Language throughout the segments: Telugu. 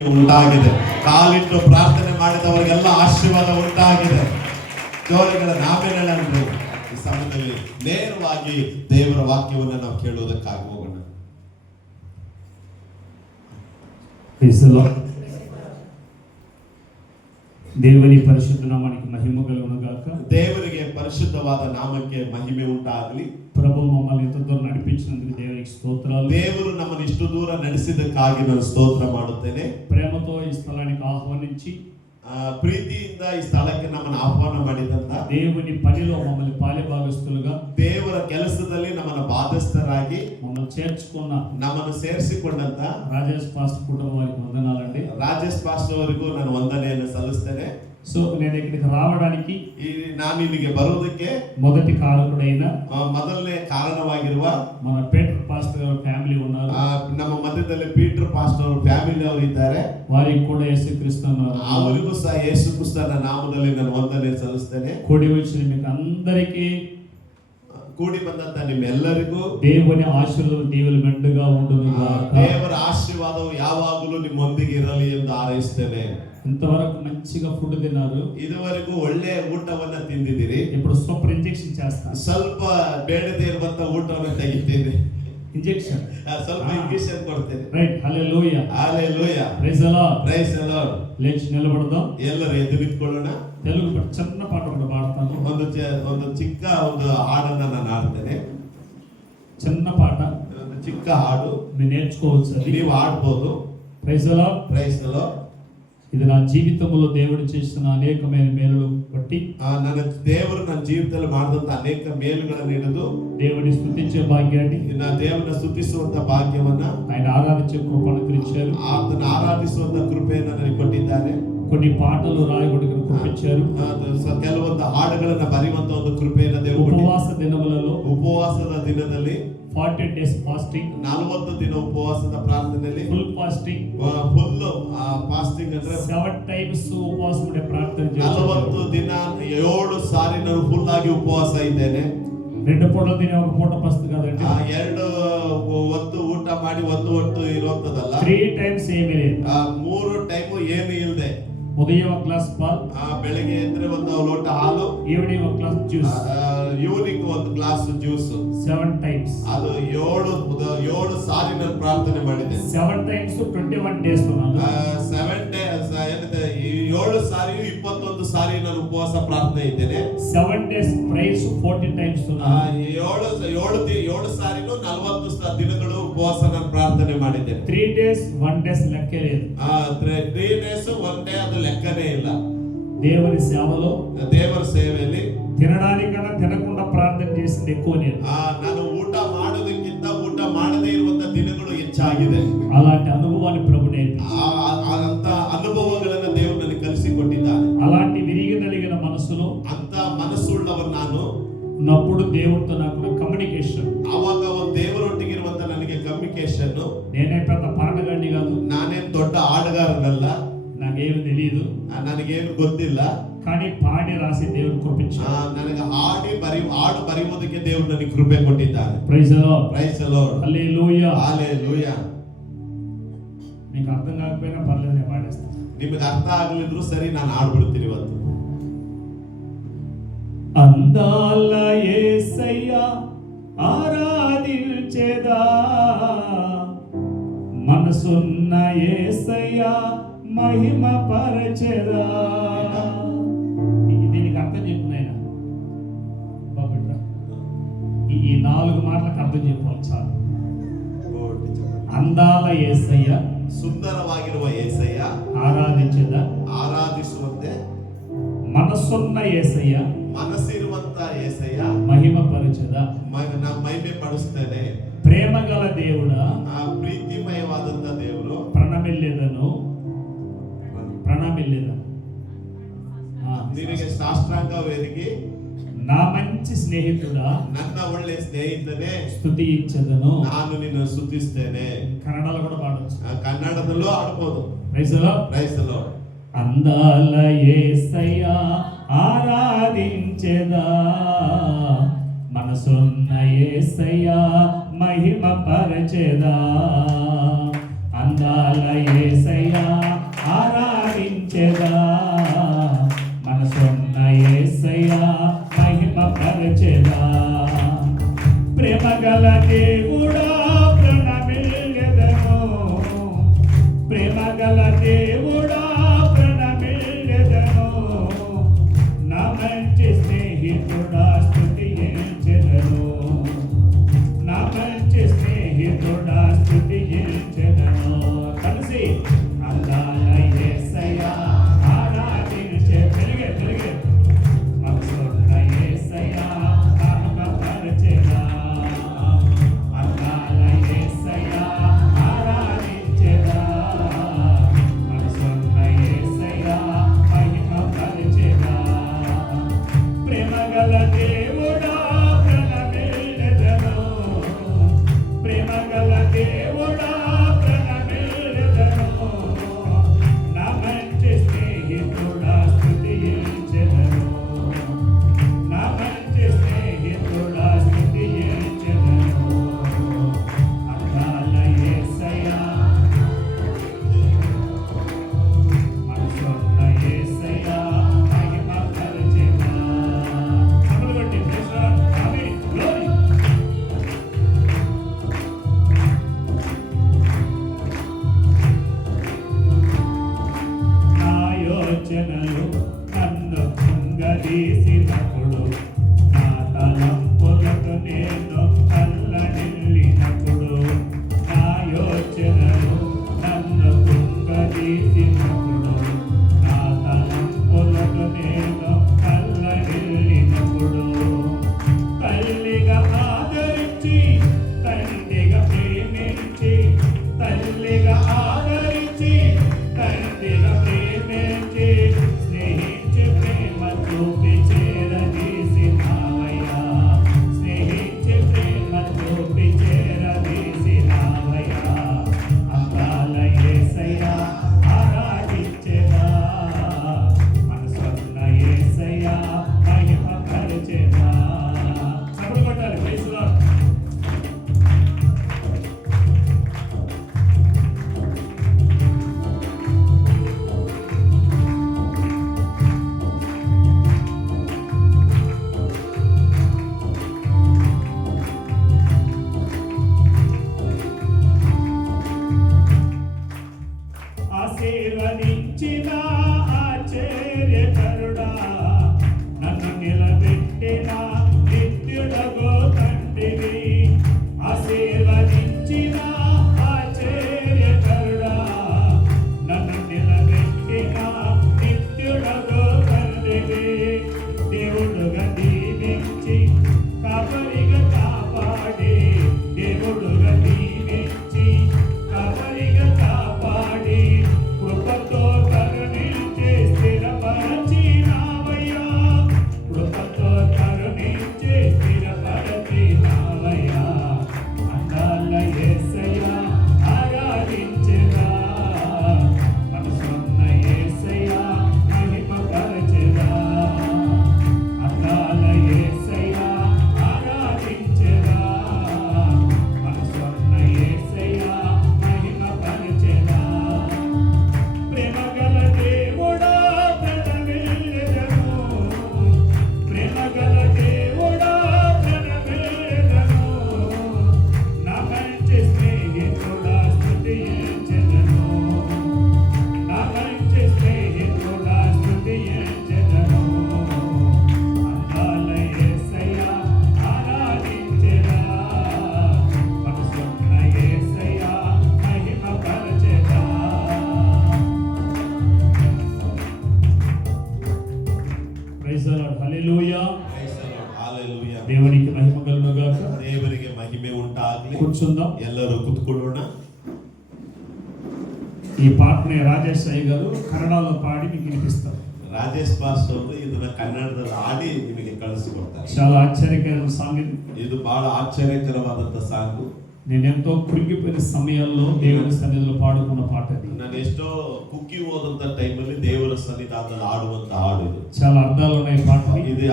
ಉಂಟಾಗಿದೆ. ಕಾಲಿಟ್ಟು ಪ್ರಾರ್ಥನೆ ಮಾಡಿದವರಿಗೆಲ್ಲ ಆಶೀರ್ವಾದ ಉಂಟಾಗಿದೆ. ಜೋರಿಗಳ ನಾವೇನಂದ್ರೆ ಈ ಸಮಯದಲ್ಲಿ ನೇರವಾಗಿ ದೇವರ ವಾಕ್ಯವನ್ನು ನಾವು ಕೇಳುವುದಕ್ಕಾಗಿ ಹೋಗೋಣ. దేవుని పరిశుద్ధ నామానికి మహిమ కలుగును గాక. ದೇವರಿಗೆ ಪರಿಶುದ್ಧವಾದ ನಾಮಕ್ಕೆ ಮಹಿಮೆ ಉಂಟಾಗಲಿ. ప్రభు మమ్మల్ని ఇంత దూరం నడిపించినందుకు దేవునికి స్తోత్రాలు. ದೇವರು ನಮ್ಮನ್ನು ಇಷ್ಟು ದೂರ ನಡೆಸಿದ್ದಕ್ಕಾಗಿ ನಾನು ಸ್ತೋತ್ರ ಮಾಡುತ್ತೇನೆ. ప్రేమతో ఈ స్థలానికి ఆహ్వానించి ಪ್ರೀತಿಯಿಂದ ಈ ಸ್ಥಳಕ್ಕೆ ನಮ್ಮನ್ನು ಆಹ್ವಾನ ಮಾಡಿದಂತ దేవుని పనిలో మమ్మల్ని పాలిభాగస్తులుగా ದೇವರ ಕೆಲಸದಲ್ಲಿ ನಮ್ಮನ್ನು ಬಾಧ್ಯಸ್ಥರಾಗಿ మమ్మల్ని చేర్చుకున్న ನಮ್ಮನ್ನು ಸೇರಿಸಿಕೊಂಡಂತ రాజేష్ పాస్టర్ కుటుంబం వారికి వందనాలండి. ರಾಜೇಶ್ ಪಾಸ್ಟರ್ ಅವರಿಗೂ ನಾನು ವಂದನೆಯನ್ನು ಸಲ್ಲಿಸ್ತೇನೆ. సో నేను ఇక్కడికి రావడానికి ನಾನು ಇಲ್ಲಿಗೆ ಬರುವುದಕ್ಕೆ మొదటి కారకుడైన ಮೊದಲನೇ ಕಾರಣವಾಗಿರುವ మన పీటర్ పాస్టర్ గారి ఫ్యామిలీ ఉన్నారు. ನಮ್ಮ ಮಧ್ಯದಲ್ಲಿ ಪೀಟರ್ ಪಾಸ್ಟರ್ ಅವರ ಫ್ಯಾಮಿಲಿ ಅವರು ಇದ್ದಾರೆ. వారికి కూడా యేసుక్రీస్తు అన్నారు. ಅವರಿಗೂ ಸಹ ಯೇಸು ಕ್ರಿಸ್ತನ ನಾಮದಲ್ಲಿ ನಾನು ವಂದನೆ ಸಲ್ಲಿಸ್ತೇನೆ. ಕೂಡಿ వచ్చిన మీకు అందరికీ ಕೂಡಿ ಬಂದಂತ ನಿಮ್ಮೆಲ್ಲರಿಗೂ దేవుని ఆశీర్వాదం దీవెనలు మెండుగా ఉండును గాక. ದೇವರ ಆಶೀರ್ವಾದವು ಯಾವಾಗಲೂ ನಿಮ್ಮೊಂದಿಗೆ ಇರಲಿ ಎಂದು ಹಾರೈಸುತ್ತೇನೆ. ఇంతవరకు మంచిగా ఫుడ్ తిన్నారు. ಇದುವರೆಗೂ ಒಳ್ಳೆ ಊಟವನ್ನ ತಿಂದಿದ್ದೀರಿ. ఇప్పుడు సూపర్ ఇంజెక్షన్ చేస్తాను. ಸ್ವಲ್ಪ ಬೇಡದೇ ಇರುವಂತ ಊಟವನ್ನು ತೆಗಿತೀನಿ. ఇంజెక్షన్ ಸ್ವಲ್ಪ ಇಂಜೆಕ್ಷನ್ ಕೊಡ್ತೇನೆ. Right. Hallelujah hallelujah. Praise the Lord. Praise the Lord. లేచి నిలబడదాం. ಎಲ್ಲರೂ ಎದ್ದು ನಿಂತ್ಕೊಳ್ಳೋಣ. తెలుగు చిన్న పాట ఒకటి పాడతాను. ಒಂದು ಚಿಕ್ಕ ಒಂದು ಹಾಡನ್ನ ನಾನು ಹಾಡ್ತೇನೆ. చిన్న పాట, ಒಂದು ಚಿಕ್ಕ ಹಾಡು మీరు నేర్చుకోవచ్చు. అది ನೀವು ಹಾಡಬಹುದು. Praise the Lord. Praise the Lord. ఇది నా జీవితంలో దేవుడు చేసిన అనేకమైన మేలులు బట్టి ನನ್ನ ದೇವರು ನನ್ನ ಜೀವಿತದಲ್ಲಿ ಮಾಡಿದಂತ ಅನೇಕ ಮೇಲುಗಳನ್ನು ಹಿಡಿದು దేవుని స్తుతించే భాగ్యాన్ని, నా ದೇವರನ್ನ ಸ್ತುತಿಸುವಂತ ಭಾಗ್ಯವನ್ನ, ఆయన ఆరాధించే కృపను అనుగ్రహించారు. ಆತನ ಆರಾಧಿಸುವಂತ ಕೃಪೆಯನ್ನು ನನಗೆ ಕೊಟ್ಟಿದ್ದಾರೆ. కొన్ని పాటలు రాయబడిన కృపించారు. ಕೆಲವೊಂದು ಹಾಡುಗಳನ್ನ ಬರೆಯುವಂತ ಒಂದು ಕೃಪೆಯನ್ನು ದೇವರು ఉపవాస దినములలో, ಉಪವಾಸದ ದಿನದಲ್ಲಿ 40 days fasting, 40 ದಿನ ಉಪವಾಸದ ಪ್ರಾರ್ಥನೆಯಲ್ಲಿ, full fasting, ಫುಲ್ ಫಾಸ್ಟಿಂಗ್ ಅಂದ್ರೆ 7 times ఉపవాసం ఉండే ప్రార్థన 40 ದಿನ 7 ಸಾರಿ ನಾನು ಫುಲ್ ಆಗಿ ಉಪವಾಸ ಇದ್ದೇನೆ. 2 పూటలు తినే ఒక పూట పస్తు కాదండి. 2 ಹೊತ್ತು ಊಟ ಮಾಡಿ 1 ಹೊತ್ತು ಇರುವಂತದಲ್ಲ. 3 times ಏಮೇ లేదు. 3 ಟೈಮ್ ಏನು ಇಲ್ಲದೆ, ఉదయం ఒక గ్లాస్ పాలు, ಬೆಳಿಗ್ಗೆ ಎದ್ರೆ ಒಂದು ಲೋಟ ಹಾಲು, ఈవినింగ్ ఒక గ్లాస్ జ్యూస్, ಈವ್ನಿಂಗ್ ಒಂದು ಗ್ಲಾಸ್ ಜ್ಯೂಸ್. 7 times. ಅದು 7 ಸಾರಿ ನಾನು ಪ್ರಾರ್ಥನೆ ಮಾಡಿದೆ. 7 times 21 days ఉన్నాను. 7 ಡೇಸ್ ಏನಿದೆ, 7 ಸಾರಿ 21 ಸಾರಿ ನಾನು ಉಪವಾಸ ಪ್ರಾರ್ಥನೆ ಇದ್ದೇನೆ. 7 days praise 14 times ఉన్నాను. 7 ಸಾರಿನೂ 40 ದಿನಗಳು ಉಪವಾಸ ನಾನು ಪ್ರಾರ್ಥನೆ ಮಾಡಿದ್ದೇನೆ. 3 days 1 days ಲೆಕ್ಕ లేదు. 3 ಡೇಸ್ 1 ಡೇ ಅದು ಲೆಕ್ಕನೇ ಇಲ್ಲ. దేవుని సేవలో, ದೇವರ ಸೇವೆಯಲ್ಲಿ తినడానికన్నా తినకుండా ప్రార్థన చేసింది ఎక్కువ నేను. ನಾನು ಊಟ ಮಾಡೋದಕ್ಕಿಂತ ಊಟ ಮಾಡದೇ ಇರುವಂತ ದಿನಗಳು ಹೆಚ್ಚಾಗಿದೆ. అలాంటి అనుభవాన్ని ప్రభు నేర్పించాడు. ಅಂತ ಅನುಭವಗಳನ್ನು ದೇವರು ನನಗೆ ಕಲಿಸಿಕೊಟ್ಟಿದ್ದಾನೆ. అలాంటి విరిగి నలిగిన మనసులో ಅಂತ ಮನಸ್ಸುಳ್ಳವರು ನಾನು ఉన్నప్పుడు దేవుడితో నాకు కమ్యూనికేషన్, ಆವಾಗ ದೇವರೊಟ್ಟಿಗೆ ಇರುವಂತ ನನಗೆ ಕಮ್ಯುನಿಕೇಶನ್. నేనే పెద్ద పాటగాడిని కాదు, ನಾನೇನು ದೊಡ್ಡ ಆಟಗಾರನಲ್ಲ, నాకేమి తెలియదు, ನನಗೇನು ಗೊತ್ತಿಲ್ಲ. కానీ పాడి రాసి దేవుడు కృపించాడు. ನನಗೆ ಹಾಡು ಬರೆಯುವುದಕ್ಕೆ ದೇವರು ನನಗೆ ಕೃಪೆ ಕೊಟ್ಟಿದ್ದಾನೆ. Praise the Lord. Praise the Lord. Hallelujah. Hallelujah. మీకు అర్థం కాకపోయినా పర్లేదు, నేను పాడేస్తాను. ನಿಮಗೆ ಅರ್ಥ ಆಗಲಿದ್ರು ಸರಿ, ನಾನು ಹಾಡ್ಬಿಡ್ತೀನಿ ಇವತ್ತು. అందాల యేసయ్యా ఆరాధించెదా, మనసున్న యేసయ్యా మహిమ పరచెదా. దీనికి అర్థం చెప్పు నాయన బాబుట్ట. ఈ 4 మాటలకు అర్థం చెప్పాలి చాలు. అందాల యేసయ్య, ಸುಂದರವಾಗಿರುವ యేసయ్య ఆరాధించెదా, ಆರಾಧಿಸುವಂತೆ, మనసున్న యేసయ్య, ಮನಸ್ಸಿರುವಂತ యేసయ్య మహిమ పరచెదా. ಮಹಿಮೆ ಪಡಿಸ್ತೇನೆ. ప్రేమ గల దేవుడా, ಪ್ರೀತಿಮಯವಾದಂತ ದೇವರು, ప్రణమిల్లెదను, ನಿನಗೆ ಸಾಷ್ಟಾಂಗ ವೇದಿಕೆ, నా మంచి స్నేహితుడా, ನನ್ನ ಒಳ್ಳೆ ಸ್ನೇಹಿತನೇ, స్తుతించెదను. ನಾನು ನಿನ್ನ ಸ್ತುತಿಸ್ತೇನೆ. కన్నడలో కూడా పాడొచ్చు. ಕನ್ನಡದಲ್ಲೂ ಆಡ್ಬೋದು. Praise the Lord. Praise the Lord. అందాల యేసయ్యా ఆరాధించెదా, మనసున్న యేసయ్యా మహిమ పరచెదా. అందాల యేసయ్యా ఆరాధించెదా, మనసున్న యేసయ్యా మహిమ పరచెదా. ప్రేమగల దేవుడా ప్రణమిల్లెదను, ప్రేమగల దేవుడా ప్రణమిల్లెదను, నా మంచి స్నేహితుడా స్తుతించెదను, నా మంచి స్నేహితుడా స్తుతించెదను. కలిసి అందాల యేసయ్యా ఆరాధించె తెలుగే మనసున్న యేసయ్యా మహిమపరచెదా. అందాల యేసయ్యా ఆరాధించెదా, మనసున్న యేసయ్యా మహిమపరచెదా. ప్రేమగల దేవుడా ప్రణమిల్లెదను, ప్రేమగల దేవుడా ప్రణమిల్లెదను, నా మంచి స్నేహితుడా స్తుతించెదను, నా మంచి స్నేహితుడా స్తుతించెదను. అందాల యేసయ్యా మనసున్న యేసయ్యా మహిమపరచెదా. చప్పట్లు కొట్టి ప్రైజ్ లార్డ్. ఆమేన్. గ్లోరీ. నా యోచనలు నన్ను కృంగదీసినప్పుడు, నా తలంపులతో నేను కల్లడిల్లినప్పుడు, నా యోచనలు నన్ను కృంగదీసినప్పుడు, నా తలంపులతో నేను కల్లడిల్లినప్పుడు, తల్లిగా ఆదరించి తండ్రిగా ప్రేమించి, తల్లిగా ఆదరించి తండ్రిగా ప్రేమించి, స్నేహించి ప్రేమ చూపి చేరదీసినావయ్యా, స్నేహించి ప్రేమ చూపి చేరదీసినావయ్యా. అందాల యేసయ్యా ఆరాధించెదా, మనసున్న యేసయ్యా మహిమపరచెదా. చప్పట్లు కొట్టాలి. Praise Lord. ఆశీర్వదించిన ఆశ్చర్యకరుడా, నన్ను నిలబెట్టిన నిత్యుడగో తండ్రివి. ఆశీర్వదించిన ఆశ్చర్యకరుడా, నన్ను నిలబెట్టిన నిత్యుడగో తండ్రివి. దేవుడుగా దీవించి కాపరిగా కాపాడి, దేవుడుగా దీవించి కాపరిగా కాపాడి, కృపతో కరుణించి స్థిరపరచినావయ్యా, కృపతో కరుణించి స్థిరపరచినావయ్యా. అందాల యేసయ్యా ఆరాధించెదా, మనసున్న యేసయ్యా మహిమపరచెదా. అందాల యేసయ్యా ఆరాధించెదా, మనసున్న యేసయ్యా మహిమపరచెదా. ప్రేమగల దేవుడా ప్రణమిల్లెదను, ప్రేమగల దేవుడా ప్రణమిల్లెదను, నా మంచి స్నేహితుడా స్తుతించెదను, నా మంచి స్నేహితుడా స్తుతించెదను. అందాల యేసయ్యా ఆరాధించెదా, మనసున్న యేసయ్యా మహిమపరచెదా. Praise the Lord. Hallelujah. Praise the Lord. Hallelujah. దేవునికి మహిమ కలుగును గాక. ದೇವರಿಗೆ ಮಹಿಮೆ ಉಂಟಾಗಲಿ. కూర్చుందాం. ಎಲ್ಲರೂ ಕುತ್ಕೊಳ್ಳೋಣ. ఈ పాటని రాజేష్ అయ్య గారు కన్నడలో పాడి మీకు వినిపిస్తారు. ರಾಜೇಶ್ ಪಾಸ್ಟರ್ ಅವರು ಇದನ್ನ ಕನ್ನಡದಲ್ಲಿ ಆಡಿ ನಿಮಗೆ ಕಳಿಸಿಕೊಡ್ತಾರೆ. చాలా ఆశ్చర్యకరమైన సాంగ్ ఇది. ಇದು ಬಹಳ ಆಶ್ಚರ್ಯಕರವಾದಂತ ಸಾಂಗು. నేను ఎంతో కృంగిపోయిన సమయాల్లో దేవుని సన్నిధిలో పాడుకున్న పాట అది. ನಾನು ಎಷ್ಟೋ ಕುಗ್ಗಿ ಹೋದಂತ ಟೈಮಲ್ಲಿ ದೇವರ ಸನ್ನಿಧಾನದಲ್ಲಿ ಆಡುವಂತ ಹಾಡು ಇದು. చాలా అర్థాలు ఉన్నాయి పాటకి. ಇದು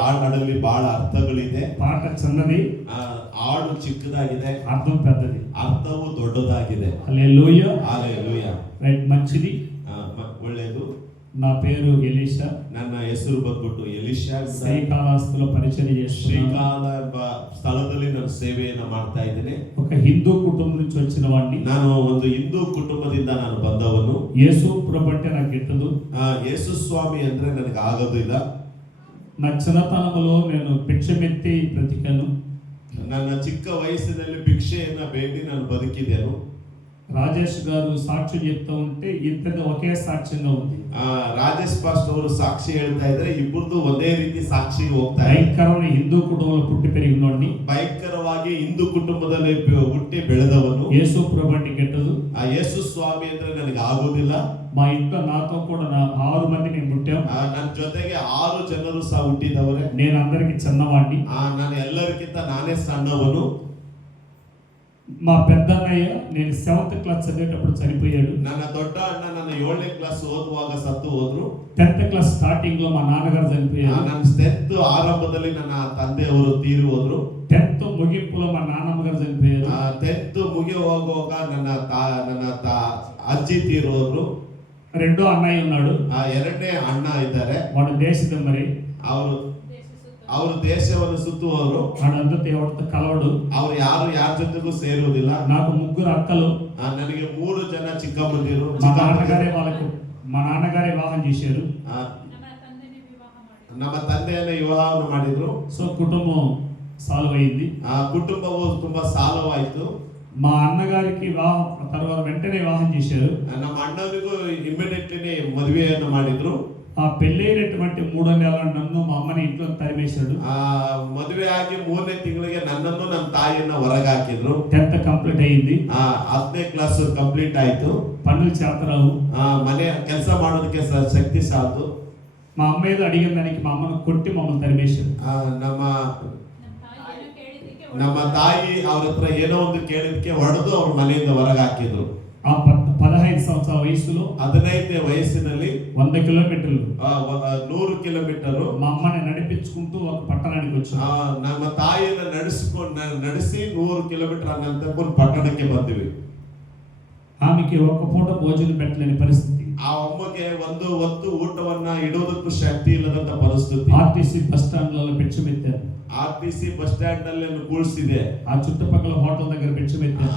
ಹಾಡಲ್ಲಿ ಬಹಳ ಅರ್ಥಗಳಿದೆ. పాట చిన్నది, ಹಾಡು ಚಿಕ್ಕದಾಗಿದೆ, అర్థం పెద్దది. ಅರ್ಥವು ದೊಡ್ಡದಾಗಿದೆ. హల్లెలూయా. ಹಲ್ಲೆಲೂಯಾ. రైట్, మంచిది. ಒಳ್ಳೆಯದು. నా పేరు ఎలీషా. ನನ್ನ ಹೆಸರು ಬಂದ್ಬಿಟ್ಟು ಎಲಿಷಾ. శ్రీకాళహస్తిలో పరిచయం చేస్తున్నాను. ಶ್ರೀಕಾಲ ಎಂಬ ಸ್ಥಳದಲ್ಲಿ ನಾನು ಸೇವೆಯನ್ನ ಮಾಡ್ತಾ ಇದ್ದೇನೆ. ఒక హిందూ కుటుంబం నుంచి వచ్చిన వాడిని. ನಾನು ಒಂದು ಹಿಂದೂ ಕುಟುಂಬದಿಂದ ನಾನು ಬಂದವನು. యేసు ప్రభు అంటే నాకు గిట్టదు. ಯೇಸು ಸ್ವಾಮಿ ಅಂದ್ರೆ ನನಗೆ ಆಗೋದಿಲ್ಲ. నా చిన్నతనంలో నేను భిక్షమెత్తి బ్రతికాను. ನನ್ನ ಚಿಕ್ಕ ವಯಸ್ಸಿನಲ್ಲಿ ಭಿಕ್ಷೆಯನ್ನ ಬೇಡಿ ನಾನು ಬದುಕಿದೆನು. రాజేష్ గారు సాక్ష్యం చెప్తూ ఉంటే ఇద్దరిది ఒకే సాక్ష్యంగా ఉంది. ರಾಜೇಶ್ ಪಾಸ್ಟ್ ಅವರು ಸಾಕ್ಷಿ ಹೇಳ್ತಾ ಇದ್ರೆ ಇಬ್ಬರದು ಒಂದೇ ರೀತಿ ಸಾಕ್ಷಿ ಹೋಗ್ತಾ ಇದೆ. భయంకరమైన హిందూ కుటుంబంలో పుట్టి పెరిగినోడిని, ಭಯಂಕರವಾಗಿ ಹಿಂದೂ ಕುಟುಂಬದಲ್ಲಿ ಹುಟ್ಟಿ ಬೆಳೆದವನು. యేసు ప్రభు అంటే గిట్టదు. ಆ ಯೇಸು ಸ್ವಾಮಿ ಅಂದ್ರೆ ನನಗೆ ಆಗೋದಿಲ್ಲ. మా ఇంట్లో నాతో కూడా 6 మంది నేను పుట్టాం. ನನ್ನ ಜೊತೆಗೆ 6 ಜನರು ಸಹ ಹುಟ್ಟಿದವರೇ. నేను అందరికి చిన్నవాడిని. ನಾನು ಎಲ್ಲರಿಗಿಂತ ನಾನೇ ಸಣ್ಣವನು. మా పెద్దన్నయ్య నేను 7th క్లాస్ చదివేటప్పుడు చనిపోయాడు. ನನ್ನ ದೊಡ್ಡ ಅಣ್ಣ ನನ್ನ 7ನೇ ಕ್ಲಾಸ್ ಓದುವಾಗ ಸತ್ತು ಹೋದ್ರು. 10th క్లాస్ స్టార్టింగ్ లో మా నాన్నగారు చనిపోయారు. ನನ್ನ 10th ಆರಂಭದಲ್ಲಿ ನನ್ನ ತಂದೆಯವರು ತೀರಿ ಹೋದ್ರು. 10th ಮುగింపులో మా నాన్నమ్మ గారు చనిపోయారు. 10th ಮುಗಿ ಹೋಗುವಾಗ ನನ್ನ ಅಜ್ಜಿ ತೀರಿ ಹೋದ್ರು. రెండో అన్నయ్య ఉన్నాడు. ಎರಡನೇ ಅಣ್ಣ ಇದ್ದಾರೆ. వాడు దేశదమ్మరి. ಅವರು ದೇಶವನ್ನು ಸುತ್ತುವವರು. వాడంతా ఎవరితో కలవడు. ಅವ್ರು ಯಾರ ಜೊತೆಗೂ ಸೇರುವುದಿಲ್ಲ. నాకు 3 అక్కలు. ನನಗೆ 3 ಜನ ಚಿಕ್ಕಮ್ಮಂದಿರು. మా నాన్నగారే వివాహం చేశారు. ನಮ್ಮ ತಂದೆಯನ್ನ ವಿವಾಹವನ್ನು ಮಾಡಿದ್ರು. సో కుటుంబం సాల్వ్ అయింది. ಕುಟುಂಬವು ತುಂಬಾ ಸಾಲವಾಯಿತು. మా అన్నగారికి వివాహం తర్వాత వెంటనే వివాహం చేశారు. ನಮ್ಮ ಅಣ್ಣನಿಗೂ ಇಮಿಡಿಯೇಟ್ಲಿ ಮದುವೆಯನ್ನು ಮಾಡಿದ್ರು. ఆ పెళ్ళైనటువంటి 3వ నెల నన్ను మా అమ్మని ఇంట్లో తరిమేశాడు. ಮದುವೆ ಆಗಿ 3ನೇ ತಿಂಗಳಿಗೆ ನನ್ನನ್ನು ನನ್ನ ತಾಯಿಯನ್ನ ಹೊರಗೆ ಹಾಕಿದ್ರು. 10th ಕಂಪ್ಲೀಟ್ ಅయింది. 10ನೇ ಕ್ಲಾಸ್ ಕಂಪ್ಲೀಟ್ ಆಯ್ತು. పనులు చేతరావు. ಮನೆ ಕೆಲಸ ಮಾಡೋದಕ್ಕೆ ಶಕ್ತಿ ಸಾಲದು. మా అమ్మ ఏదో అడిగిన దానికి మా అమ్మను కొట్టి మమ్మల్ని తరిమేశారు. ನಮ್ಮ ತಾಯಿ ಅವ್ರ ಹತ್ರ ಏನೋ ಒಂದು ಕೇಳಿದಕ್ಕೆ ಹೊಡೆದು ಅವ್ರ ಮನೆಯಿಂದ ಹೊರಗೆ ಹಾಕಿದ್ರು. ఆ 15 సంవత్సరాల వయసులో 15ನೇ ವಯಸ್ಸಿನಲ್ಲಿ 100 కిలోమీటర్లు 100 ಕಿಲೋಮೀಟರ್ మా అమ్మని నడిపించుకుంటూ ఒక పట్టణానికి వచ్చాం. ನಮ್ಮ ತಾಯಿಯನ್ನ ನಡೆಸಿ 100 ಕಿಲೋಮೀಟರ್ ಅನ್ನಂತ ಪಟ್ಟಣಕ್ಕೆ ಬಂದಿವಿ. ఆమెకి ఒక పూట భోజనం పెట్టలేని పరిస్థితి. ಆ ಅಮ್ಮಗೆ ಒಂದು ಹೊತ್ತು ಊಟವನ್ನ ಇಡೋದಕ್ಕೂ ಶಕ್ತಿ ಇಲ್ಲದಂತ ಪರಿಸ್ಥಿತಿ. ఆర్టీసీ బస్ స్టాండ్లలో భిక్షమెత్తారు. ಆರ್ಟಿಸಿ ಬಸ್ ಸ್ಟ್ಯಾಂಡ್ ನಲ್ಲಿ ಕೂಡಿಸಿದೆ. ఆ చుట్టుపక్కల హోటల్ దగ్గర భిక్షమెత్తారు.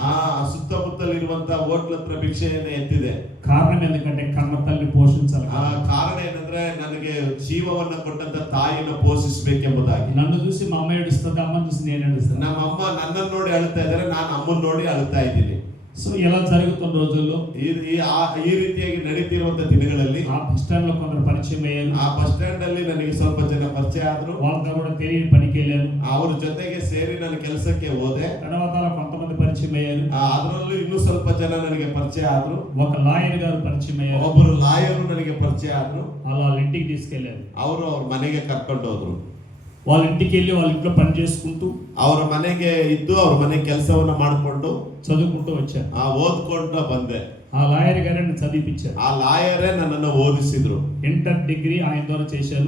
ಸುತ್ತಮುತ್ತಲಿರುವಂತ ಹೋಟ್ಲ ಹತ್ರ ಭಿಕ್ಷೆಯನ್ನು ಎತ್ತಿದೆ. కారణం ఎందుకంటే కన్న తల్లి పోషించాలి. ಕಾರಣ ಏನಂದ್ರೆ ನನಗೆ ಜೀವವನ್ನ ಕೊಟ್ಟಂತ ತಾಯಿನ ಪೋಷಿಸಬೇಕೆಂಬುದಾಗಿ. నన్ను చూసి మా అమ్మ ఏడుస్తుంది, అమ్మని చూసి నేను ఏడుస్తాను. ನಮ್ಮ ಅಮ್ಮ ನನ್ನನ್ನು ನೋಡಿ ಅಳ್ತಾ ಇದ್ದಾರೆ, ನಾನು ಅಮ್ಮನ ನೋಡಿ ಅಳ್ತಾ ಇದ್ದೀನಿ. సో ఇలా జరుగుతున్న రోజుల్లో ಈ ರೀತಿಯಾಗಿ ನಡೀತಿರುವಂತ ದಿನಗಳಲ್ಲಿ ఆ బస్ స్టాండ్ లో కొందరు పరిచయం అయ్యారు. ಆ ಬಸ್ ಸ್ಟ್ಯಾಂಡ್ ಅಲ್ಲಿ ನನಗೆ ಸ್ವಲ್ಪ ಜನ ಪರಿಚಯ ಆದ್ರು. వాళ్ళతో కూడా తెలియని పనికి వెళ్ళాను. ಅವ್ರ ಜೊತೆಗೆ ಸೇರಿ ನಾನು ಕೆಲಸಕ್ಕೆ ಹೋದೆ. తర్వాత కొంతమంది పరిచయం అయ్యారు. ಅದರಲ್ಲೂ ಇನ್ನೂ ಸ್ವಲ್ಪ ಜನ ನನಗೆ ಪರಿಚಯ ಆದ್ರು. ఒక లాయర్ గారు పరిచయం అయ్యారు. ಒಬ್ಬರು ಲಾಯರ್ ನನಗೆ ಪರಿಚಯ ಆದ್ರು. వాళ్ళ ఇంటికి తీసుకెళ్లారు. ಅವರು ಅವ್ರ ಮನೆಗೆ ಕರ್ಕೊಂಡು ಹೋದ್ರು. వాళ్ళ ఇంటికి వెళ్ళి వాళ్ళ ఇంట్లో పని చేసుకుంటూ ಅವರ ಮನೆಗೆ ಇದ್ದು ಅವ್ರ ಮನೆ ಕೆಲಸವನ್ನ ಮಾಡಿಕೊಂಡು చదువుకుంటూ వచ్చారు. ಓದ್ಕೊಂಡು ಬಂದೆ. ఆ లాయర్ గారే నన్ను చదివించారు. ಆ ಲಾಯರೇ ನನ್ನನ್ನು ಓದಿಸಿದ್ರು. ఇంటర్ డిగ్రీ ఆయన ద్వారా చేశారు.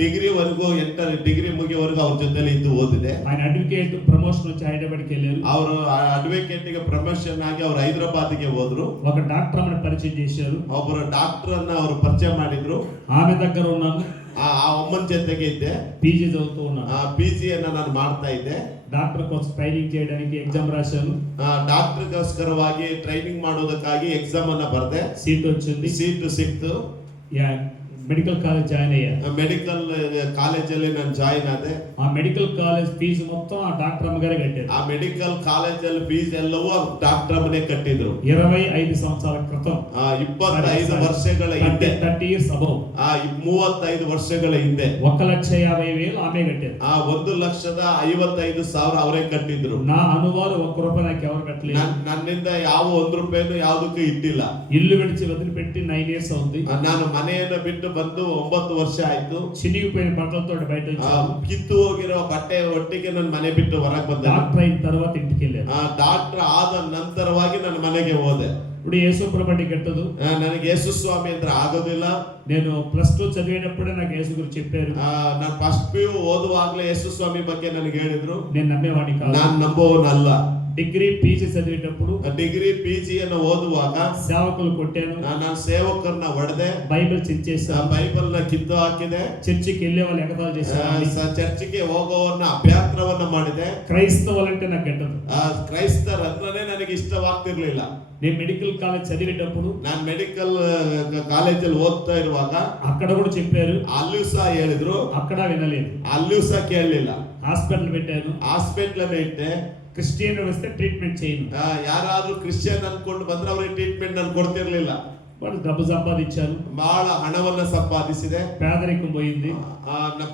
ಡಿಗ್ರಿ ಮುಗಿಯವರೆಗೂ ಅವ್ರ ಜೊತೆಲಿ ಇದ್ದು ಓದಿದೆ. ఆయన అడ్వకేట్ ప్రమోషన్ వచ్చి హైదరాబాద్కి వెళ్ళారు. ಅವರು ಅಡ್ವೊಕೇಟ್ ಗೆ ಪ್ರಮೋಷನ್ ಆಗಿ ಅವ್ರು ಹೈದರಾಬಾದ್ಗೆ ಹೋದ್ರು. ఒక డాక్టర్ అమ్మని పరిచయం చేశారు. ಒಬ್ಬರು ಡಾಕ್ಟರ್ ಅನ್ನ ಅವರು ಪರಿಚಯ ಮಾಡಿದ್ರು. ఆమె దగ్గర ఉన్నాను. ಆ ಅಮ್ಮನ ಜೊತೆಗೆ ಇದ್ದೆ. పీజీ చదువుతూ ఉన్నాను. PG ಅನ್ನ ನಾನು ಮಾಡ್ತಾ ಇದ್ದೆ. డాక్టర్ కోసం ట్రైనింగ్ చేయడానికి ఎగ్జామ్ రాశాను. ಡಾಕ್ಟರ್ಗೋಸ್ಕರವಾಗಿ ಟ್ರೈನಿಂಗ್ ಮಾಡೋದಕ್ಕಾಗಿ ಎಕ್ಸಾಮ್ ಅನ್ನ ಬರೆದೆ. సీట్ వచ్చింది. ಸೀಟ್ ಸಿಕ್ತು. మెడికల్ కాలేజ్ జాయిన్ అయ్యా. ಮೆಡಿಕಲ್ ಕಾಲೇಜಲ್ಲಿ ನಾನು ಜಾಯಿನ್ ಆದೆ. ఆ మెడికల్ కాలేజ్ ఫీజు మొత్తం ఆ డాక్టర్ అమ్మగారే కట్టారు. ಆ ಮೆಡಿಕಲ್ ಕಾಲೇಜಲ್ಲಿ ಫೀಸ್ ಎಲ್ಲವೂ ಡಾಕ್ಟರ್ ಅಮ್ಮನೇ ಕಟ್ಟಿದ್ರು. 25 సంవత్సరాల క్రితం. 25 ವರ್ಷಗಳ ಹಿಂದೆ. 30 years above. 35 ವರ್ಷಗಳ ಹಿಂದೆ 1,50,000 ఆమె కట్టారు. 1,55,000 ಅವರೇ ಕಟ್ಟಿದ್ರು. నా అనువాలు ₹1 నాకు ఎవరు కట్టలేదు. ನನ್ನಿಂದ ಯಾವ ₹1 ಯಾವುದಕ್ಕೂ ಇಟ್ಟಿಲ್ಲ. ఇల్లు విడిచి వదిలిపెట్టి 9 years అవుతుంది. ನಾನು ಮನೆಯನ್ನು ಬಿಟ್ಟು ಬಂದು 9 ವರ್ಷ ಆಯ್ತು. చినిగిపోయిన బట్టలతో బయట వచ్చాను. ಕಿತ್ತು ಹೋಗಿರೋ ಬಟ್ಟೆ ಒಟ್ಟಿಗೆ ನನ್ನ ಮನೆ ಬಿಟ್ಟು ಹೊರಗೆ ಬಂದೆ. డాక్టర్ అయిన తర్వాత ఇంటికి వెళ్ళాను. ಡಾಕ್ಟರ್ ಆದ ನಂತರವಾಗಿ ನನ್ನ ಮನೆಗೆ ಹೋದೆ. ఇప్పుడు యేసు ప్రభు కెట్టదు. ನನಗೆ ಯೇಸು ಸ್ವಾಮಿ ಅಂದ್ರೆ ಆಗೋದಿಲ್ಲ. నేను +2 చదివేటప్పుడే నాకు యేసు గురించి చెప్పారు. ನಾನು ಫಸ್ಟ್ PU ಓದುವಾಗಲೇ ಯೇಸು ಸ್ವಾಮಿ ಬಗ್ಗೆ ನನಗೆ ಹೇಳಿದ್ರು. నేను నమ్మేవాడిని కాదు. ನಾನು ನಂಬೋನಲ್ಲ. డిగ్రీ పీజీ చదివేటప్పుడు ಡಿಗ್ರಿ PG ಅನ್ನು ಓದುವಾಗ సేవకులు కొట్టాను. ನಾನು ಸೇವಕರನ್ನ ಹೊಡೆದೆ. బైబిల్ చించేసాను. ಬೈಬಲ್ನ ಕಿತ್ತು ಹಾಕಿದೆ. చర్చికి వెళ్ళే వాళ్ళు ఎగతాళి చేశారు. ಚರ್ಚಿಗೆ ಹೋಗೋವನ್ನ ಅಭ್ಯಂತರವನ್ನ ಮಾಡಿದೆ. క్రైస్తవులంటే నాకు కెట్టదు. ಕ್ರೈಸ್ತರಂದ್ರೆ ನನಗೆ ಇಷ್ಟವಾಗ್ತಿರ್ಲಿಲ್ಲ. నేను మెడికల్ కాలేజ్ చదివేటప్పుడు ನಾನು ಮೆಡಿಕಲ್ ಕಾಲೇಜಲ್ಲಿ ಓದ್ತಾ ಇರುವಾಗ అక్కడ కూడా చెప్పారు. ಅಲ್ಲಿಯೂ ಸಹ ಹೇಳಿದ್ರು. అక్కడ వినలేదు. ಅಲ್ಲಿಯೂ ಸಹ ಕೇಳಲಿಲ್ಲ. హాస్పిటల్ పెట్టాను. ಹಾಸ್ಪಿಟಲ್ ಅನ್ನ ಇಟ್ಟೆ. క్రిస్టియన్ వస్తే ట్రీట్మెంట్ చేయను. ಯಾರಾದ್ರೂ ಕ್ರಿಶ್ಚಿಯನ್ ಅನ್ಕೊಂಡು ಬಂದ್ರೆ ಅವ್ರಿಗೆ ಟ್ರೀಟ್ಮೆಂಟ್ ನಾನು ಕೊಡ್ತಿರ್ಲಿಲ್ಲ. వాళ్ళు డబ్బు సంపాదించారు. ಬಹಳ ಹಣವನ್ನ ಸಂಪಾದಿಸಿದೆ. పేదరికం పోయింది.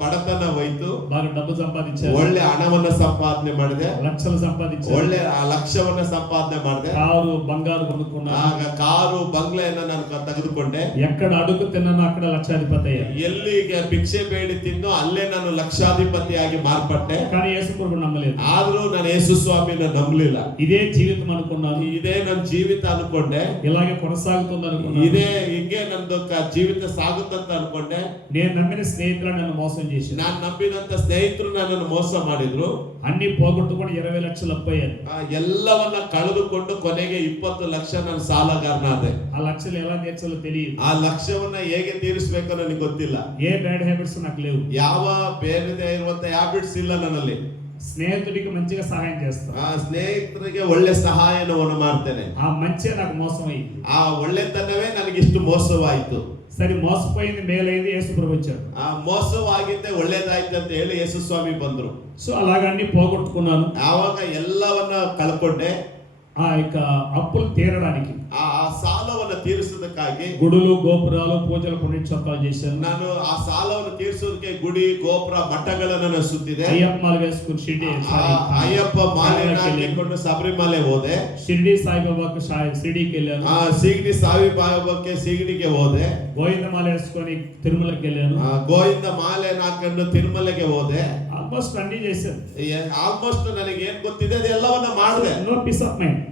ಬಡತನ ಹೋಯ್ತು. బాగా డబ్బు సంపాదించారు. ಒಳ್ಳೆ ಹಣವನ್ನ ಸಂಪಾದನೆ ಮಾಡಿದೆ. లక్షలు సంపాదించారు. ಒಳ್ಳೆ ಲಕ್ಷವನ್ನ ಸಂಪಾದನೆ ಮಾಡಿದೆ. కారు బంగారు కొనుక్కున్నాను. ಆಗ ಕಾರು ಬಂಗ್ಲೆಯನ್ನ ನಾನು ತೆಗೆದುಕೊಂಡೆ. ఎక్కడ అడుగు తిన్నానో అక్కడ లక్షాధిపతి అయ్యాను. ಎಲ್ಲಿಗೆ ಭಿಕ್ಷೆ ಬೇಡಿ ತಿನ್ನೋ ಅಲ್ಲೇ ನಾನು ಲಕ್ಷಾಧಿಪತಿಯಾಗಿ ಮಾರ್ಪಟ್ಟೆ. కానీ యేసు ప్రభు నమ్మలేదు. ಆದ್ರೂ ನಾನು ಯೇಸು ಸ್ವಾಮಿನ ನಂಬಲಿಲ್ಲ. ఇదే జీవితం అనుకున్నాను. ಇದೇ ನನ್ನ ಜೀವಿತ ಅನ್ಕೊಂಡೆ. ఇలాగే కొనసాగుతుంది అనుకున్నాను. ಇದೇ ಹಿಂಗೆ ನಂದು ಜೀವಿತ ಸಾಗುತ್ತಂತ ಅನ್ಕೊಂಡೆ. నేను నమ్మిన స్నేహితులు నన్ను మోసం చేశారు. ನಾನು ನಂಬಿದಂತ ಸ್ನೇಹಿತರು ನನ್ನನ್ನು ಮೋಸ ಮಾಡಿದ್ರು. అన్ని పోగొట్టుకొని 20 లక్షలు అప్పయ్యాను. ಎಲ್ಲವನ್ನ ಕಳೆದುಕೊಂಡು ಕೊನೆಗೆ 20 ಲಕ್ಷ ನಾನು ಸಾಲಗಾರನಾದೆ. ఆ లక్షలు ఎలా తీర్చాలో తెలియదు. ಆ ಲಕ್ಷವನ್ನ ಹೇಗೆ ತೀರಿಸಬೇಕೋ ನನಗೆ ಗೊತ್ತಿಲ್ಲ. ఏ బ్యాడ్ హ్యాబిట్స్ నాకు లేవు. ಯಾವ ಬೇರೆದೇ ಇರುವಂತ ಹ್ಯಾಬಿಟ್ಸ್ ಇಲ್ಲ ನನ್ನಲ್ಲಿ. స్నేహితుడికి మంచిగా సహాయం చేస్తాను. ಸ್ನೇಹಿತರಿಗೆ ಒಳ್ಳೆ ಸಹಾಯವನ್ನು ಮಾಡ್ತೇನೆ. ఆ మంచి నాకు మోసం అయింది. ಆ ಒಳ್ಳೆತನವೇ ನನಗಿಷ್ಟು ಮೋಸವಾಯಿತು. సరే మోసపోయింది మేలైంది యేసు ప్రభు వచ్చాడు. ಆ ಮೋಸವಾಗಿದ್ದೆ ಒಳ್ಳೇದಾಯ್ತು ಅಂತ ಹೇಳಿ ಯೇಸು ಸ್ವಾಮಿ ಬಂದ್ರು. సో అలాగ అన్ని పోగొట్టుకున్నాను. ಆವಾಗ ಎಲ್ಲವನ್ನ ಕಳ್ಕೊಂಡೆ. ఆ యొక్క అప్పులు తీరడానికి ಆ ಸಾಲವನ್ನು ತೀರಿಸೋದಕ್ಕಾಗಿ గుడులు గోపురాలు పూజలు పుణ్యక్షేత్రాలు చేశాను. ನಾನು ಆ ಸಾಲವನ್ನು ತೀರಿಸೋದಕ್ಕೆ ಗುಡಿ ಗೋಪುರ ಮಠಗಳನ್ನು ನಾನು ಸುತ್ತಿದೆ. అయ్యప్ప మాల వేసుకుని ಅಯ್ಯಪ್ಪ ಮಾಲೆಯನ್ನು ಹಾಕಿಕೊಂಡು ಶಬರಿಮಲೆ ಹೋದೆ. షిరిడి సాయిబాబాకు షిరిడికి వెళ్ళాను. ಸೀಗಡಿ ಸಾಯಿಬಾಬಾಕ್ಕೆ ಸೀಗಡಿಗೆ ಹೋದೆ. గోవింద మాల వేసుకొని తిరుమలకి వెళ్ళాను. ಗೋವಿಂದ ಮಾಲೆಯನ್ನು ಹಾಕೊಂಡು ತಿರುಮಲೆಗೆ ಹೋದೆ. ఆల్మోస్ట్ అన్ని చేశాను. ಆಲ್ಮೋಸ್ಟ್ ನನಗೆ ಏನ್ ಗೊತ್ತಿದೆ ಅದೆಲ್ಲವನ್ನ ಮಾಡಿದೆ. No peace of mind.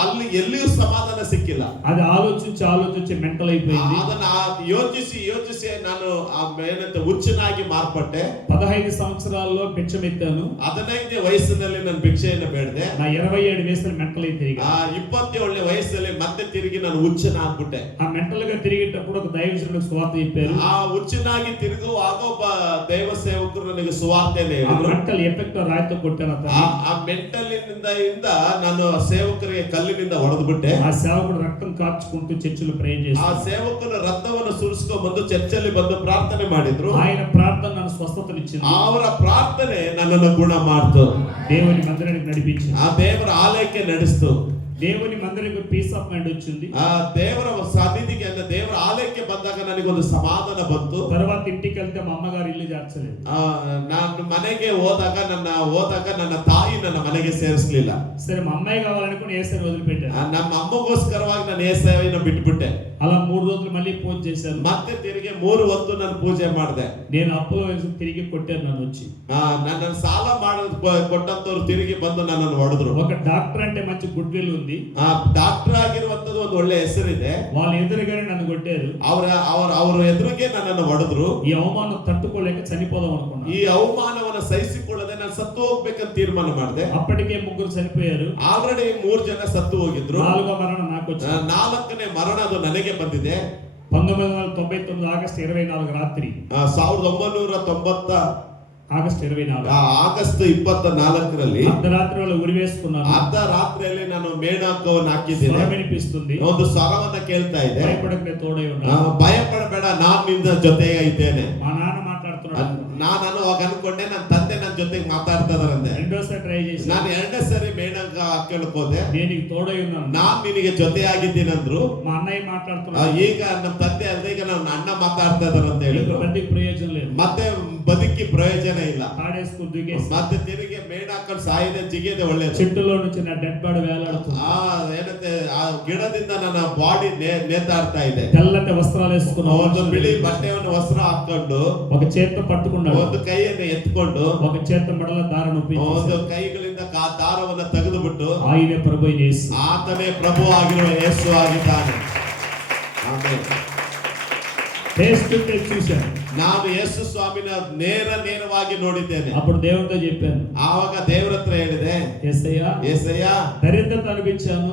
ಅಲ್ಲಿ ಎಲ್ಲಿಯೂ ಸಮಾಧಾನ ಸಿಕ್ಕಿಲ್ಲ. అది ఆలోచించి మెంటల్ అయిపోయింది. ಅದನ್ನ ಯೋಚಿಸಿ ನಾನು ಹುಚ್ಚನಾಗಿ ಮಾರ್ಪಟ್ಟೆ. 15 సంవత్సరాల్లో భిక్షమెత్తాను. 15 ವಯಸ್ಸಿನಲ್ಲಿ ನಾನು ಭಿಕ್ಷೆಯನ್ನು ಬೇಡದೆ. నా 27 వయసులో మెంటల్ అయితే 27 ವಯಸ್ಸಲ್ಲಿ ಮತ್ತೆ ತಿರುಗಿ ನಾನು ಹುಚ್ಚನಾಗ್ಬಿಟ್ಟೆ. ఆ మెంటల్ గా తిరిగేటప్పుడు ఒక దైవజనుడికి సువార్త చెప్పారు. ಆ ಹುಚ್ಚನಾಗಿ ತಿರುಗುವಾಗ ಒಬ್ಬ ದೈವ ಸೇವಕರು ನನಗೆ ಸುವಾರ್ತೆಯನ್ನು ఆ ಹೇಳಿದ್ರು. మెంటల్ ఎఫెక్ట్ రాయితో కొట్టాను. ಆ ಮೆಂಟಲ್ ಇಂದ ನಾನು ಸೇವಕರಿಗೆ ಕಲ್ಲಿನಿಂದ ಹೊಡೆದ್ಬಿಟ್ಟೆ. ఆ సేవకుడు రక్తం కార్చుకుంటూ చర్చిలో ప్రే ಆ చేశాడు. ಸೇವಕರು ರಕ್ತವನ್ನು ಸುರಿಸ್ಕೊಂಡು ಬಂದು ಚರ್ಚಲ್ಲಿ ಬಂದು ಪ್ರಾರ್ಥನೆ ಮಾಡಿದ್ರು. ఆయన ప్రార్థన నన్ను స్వస్థతనిచ్చింది. ಅವರ ಪ್ರಾರ್ಥನೆ ನನ್ನನ್ನು ಗುಣ ಮಾಡ್ತು. దేవుని మందిరానికి నడిపించింది. ಆ ದೇವರ ಆಲಯಕ್ಕೆ ನಡೆಸ್ತು. దేవుని మందిరానికి పీస్ ఆఫ్ మైండ్ వచ్చింది. ಆ ದೇವರ ಸನ್ನಿಧಿಗೆ ಅಂದ್ರೆ ದೇವರ ಆಲಯಕ್ಕೆ ಬಂದಾಗ ನನಗೊಂದು ಸಮಾಧಾನ ಬಂತು. తర్వాత ఇంటికి వెళ్తే మా అమ్మగారు ఇల్లు చేర్చలేదు. ನಾನು ಮನೆಗೆ ಹೋದಾಗ ನನ್ನ ತಾಯಿ ನನ್ನ ಮನೆಗೆ ಸೇರಿಸಲಿಲ್ಲ. సరే మా అమ్మాయి కావాలనుకుని ఏసైని వదిలిపెట్టాను. ನಮ್ಮ ಅಮ್ಮಗೋಸ್ಕರವಾಗಿ ನಾನು ಏಸಯ್ಯನ ಬಿಟ್ಬಿಟ್ಟೆ. అలా 3 రోజులు మళ్ళీ పూజ చేశాను. ಮತ್ತೆ ತಿರುಗಿ 3 ಹೊತ್ತು ನಾನು ಪೂಜೆ ಮಾಡಿದೆ. నేను అప్పులో వేసి తిరిగి కొట్టారు నన్ను వచ్చి. ನನ್ನ ಸಾಲ ಕೊಟ್ಟಂತವ್ರು ತಿರುಗಿ ಬಂದು ನನ್ನನ್ನು ಹೊಡೆದ್ರು. ఒక డాక్టర్ అంటే మంచి గుడ్ విల్ ఉంది. ಡಾಕ್ಟರ್ ಆಗಿರುವಂತದ್ದು ಒಂದು ಒಳ್ಳೆ ಹೆಸರಿದೆ. వాళ్ళ ఎదురుగానే నన్ను కొట్టారు. ಅವರ ಎದುರಿಗೆ ನನ್ನನ್ನು ಹೊಡೆದ್ರು. ఈ అవమానం తట్టుకోలేక చనిపోదాం అనుకున్నాను. ಈ ಅವಮಾನವನ್ನು ಸಹಿಸಿಕೊಳ್ಳದೆ ನಾನು ಸತ್ತು ಹೋಗ್ಬೇಕಂತ ತೀರ್ಮಾನ ಮಾಡಿದೆ. అప్పటికే 3 చనిపోయారు. ಆಲ್ರೆಡಿ 3 ಜನ ಸತ್ತು ಹೋಗಿದ್ರು. 4వ మరణం నాకు వచ్చింది. 4ನೇ ಮರಣ ಅದು ನನಗೆ ಬಂದಿದೆ. 1999 ఆగస్టు 24 రాత్రి 1990 ఆగస్టు 24 ಆಗಸ್ಟ್ 24ರಲ್ಲಿ అర్ధరాత్రి వాళ్ళు ఉరివేసుకున్నాను. ಅರ್ಧ ರಾತ್ರಿಯಲ್ಲಿ ನಾನು ಮೇಣಕವನ್ನು ಹಾಕಿದ್ದೇನೆ. స్వరం వినిపిస్తుంది. ಒಂದು ಸ್ವರವನ್ನ ಕೇಳ್ತಾ ಇದೆ. భయపడకే తోడై ఉన్నాను. ಭಯಪಡಬೇಡ, ನಾನು ನಿನ್ನ ಜೊತೆಗೆ ಇದ್ದೇನೆ. మా నాన్న మాట్లాడుతున్నాడు. ನಾನು ಅವಾಗ ಅನ್ಕೊಂಡೆ ನನ್ನ ತಂದೆ ನನ್ನ ಜೊತೆಗೆ ಮಾತಾಡ್ತಾ ಇದಾರಂತೆ. రెండోసారి ట్రై చేసి ನಾನು 2ನೇ ಸರಿ ಮೇಣಕ ಹಾಕ್ಕೊಳ್ಳಕ್ ಹೋದೆ, నేను నీకు తోడై ఉన్నాను. ನಾನ್ ನಿನಗೆ ಜೊತೆಯಾಗಿದ್ದೀನಂದ್ರು. మా అన్నయ్య మాట్లాడుతున్నాడు, ಈಗ ನಮ್ಮ ತಂದೆ ಅಲ್ಲದೆ ಈಗ ನನ್ನ ಅಣ್ಣ ಮಾತಾಡ್ತಾ ಇದಾರೆ ಅಂತ ಹೇಳಿದ್ರು. బతికి ప్రయోజనం లేదు, ಮತ್ತೆ ಬದುಕಿ ಪ್ರಯೋಜನ ಇಲ್ಲ, తాడేసుకుని దిగేసి ಮತ್ತೆ ತಿರುಗಿ ಮೇಣ ಹಾಕೊಂಡು ಸಾಯದೆ ಜಿಗಿಯದೆ ಒಳ್ಳೇದು. చెట్టులో నుంచి నా డెడ్ బాడీ వేలాడుతుంది. ಏನಂತೆ ಆ ಗಿಡದಿಂದ ನನ್ನ ಬಾಡಿ ನೇತಾಡ್ತಾ ಇದೆ. తెల్లటి వస్త్రాలు వేసుకున్న ಒಂದು ಬಿಳಿ ಬಟ್ಟೆಯನ್ನು ವಸ್ತ್ರ ಹಾಕೊಂಡು ఒక చేత్తో పట్టుకున్నాడు, ಒಂದು ಕೈಯನ್ನು ಎತ್ಕೊಂಡು ఒక చేత మెడల దారను ಒಂದು కೈಗಳಿಂದ ದಾರವನ್ನು ತೆಗೆದು ಬಿಟ್ಟು ఆయనే ప్రభు అయిన యేసు, ಆತನೇ ಪ್ರಭು ಆಗಿರುವ ಯೇಸು ಆಗಿದ್ದಾನೆ. ಆಮೆನ್. ఫేస్ టు ఫేస్ చూశాను. ನಾನು ಯೇಸು ಸ್ವಾಮಿನ ನೇರವಾಗಿ ನೋಡಿದ್ದೇನೆ. అప్పుడు దేవుడితో చెప్పాను, ಆವಾಗ ದೇವರ ಹತ್ರ ಹೇಳಿದೆ, యేసయ్య దరిద్రత అనిపించాను,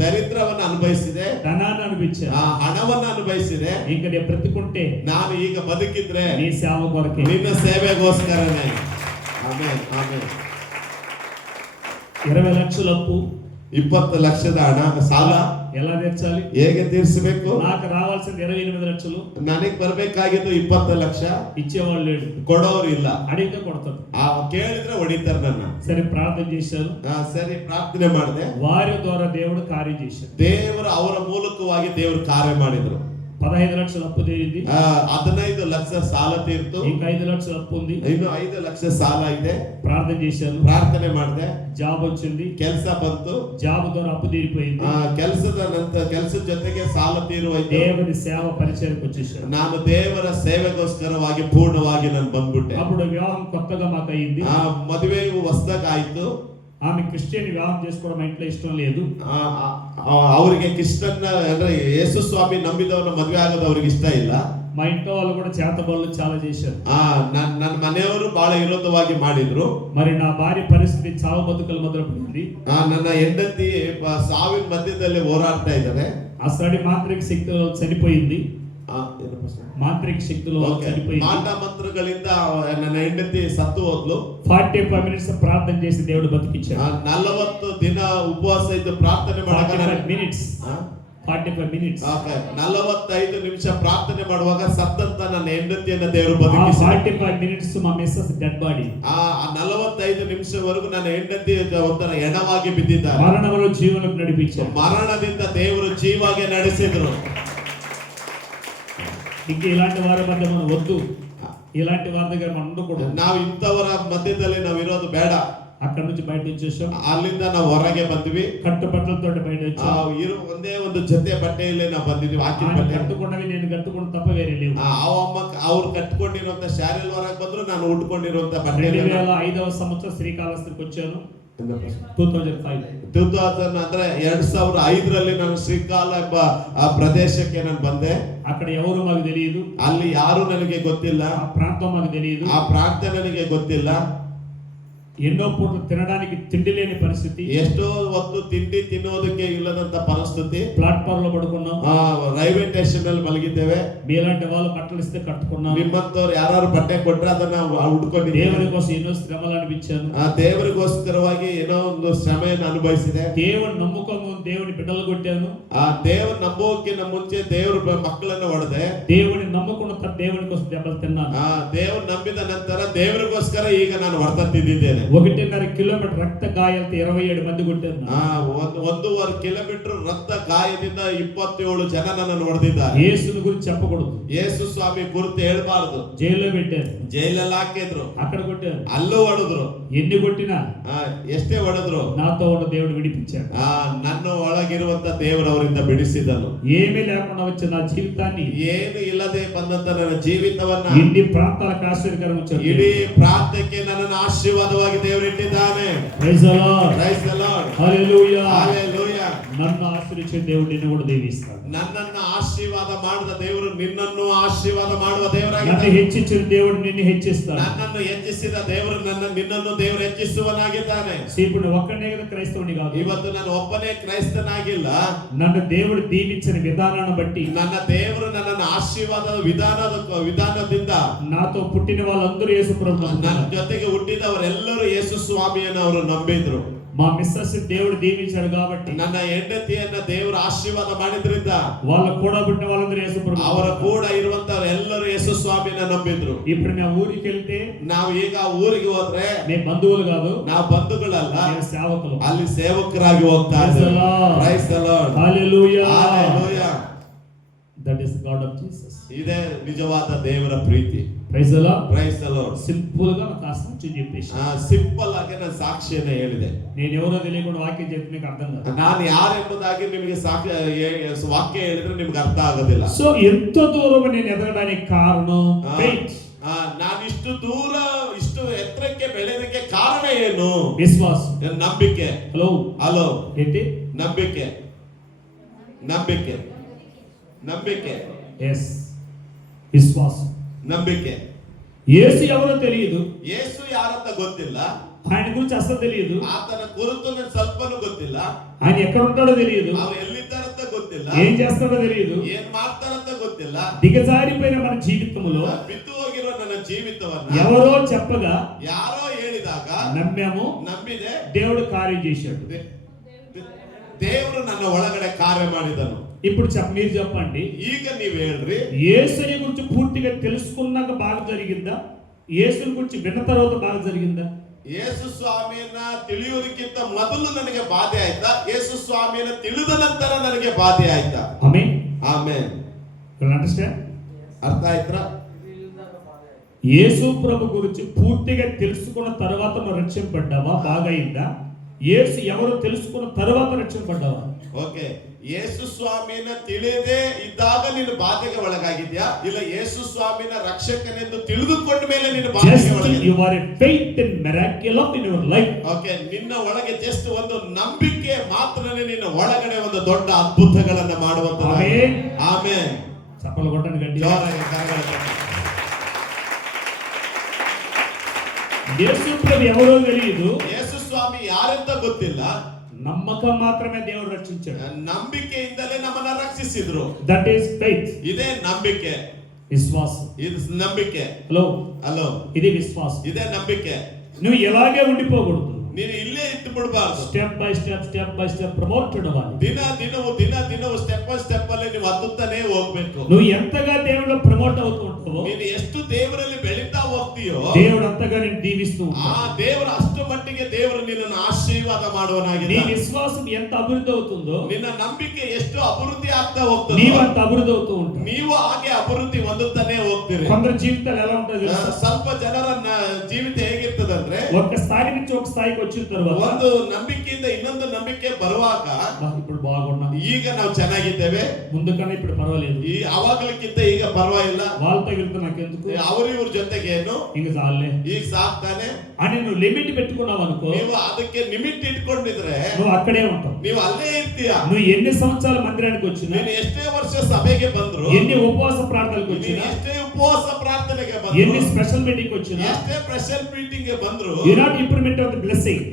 ದರಿದ್ರವನ್ನು ಅನುಭವಿಸಿದೆ, ధనాన్ని అనిపించాను, ಹಣವನ್ನು ಅನುಭವಿಸಿದೆ. ಈಗ నేను ಬ್ರತಿకుంటే ನಾನು ಈಗ ಬದುಕಿದ್ರೆ నీ సేవ కొరకే, ನಿನ್ನ ಸೇವೆಗೋಸ್ಕರನೇ. Amen amen. 20 లక్షల అప్పు, 20 ಲಕ್ಷದ ಹಣ ಸಾಲ ఎలా తీర్చాలి? ಹೇಗೆ ತೀರಿಸಬೇಕು? నాకు రావాల్సింది 28 లక్షలు, ನನಗೆ ಬರಬೇಕಾಗಿದ್ದು 20 ಲಕ್ಷ. ఇచ్చేవాళ్ళు లేడు, ಕೊಡೋರು ಇಲ್ಲ. అడిగితే కొడతాడు. ಕೇಳಿದ್ರೆ ಹೊಡಿತಾರೆ ನನ್ನ. సరే ప్రార్థన చేశాను, ಸರಿ ಪ್ರಾರ್ಥನೆ ಮಾಡಿದೆ. వారి ద్వారా దేవుడు కార్యం చేశాడు. ದೇವರು ಅವರ ಮೂಲಕವಾಗಿ ದೇವರು ಕಾರ್ಯ ಮಾಡಿದ್ರು. 15 లక్షల అప్పు తీరింది, 15 ಲಕ್ಷ ಸಾಲ ತೀರ್ತು. ఇంకా 5 లక్షల అప్పు ఉంది, ಇನ್ನು 5 ಲಕ್ಷ ಸಾಲ ಇದೆ. ప్రార్థన చేశాను, ಪ್ರಾರ್ಥನೆ ಮಾಡಿದೆ. జాబ్ వచ్చింది, ಕೆಲಸ ಬಂತು. జాబ్ ద్వారా అప్పు తీరిపోయింది. ಕೆಲಸದ ನಂತರ ಕೆಲಸದ ಜೊತೆಗೆ ಸಾಲ ತೀರುವಾಯ್ತು. దేవుని సేవ పరిచయకు వచ్చేసాను. ನಾನು ದೇವರ ಸೇವೆಗೋಸ್ಕರವಾಗಿ ಪೂರ್ಣವಾಗಿ ನಾನು ಬಂದ್ಬಿಟ್ಟೆ. అప్పుడు వివాహం కొత్తగా మాకు అయింది. ಮದುವೆಯು ಹೊಸದಾಗಾಯ್ತು. ఆమె క్రిస్టియన్ వివాహం చేసుకోవడం మా ఇంట్లో ఇష్టం లేదు. ಅವರಿಗೆ ಕ್ರಿಶ್ಚಿಯನ್ ಅಂದ್ರೆ ಯೇಸು ಸ್ವಾಮಿ ನಂಬಿದವರ ಮದುವೆ ಆಗೋದು ಅವ್ರಿಗೆ ಇಷ್ಟ ಇಲ್ಲ. మా ఇంట్లో వాళ్ళు కూడా చేతబడులు చాలా చేశారు. ನನ್ನ ಮನೆಯವರು ಬಹಳ ವಿರೋಧವಾಗಿ ಮಾಡಿದ್ರು. మరి నా భార్య పరిస్థితి చావు బతుకల మధ్య పడింది. ನನ್ನ ಹೆಂಡತಿ ಸಾವಿನ ಮಧ್ಯದಲ್ಲಿ ಹೋರಾಡ್ತಾ ಇದ್ದಾರೆ. అసలు మాంత్రిక శక్తిలో చనిపోయింది. మాంత్రిక శక్తిలో చనిపోయింది. మాಟ మంత్రಗಳಿಂದ ನನ್ನ ಹೆಂಡತಿ ಸತ್ತು ಹೋದ್ಲು. 45 మినిట్స్ ప్రార్థన చేసి దేవుడు బతికించాడు. 40 ದಿನ ಉಪವಾಸ ಇದ್ದು ಪ್ರಾರ್ಥನೆ ಮಾಡಾಗ 45 మినిట్స్ 45 ನಿಮಿಷ ಪ್ರಾರ್ಥನೆ ಮಾಡುವಾಗ ಸತ್ತಂತ ನನ್ನ ಹೆಂಡತಿಯನ್ನ ದೇವರು ಬದುಕಿಸಿ. 45 మినిట్స్ మా మిಸ್ಸಸ್ ಡೆಡ್ ಬಾಡಿ. 45 ನಿಮಿಷವರೆಗೂ ನನ್ನ ಹೆಂಡತಿ ಒಂಥರ ಎಣವಾಗಿ ಬಿದ್ದಿದ್ದಾರೆ. ಮರಣವನ್ನು ಜೀವನಕ್ಕೆ ನಡಿಪಿಂಚಾರು. ಮರಣದಿಂದ ದೇವರು ಜೀವಾಗೆ ನಡೆಸಿದ್ರು. ఇంకా ఇలాంటి వారి మధ్య మనం వద్దు, ఇలాంటి వారి దగ్గర మనం ఉండకూడదు. ನಾವು ಇಂಥವರ ಮಧ್ಯದಲ್ಲಿ ನಾವು ಇರೋದು ಬೇಡ. అక్కడ నుంచి బయట వచ్చేసాం. ಅಲ್ಲಿಂದ ನಾವು ಹೊರಗೆ ಬಂದ್ವಿ. కట్టుబట్టలతో బయట వచ్చాం. ಒಂದೇ ಒಂದು ಜೊತೆ ಬಟ್ಟೆಯಲ್ಲಿ ನಾವು ಬಂದಿದ್ವಿ. ಹಾಕಿದ ಬಟ್ಟೆ ಕಟ್ಟುಕೊಂಡವಿ, నేను ಕಟ್ಟುಕೊಂಡು ತಪ್ಪ ಬೇರೆ లేవు. ಅವ್ರು ಕಟ್ಕೊಂಡಿರುವಂತ ಶಾಲೆಯಲ್ಲಿ ಹೊರಗೆ ಬಂದ್ರು, ನಾನು ಉಟ್ಕೊಂಡಿರುವಂತ ಬಟ್ಟೆ. 2005వ సంవత్సరం శ్రీకాళహస్తికి వచ్చాను. 2005 ಅಂದ್ರೆ 2005ರಲ್ಲಿ ನಾನು ಶ್ರೀಕಾಲ ಎಂಬ ಪ್ರದೇಶಕ್ಕೆ ನಾನು ಬಂದೆ. అక్కడ ఎవరు మాకు తెలియదు, ಅಲ್ಲಿ ಯಾರು ನನಗೆ ಗೊತ್ತಿಲ್ಲ, ఆ ప్రాంతం మాకు తెలియదు, ಆ ಪ್ರಾಂತ ನನಗೆ ಗೊತ್ತಿಲ್ಲ. ఎన్నో పూటలు తినడానికి తిండి లేని పరిస్థితి, ఎಷ್ಟో ಹೊತ್ತು ತಿಂಡಿ ತಿನ್ನೋದಕ್ಕೆ ಇಲ್ಲದಂತ ಪರಿಸ್ಥಿತಿ. ప్లాట్ఫామ్ లో పడుకున్నాం, ರೈಲ್ವೆ ಸ್ಟೇಷನ್ ಅಲ್ಲಿ ಮಲಗಿದ್ದೇವೆ. మీలాంటి వాళ్ళు బట్టలు ఇస్తే కట్టుకున్నాం. ನಿಮ್ಮಂತವ್ರು ಯಾರು ಬಟ್ಟೆ ಕೊಟ್ರೆ ಅದನ್ನ ಉಟ್ಕೊಂಡಿದ್ದೇವೆ. దేవుని కోసం ఎన్నో శ్రమలు అనిపించాను. ದೇವರಿಗೋಸ್ಕರವಾಗಿ ಏನೋ ಒಂದು ಶ್ರಮೆಯನ್ನು ಅನುಭವಿಸಿದೆ. దేవుని నమ్ముకోము, దేవుని బిడ్డలు కొట్టాను. ದೇವ್ರ ನಂಬೋಕ್ಕಿಂತ ಮುಂಚೆ ದೇವ್ರ ಮಕ್ಕಳನ್ನ ಹೊಡೆದೆ. దేవుని నమ్మకుండా దేవుని కోసం దెబ్బలు తిన్నాను. ದೇವ್ರ ನಂಬಿದ ನಂತರ ದೇವರಿಗೋಸ್ಕರ ಈಗ ನಾನು ಹೊಡೆತ ತಿಂದಿದ್ದೇನೆ. 1.5 ಕಿಲೋಮೀಟರ್ ರಕ್ತ ಗಾಯಕ್ಕೆ 27 ಮಂದಿ ಕೊಟ್ಟಿದ್ದಾರೆ. 1.5 ಕಿಲೋಮೀಟರ್ ರಕ್ತ ಗಾಯದಿಂದ 27 ಜನ ನನ್ನನ್ನು ಹೊಡೆದಿದ್ದಾರೆ. యేసుని గురించి చెప్పకూడదు, ಯೇಸು ಸ್ವಾಮಿ ಗುರುತು ಹೇಳ್ಬಾರ್ದು. జైల్లో పెట్టారు, ಜೈಲಲ್ಲಿ ಹಾಕಿದ್ರು, అక్కడ కొట్టారు, ಅಲ್ಲೂ ಹೊಡೆದ್ರು. ఎన్ని కొట్టినా ಎಷ್ಟೇ ಹೊಡೆದ್ರು నాతో ఉన్న దేవుడు విడిపించాడు. ನನ್ನ ಒಳಗಿರುವಂತ ದೇವರು ಅವರಿಂದ ಬಿಡಿಸಿದನು. ఏమీ లేకుండా వచ్చిన నా జీవితాన్ని, ಏನು ಇಲ್ಲದೆ ಬಂದಂತ ನನ್ನ ಜೀವಿತವನ್ನ ఇన్ని ప్రాంతాలకు ఆశీర్వాదకరం ఉంచాడు. ಇಡೀ ಪ್ರಾಂತ್ಯಕ್ಕೆ ನನ್ನನ್ನು ಆಶೀರ್ವಾದವಾಗಿ ದೇವರು ಇಟ್ಟಿದ್ದಾನೆ. Praise the Lord, praise the Lord, hallelujah, hallelujah. నన్ను ఆశీర్వదించే దేవుడు నిన్ను కూడా దీవిస్తాడు. ನನ್ನನ್ನು ಆಶೀರ್ವಾದ ಮಾಡಿದ ದೇವರು ನಿನ್ನನ್ನು ಆಶೀರ್ವಾದ ಮಾಡುವ నన్ను ದೇವರಾಗಿದ್ದಾನೆ. హెచ్చించిన దేవుడు నిన్ను హెచ్చిస్తాడు. ನನ್ನನ್ನು ಹೆಚ್ಚಿಸಿದ ದೇವರು ನಿನ್ನನ್ನು ದೇವರು ಹೆಚ್ಚಿಸುವನಾಗಿದ್ದಾನೆ. ఇప్పుడు ఒక్కనే కదా క్రైస్తవుని కాదు, ಇವತ್ತು ನಾನು ಒಬ್ಬನೇ ಕ್ರೈಸ್ತನಾಗಿಲ್ಲ. నన్ను దేవుడు దీవించిన విధానాన్ని బట్టి, ನನ್ನ ದೇವರು ನನ್ನನ್ನು ಆಶೀರ್ವಾದದ ವಿಧಾನದಿಂದ నాతో పుట్టిన వాళ్ళందరూ యేసు ప్రభువును ನನ್ನ నమ్ముతారు. ಜೊತೆಗೆ ಹುಟ್ಟಿದವರೆಲ್ಲರೂ ಯೇಸು ಸ್ವಾಮಿಯನ್ನು ಅವರು ನಂಬಿದ್ರು. మా మిస్సెస్ దేవుడు దీవించాడు కాబట్టి, ನನ್ನ ಹೆಂಡತಿಯನ್ನ ದೇವರು ಆಶೀರ್ವಾದ ಮಾಡಿದ್ರಿಂದ వాళ్ళ కూడా పుట్టిన వాళ్ళందరూ యేసు ప్రభువు ಅವರ ಕೂಡ ಇರುವಂತವರೆಲ್ಲರೂ ಯೇಸು ಸ್ವಾಮಿನ ನಂಬಿದ್ರು. ఇప్పుడు మేము ఊరికి వెళ్తే ನಾವು ಈಗ ಊರಿಗೆ ಹೋದ್ರೆ మేము బంధువులు కాదు, ನಾವು ಬಂಧುಗಳಲ್ಲ, మేము సేవకులు. ಅಲ್ಲಿ ಸೇವಕರಾಗಿ ಹೋಗ್ತಾ Praise the ಇದ್ದಾರೆ. Lord. Praise the Lord. Hallelujah. Hallelujah. That is God of Jesus. ಇದೇ ನಿಜವಾದ ದೇವರ ಪ್ರೀತಿ. Praise the Lord. Praise the Lord. Simple గా నాకు సాక్ష్యం చెప్పేసి ಸಿಂಪಲ್ ಆಗಿ ನಾನು ಸಾಕ್ಷಿಯನ್ನ ಹೇಳಿದೆ. నేను ఎవరో తెలియకుండా వాక్యం చెప్పి మీకు అర్థం కాదు. ನಾನು ಯಾರೆಂಬುದಾಗಿ ನಿಮಗೆ ವಾಕ್ಯ ಹೇಳಿದ್ರೆ ನಿಮ್ಗೆ ಅರ್ಥ ಆಗೋದಿಲ್ಲ. సో ఎంత దూరం నేను ఎదగడానికి కారణం faith. ನಾನು ಇಷ್ಟು ದೂರ ಇಷ್ಟು ಎತ್ತರಕ್ಕೆ ಬೆಳೆಯೋದಕ್ಕೆ ಕಾರಣ ಏನು? విశ్వాసం, ನಂಬಿಕೆ. ಹಲೋ ఏంటి? ನಂಬಿಕೆ. ನಂಬಿಕೆ. ನಂಬಿಕೆ. ఎస్, విశ్వాసం. ನಂಬಿಕೆ. యేసు ఎవరో తెలియదు, ಯೇಸು ಯಾರಂತ ಗೊತ್ತಿಲ್ಲ, ఆయన గురించి అసలు తెలియదు, ಆತನ ಕುರಿತು ನನಗೆ ಸ್ವಲ್ಪನೂ ಗೊತ್ತಿಲ್ಲ, ఆయన ఎక్కడ ఉంటాడో తెలియదు, ಅವ್ರು ಎಲ್ಲಿದ್ದಾರಂತ ಗೊತ್ತಿಲ್ಲ, ఏం చేస్తాడో తెలియదు. ಏನ್ ಮಾಡ್ತಾರಂತ ಗೊತ್ತಿಲ್ಲ. దిగజారిపోయిన మన జీవితంలో ಬಿದ್ದು ಹೋಗಿರೋ ನನ್ನ ಜೀವಿತವನ್ನ ఎవరో చెప్పగా ಯಾರೋ ಹೇಳಿದಾಗ నమ్మాము, ನಂಬಿದೆ. దేవుడు కార్యం చేశాడు. ದೇವರು ನನ್ನ ಒಳಗಡೆ ಕಾರ್ಯ ಮಾಡಿದನು. ఇప్పుడు మీరు చెప్పండి, ಈಗ ನೀವ್ ಹೇಳ್ರಿ, యేసుని గురించి పూర్తిగా తెలుసుకున్నాక బాగా జరిగిందా, యేసుని గురించి విన్న తర్వాత బాగా జరిగిందా? ಯೇಸು ಸ್ವಾಮಿಯನ್ನ ತಿಳಿಯುವುದಕ್ಕಿಂತ ಮೊದಲು ನನಗೆ ಬಾಧೆ ಆಯ್ತಾ, ಯೇಸು ಸ್ವಾಮಿಯನ್ನ ತಿಳಿದ ನಂತರ ನನಗೆ ಬಾಧೆ ಆಯ್ತಾ? ఆమేన్. ಆಮೆನ್. You understand? ಅರ್ಥ ಆಯ್ತಾ? యేసు ప్రభు గురించి పూర్తిగా తెలుసుకున్న తర్వాత నువ్వు రక్షింపడ్డావా? బాగా అయిందా? యేసు ఎవరు తెలుసుకున్న తర్వాత రక్షింపడ్డావా? ಓಕೆ. ಯೇಸು ಸ್ವಾಮಿನ ತಿಳಿಯದೆ ಇದ್ದಾಗ ನೀನು ಬಾಧೆಗೆ ಒಳಗಾಗಿದ್ಯಾ, ಇಲ್ಲ ಯೇಸು ಸ್ವಾಮಿನ ರಕ್ಷಕನೆಂದು ತಿಳಿದುಕೊಂಡ ಮೇಲೆ ನೀನು ಬಾಧೆಗೆ ಒಳಗಾಗಿದ್ಯಾ? You are a faith and miracle in your life. Okay. ನಿನ್ನ ಒಳಗೆ ಜಸ್ಟ್ ಒಂದು ನಂಬಿಕೆ ಮಾತ್ರನೇ ನಿನ್ನ ಒಳಗಡೆ ಒಂದು ದೊಡ್ಡ ಅದ್ಭುತಗಳನ್ನ ಮಾಡುವಂತ. ಆಮೆನ್. ಆಮೆನ್. ಚಪ್ಪಲು ಕೊಟ್ಟಂಗೆ ಗಟ್ಟಿ. ಜೋರಾಗಿ ಕರಗಳ ತಟ್ಟಿ. యేసు ప్రభు ఎవరో తెలియదు, ಯೇಸು ಸ್ವಾಮಿ ಯಾರೆಂತ ಗೊತ್ತಿಲ್ಲ, నమ్మకం మాత్రమే దేవుడు రక్షించాడు. ನಂಬಿಕೆಯಿಂದಲೇ ನಮ್ಮನ್ನ ರಕ್ಷಿಸಿದ್ರು. That is faith. ಇದೇ ನಂಬಿಕೆ. విశ్వాసం. ಇದು ನಂಬಿಕೆ. హలో, ఇది విశ్వాసం. ಇದೇ ನಂಬಿಕೆ. నువ్వు ఇలాగే ఉండిపోకూడదు. ನೀನು ಇಲ್ಲೇ ಇದ್ದು ಬಿಡಬಾರ್ದು. ಸ್ಟೆಪ್ ಬೈ ಸ್ಟೆಪ್ ಪ್ರಮೋಟೆಡ್ ಅవ్వాలి. ದಿನವೂ ಸ್ಟೆಪ್ ಬೈ ಸ್ಟೆಪ್ ಅಲ್ಲಿ ನೀವು ಹತ್ತುತ್ತಾನೆ ಹೋಗ್ಬೇಕು. నువ్వు ఎంతగా దేవుడిలో ప్రమోట్ అవుతూ ఉంటావో, ನೀನು ಎಷ್ಟು ದೇವರಲ್ಲಿ ಬೆಳೀತಾ ಹೋಗ್ತೀಯೋ, దేవుడు అంతగా నిన్ను దీవిస్తూ ಆ ఉంటాడు. ದೇವರು ಅಷ್ಟು ಮಟ್ಟಿಗೆ ದೇವರು ನಿನ್ನನ್ನು ಆಶೀರ್ವಾದ నీ ಮಾಡುವನಾಗಿದ್ದಾನೆ. విశ్వాసం ఎంత అభివృద్ధి అవుతుందో, ನಿನ್ನ ನಂಬಿಕೆ ಎಷ್ಟು ಅಭಿವೃದ್ಧಿ ಆಗ್ತಾ ಹೋಗ್ತದೆ, నీవు అంత అభివృద్ధి అవుతూ ఉంటావు. ನೀವು ಹಾಗೆ ಅಭಿವೃದ್ಧಿ ಹೊಂದುತ್ತಾನೆ ಹೋಗ್ತೀರಿ. కొందరు జీవితాలు ఎలా ఉంటాయో తెలుసా? ಸ್ವಲ್ಪ ಜನರ ಜೀವಿತ ಹೇಗಿರ್ತದಂದ್ರೆ, ఒక స్థాయి నుంచి ఒక స్థాయికి వచ్చిన తర్వాత ಒಂದು ನಂಬಿಕೆಯಿಂದ ಇನ್ನೊಂದು ನಂಬಿಕೆ ಬರುವಾಗ ఇప్పుడు బాగున్నా, ಈಗ ನಾವು ಚೆನ್ನಾಗಿದ್ದೇವೆ, ముందు కన్నా ఇప్పుడు పర్వాలేదు, ಈ ಅವಾಗಲಕ್ಕಿಂತ ಈಗ ಪರವಾಗಿಲ್ಲ, వాళ్ళతో వెళ్తే నాకెందుకు, ಅವ್ರ ಇವ್ರ ಜೊತೆಗೆ ಏನು ఇంక చాలే ಈಗ ಸಾಕ್ತಾನೆ అని నువ్వు లిమిట్ పెట్టుకున్నావు అనుకో, ನೀವು ಅದಕ್ಕೆ ನಿಮಿಟ್ ಇಟ್ಕೊಂಡಿದ್ರೆ నువ్వు అక్కడే ఉంటావు. ನೀವು ಅಲ್ಲೇ ಇರ್ತೀಯ. నువ్వు ఎన్ని సంవత్సరాలు మందిరానికి వచ్చినా, ನೀನು ಎಷ್ಟೇ ವರ್ಷ ಸಭೆಗೆ ಬಂದ್ರು, ఎన్ని ఉపవాస ప్రార్థనలకు ನೀನು వచ్చినా, ಎಷ್ಟೇ ಉಪವಾಸ ಪ್ರಾರ್ಥನೆಗೆ ఎన్ని ಬಂದ್ರು, స్పెషల్ మీటింగ్ వచ్చినా, ಎಷ್ಟೇ ಸ್ಪೆಷಲ್ ಮೀಟಿಂಗ್ ಗೆ ಬಂದ್ರು, you not improvement of the blessing.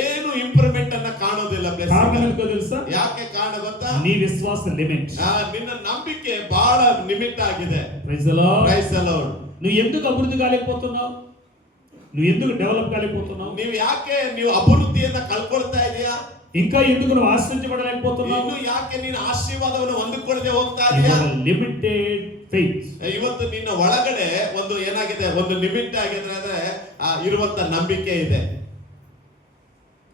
ಏನು ಇಂಪ್ರೂವ್ಮೆಂಟ್ ಅನ್ನ ಕಾಣೋದಿಲ್ಲ. కారణం ఎందుకో తెలుసా? ಯಾಕೆ ಕಾರಣ ಗೊತ್ತಾ? నీ విశ్వాస లిమిట్. ನಿನ್ನ ನಂಬಿಕೆ ಬಹಳ ಲಿಮಿಟ್ ಆಗಿದೆ. Praise the Lord. Praise the Lord. నువ్వు ఎందుకు అభివృద్ధి కాలేకపోతున్నావు? నువ్వు ఎందుకు డెవలప్ కాలేకపోతున్నావు? ನೀವು ಅಭಿವೃದ್ಧಿಯನ್ನ ಕಳ್ಕೊಳ್ತಾ ಇದೀಯಾ? ఇంకా ఎందుకు నువ్వు ఆశ్రయించబడలేకపోతున్నావు? ಇನ್ನು ಯಾಕೆ ನೀನು ಆಶೀರ್ವಾದವನ್ನು ಹೊಂದಿಕೊಳ್ಳದೆ ಹೋಗ್ತಾ ಇದೀಯಾ? Limited faith. ಇವತ್ತು ನಿನ್ನ ಒಳಗಡೆ ಒಂದು ಏನಾಗಿದೆ, ಒಂದು ಲಿಮಿಟ್ ಆಗಿದೆ ಅಂದ್ರೆ ಇರುವಂತ ನಂಬಿಕೆ ಇದೆ.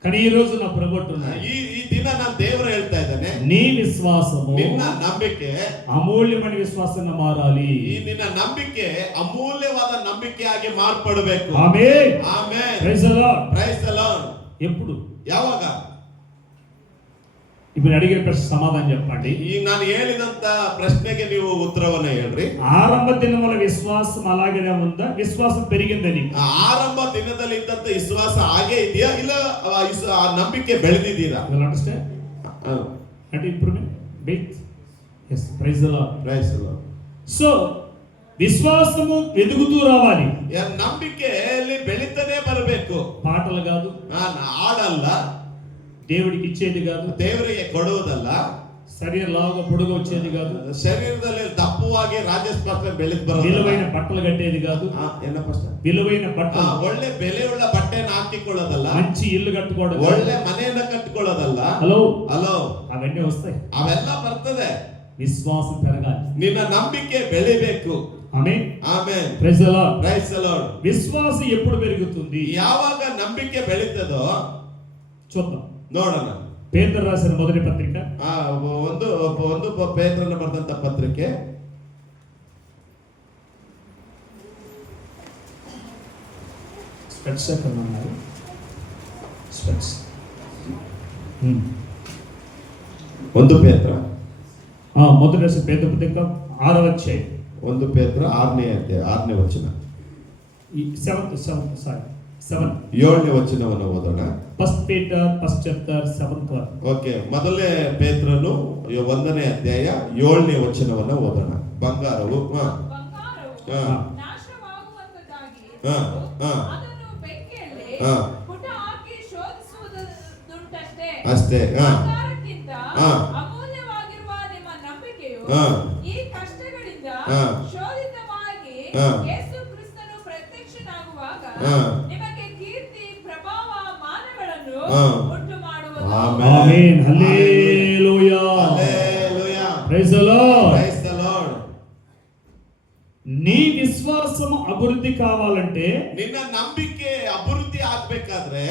కానీ ఈ రోజు నా ప్రభుత్వం ಈ ದಿನ ನಾನು ದೇವರು ಹೇಳ್ತಾ ಇದ್ದಾನೆ, నీ విశ్వాసము, ನಿನ್ನ ನಂಬಿಕೆ అమూల్యమైన విశ్వాసంగా మారాలి. ಈ ನಿನ್ನ ನಂಬಿಕೆ ಅಮೂಲ್ಯವಾದ ನಂಬಿಕೆಯಾಗಿ ಮಾರ್ಪಡಬೇಕು. Amen. Amen. Praise the Lord. Praise the Lord. ఎప్పుడు? ಯಾವಾಗ? ఇప్పుడు అడిగిన ప్రశ్న సమాధానం చెప్పండి. ಈಗ ನಾನು ಹೇಳಿದಂತ ಪ್ರಶ್ನೆಗೆ ನೀವು ಉತ್ತರವನ್ನ ಹೇಳ್ರಿ. ఆరంభ దినముల విశ్వాసం అలాగనే ఉందా? విశ్వాసం పెరిగిందని? ಆರಂಭ ದಿನದಲ್ಲಿ ಇದ್ದಂತ ವಿಶ್ವಾಸ ಹಾಗೆ ಇದೆಯಾ, ಇಲ್ಲ ಆ ನಂಬಿಕೆ ಬೆಳೆದಿದ್ದೀರಾ? అంటే improvement faith. yes, praise the lord. Praise the Lord. So విశ్వాసము ఎదుగుతూ రావాలి. ನಂಬಿಕೆಯಲ್ಲಿ ಬೆಳೀತಾನೆ ಬರಬೇಕು. పాటలు కాదు, ಹಾಡಲ್ಲ, దేవుడికి ఇచ్చేది కాదు, ದೇವರಿಗೆ ಕೊಡುವುದಲ್ಲ, శరీరంలాగా పొడుగు వచ్చేది కాదు, ಶರೀರದಲ್ಲಿ ದಪ್ಪವಾಗಿ ರಾಜಸ್ಪಷ್ಟ ಬೆಳೆದು ಬರೋದು, విలువైన బట్టలు కట్టేది కాదు, విలువైన బట్టలు, ಒಳ್ಳೆ ಬೆಲೆಯುಳ್ಳ ಬಟ್ಟೆಯನ್ನು ಹಾಕಿಕೊಳ್ಳೋದಲ್ಲ, మంచి ఇల్లు కట్టుకోవడం, ಒಳ್ಳೆ ಮನೆಯನ್ನ ಕಟ್ಟಿಕೊಳ್ಳೋದಲ್ಲ. హలో, ಅವన్నీ వస్తాయి. ಅವೆಲ್ಲ ಬರ್ತದೆ. విశ్వాసం పెరగాలి. ನಿನ್ನ ನಂಬಿಕೆ ಬೆಳಿಬೇಕು. Amen. Amen. Praise the Lord. Praise the Lord. విశ్వాసం ఎప్పుడు పెరుగుతుంది? ಯಾವಾಗ ನಂಬಿಕೆ ಬೆಳೀತದೋ చూద్దాం. ನೋಡೋಣ. పేతురు రాసిన మొదటి పత్రిక ಒಂದು ಪೇತ್ರನ ಬರೆದಂತ ಪತ್ರಿಕೆ స్పెట్స్ ఎక్కడ ఉన్నారు? స్పెట్స్. ಒಂದು ಪೇತ್ರ మొదటి రాసిన పేతురు పత్రిక 6వ అధ్యాయం. ಒಂದು ಪೇತ್ರ 6ನೇ ಅಧ್ಯಾಯ 6ನೇ ವಚನ. ఈ 7ನೇ ವಚನವನ್ನು ಓದೋಣ. First Peter first chapter 7th verse. Okay, ಮೊದಲನೇ ಪೇತ್ರನು 1ನೇ ಅಧ್ಯಾಯ 7ನೇ ವಚನವನ್ನು ಓದೋಣ. ಬಂಗಾರವು ಅಷ್ಟೇ ಈ ಕಷ್ಟಗಳಿಂದ ಶೋಧಿತವಾಗಿ ಯೇಸು ಕ್ರಿಸ್ತನು ಪ್ರತ್ಯಕ್ಷನಾಗುವಾಗ ನಿಮಗೆ ಕೀರ್ತಿ ಪ್ರಭಾವ ಮಾನಗಳನ್ನು ಉಂಟು ಮಾಡುವುದು. Amen. Hallelujah. Hallelujah. Praise the Lord. Praise the Lord. నీ విశ్వాసం అభివృద్ధి కావాలంటే, ನಿನ್ನ ನಂಬಿಕೆ ಅಭಿವೃದ್ಧಿ ಆಗಬೇಕಾದ್ರೆ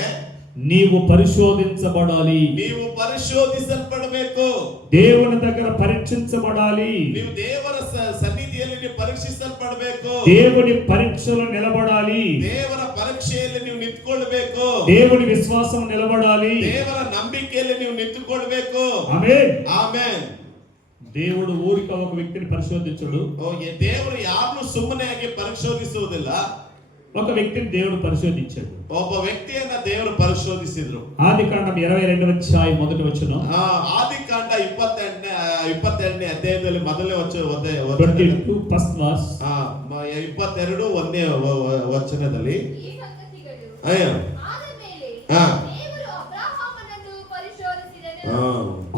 నీవు పరిశోధించబడాలి. ನೀವು ಪರಿಶೋಧಿಸಲ್ಪಡಬೇಕು. దేవుని దగ్గర పరీక్షించబడాలి. ನೀವು ದೇವರ ಸನ್ನಿಧಿಯಲ್ಲಿ ನೀವು ಪರೀಕ್ಷಿಸಲ್ಪಡಬೇಕು. దేవుని పరీక్షలో నిలబడాలి. ದೇವರ ಪರೀಕ್ಷೆಯಲ್ಲಿ ನೀವು ನಿಂತುಕೊಳ್ಳಬೇಕು. దేవుని విశ్వాసం నిలబడాలి. ದೇವರ ನಂಬಿಕೆಯಲ್ಲಿ ನೀವು ನಿಂತುಕೊಳ್ಳಬೇಕು. ఆమేన్. ಆಮೆನ್. దేవుడు ఊరిక ఒక వ్యక్తిని పరిశోధించడు. ದೇವರು ಯಾರನ್ನು ಸುಮ್ಮನೆ ಆಗಿ ಪರಿಶೋಧಿಸುವುದಿಲ್ಲ. ఒక వ్యక్తిని దేవుడు పరిశోధించాడు. ಒಬ್ಬ ವ್ಯಕ್ತಿಯನ್ನ ದೇವರು ಪರಿಶೋಧಿಸಿದ್ರು. ఆదికాండం 22వ అధ్యాయం మొదటి వచనం. ಆದಿಕಾಂಡ 22ನೇ ಅಧ್ಯಾಯದಲ್ಲಿ ಮೊದಲನೇ ವಚನ 22 ಫಸ್ಟ್ ವರ್ಸ್. 22 1ನೇ ವಚನದಲ್ಲಿ ಈ ಸಂಗತಿಗಳು ಆದ ಮೇಲೆ ದೇವರು ಅಬ್ರಹಾಮನನ್ನು ಪರಿಶೋಧಿಸಿದನು.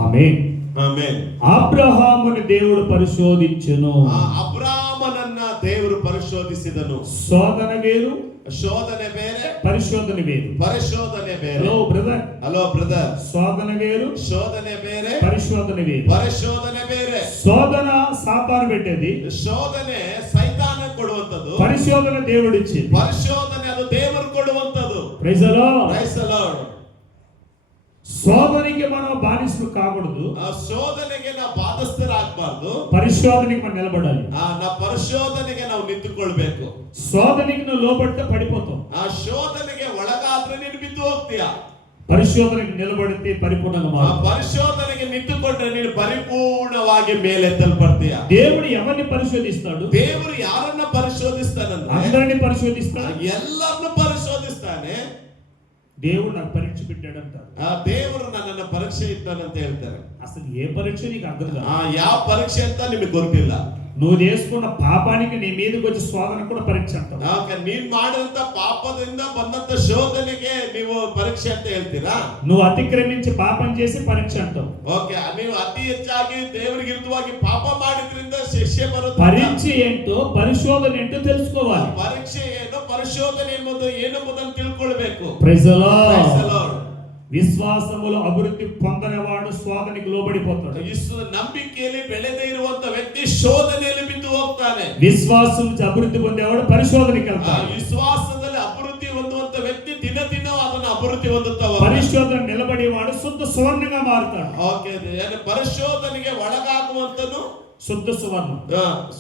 ಆಮೆನ್. ಆಮೆನ್. ಅಬ್ರಹಾಮನ దేవుడు పరిశోధించెను. ಅಬ್ರಹಾಮನನ್ನ ದೇವರು ಪರಿಶೋಧಿಸಿದನು. శోధన వేరు, ಶೋಧನೆ ಬೇರೆ, పరిశోధన వేరు. ಪರಿಶೋಧನೆ ಬೇರೆ. Hello brother. Hello brother. శోధన వేరు, ಶೋಧನೆ ಬೇರೆ, పరిశోధన వేరు. ಪರಿಶೋಧನೆ ಬೇರೆ. శోధన సాతాను పెట్టేది, ಶೋಧನೆ ಸೈತಾನ ಕೊಡುವಂತದ್ದು. పరిశోధన దేవుడు ఇచ్చేది. ಪರಿಶೋಧನೆ ಅದು ದೇವರು ಕೊಡುವಂತದ್ದು. Praise the Lord. Praise the Lord. శోధనకి మనం బానిసలు కాకూడదు. ಆ ಶೋಧನೆಗೆ ನಾವು ಬಾಧಿಸ್ತರಾಗಬಾರದು. పరిశోధనకి మనం నిలబడాలి. ನಾವು ಪರಿಶೋಧನೆಗೆ ನಾವು ನಿಂತುಕೊಳ್ಬೇಕು. శోధనకి నువ్వు లోబడితే పడిపోతావు. ಆ ಶೋಧನೆಗೆ ಒಳಗಾದ್ರೆ ನೀನು ಬಿದ್ದು ಹೋಗ್ತೀಯಾ. పరిశోధనకి నిలబడితే పరిపూర్ణంగా ಆ మారుతావు. ಪರಿಶೋಧನೆಗೆ ನಿಂತುಕೊಂಡ್ರೆ ನೀನು ಪರಿಪೂರ್ಣವಾಗಿ ಮೇಲೆತ್ತಲ್ಪಡ್ತೀಯಾ. దేవుడు ఎవరిని పరిశోధిస్తాడు? ದೇವರು ಯಾರನ್ನ ಪರಿಶೋಧಿಸ್ತಾನಂದ್ರೆ అందరిని పరిశోధిస్తాడు. ಎಲ್ಲರನ್ನು ಪರಿಶೋಧಿಸ್ತಾನೆ. దేవుడు నాకు పరీక్ష పెట్టాడు అంటారు. ಆ ದೇವರು ನನ್ನನ್ನ ಪರೀಕ್ಷೆ ಇಟ್ಟಾನಂತ ಹೇಳ್ತಾರೆ. అసలు ఏ పరీక్ష నీకు అర్థం కాదు. ಯಾವ ಪರೀಕ್ಷೆ ಅಂತ ನಿಮಗೆ ಗೊತ್ತಿಲ್ಲ. నువ్వు చేసుకున్న పాపానికి నీ మీదకి వచ్చే శోధన కూడా పరీక్ష అంటావు. ನೀನ್ ಮಾಡಿದಂತ ಪಾಪದಿಂದ ಬಂದಂತ ಶೋಧನೆಗೆ ನೀವು ಪರೀಕ್ಷೆ ಅಂತ ಹೇಳ್ತೀರಾ. నువ్వు అతిక్రమించి పాపం చేసి పరీక్ష అంటావు. ಓಕೆ, ನೀವು ಅತಿ ಹೆಚ್ಚಾಗಿ ದೇವರಿಗೆ ವಿರುದ್ಧವಾಗಿ ಪಾಪ ಮಾಡಿದ್ರಿಂದ ಶಿಕ್ಷೆ ಬರುತ್ತೆ. పరీక్ష ఏంటో పరిశోధన ఏంటో తెలుసుకోవాలి. ಪರೀಕ್ಷೆ ಏನು, ಪರಿಶೋಧನೆ ಏನೆಂಬುದನ್ನು ತಿಳ್ಕೊಳ್ಬೇಕು. Praise the Lord. Praise the Lord. విశ్వాసములో అభివృద్ధి పొందనివాడు శోధనకి లోబడిపోతాడు. ನಂಬಿಕೆಯಲ್ಲಿ ಬೆಳೆದೇ ಇರುವಂತ ವ್ಯಕ್ತಿ ಶೋಧನೆಯಲ್ಲಿ ಬಿದ್ದು ಹೋಗ್ತಾನೆ. విశ్వాసం నుంచి అభివృద్ధి పొందేవాడు పరిశోధనకి వెళ్తాడు. ವಿಶ್ವಾಸದಲ್ಲಿ ಅಭಿವೃದ್ಧಿ ಹೊಂದುವಂತ ವ್ಯಕ್ತಿ ದಿನ ದಿನ ಅದನ್ನು ಅಭಿವೃದ್ಧಿ ಹೊಂದುತ್ತವ. పరిశోధన నిలబడేవాడు శుద్ధ సువర్ణంగా మారుతాడు. ಓಕೆ, ಪರಿಶೋಧನೆಗೆ ಒಳಗಾಗುವಂತನು శుద్ధ సువర్ణం.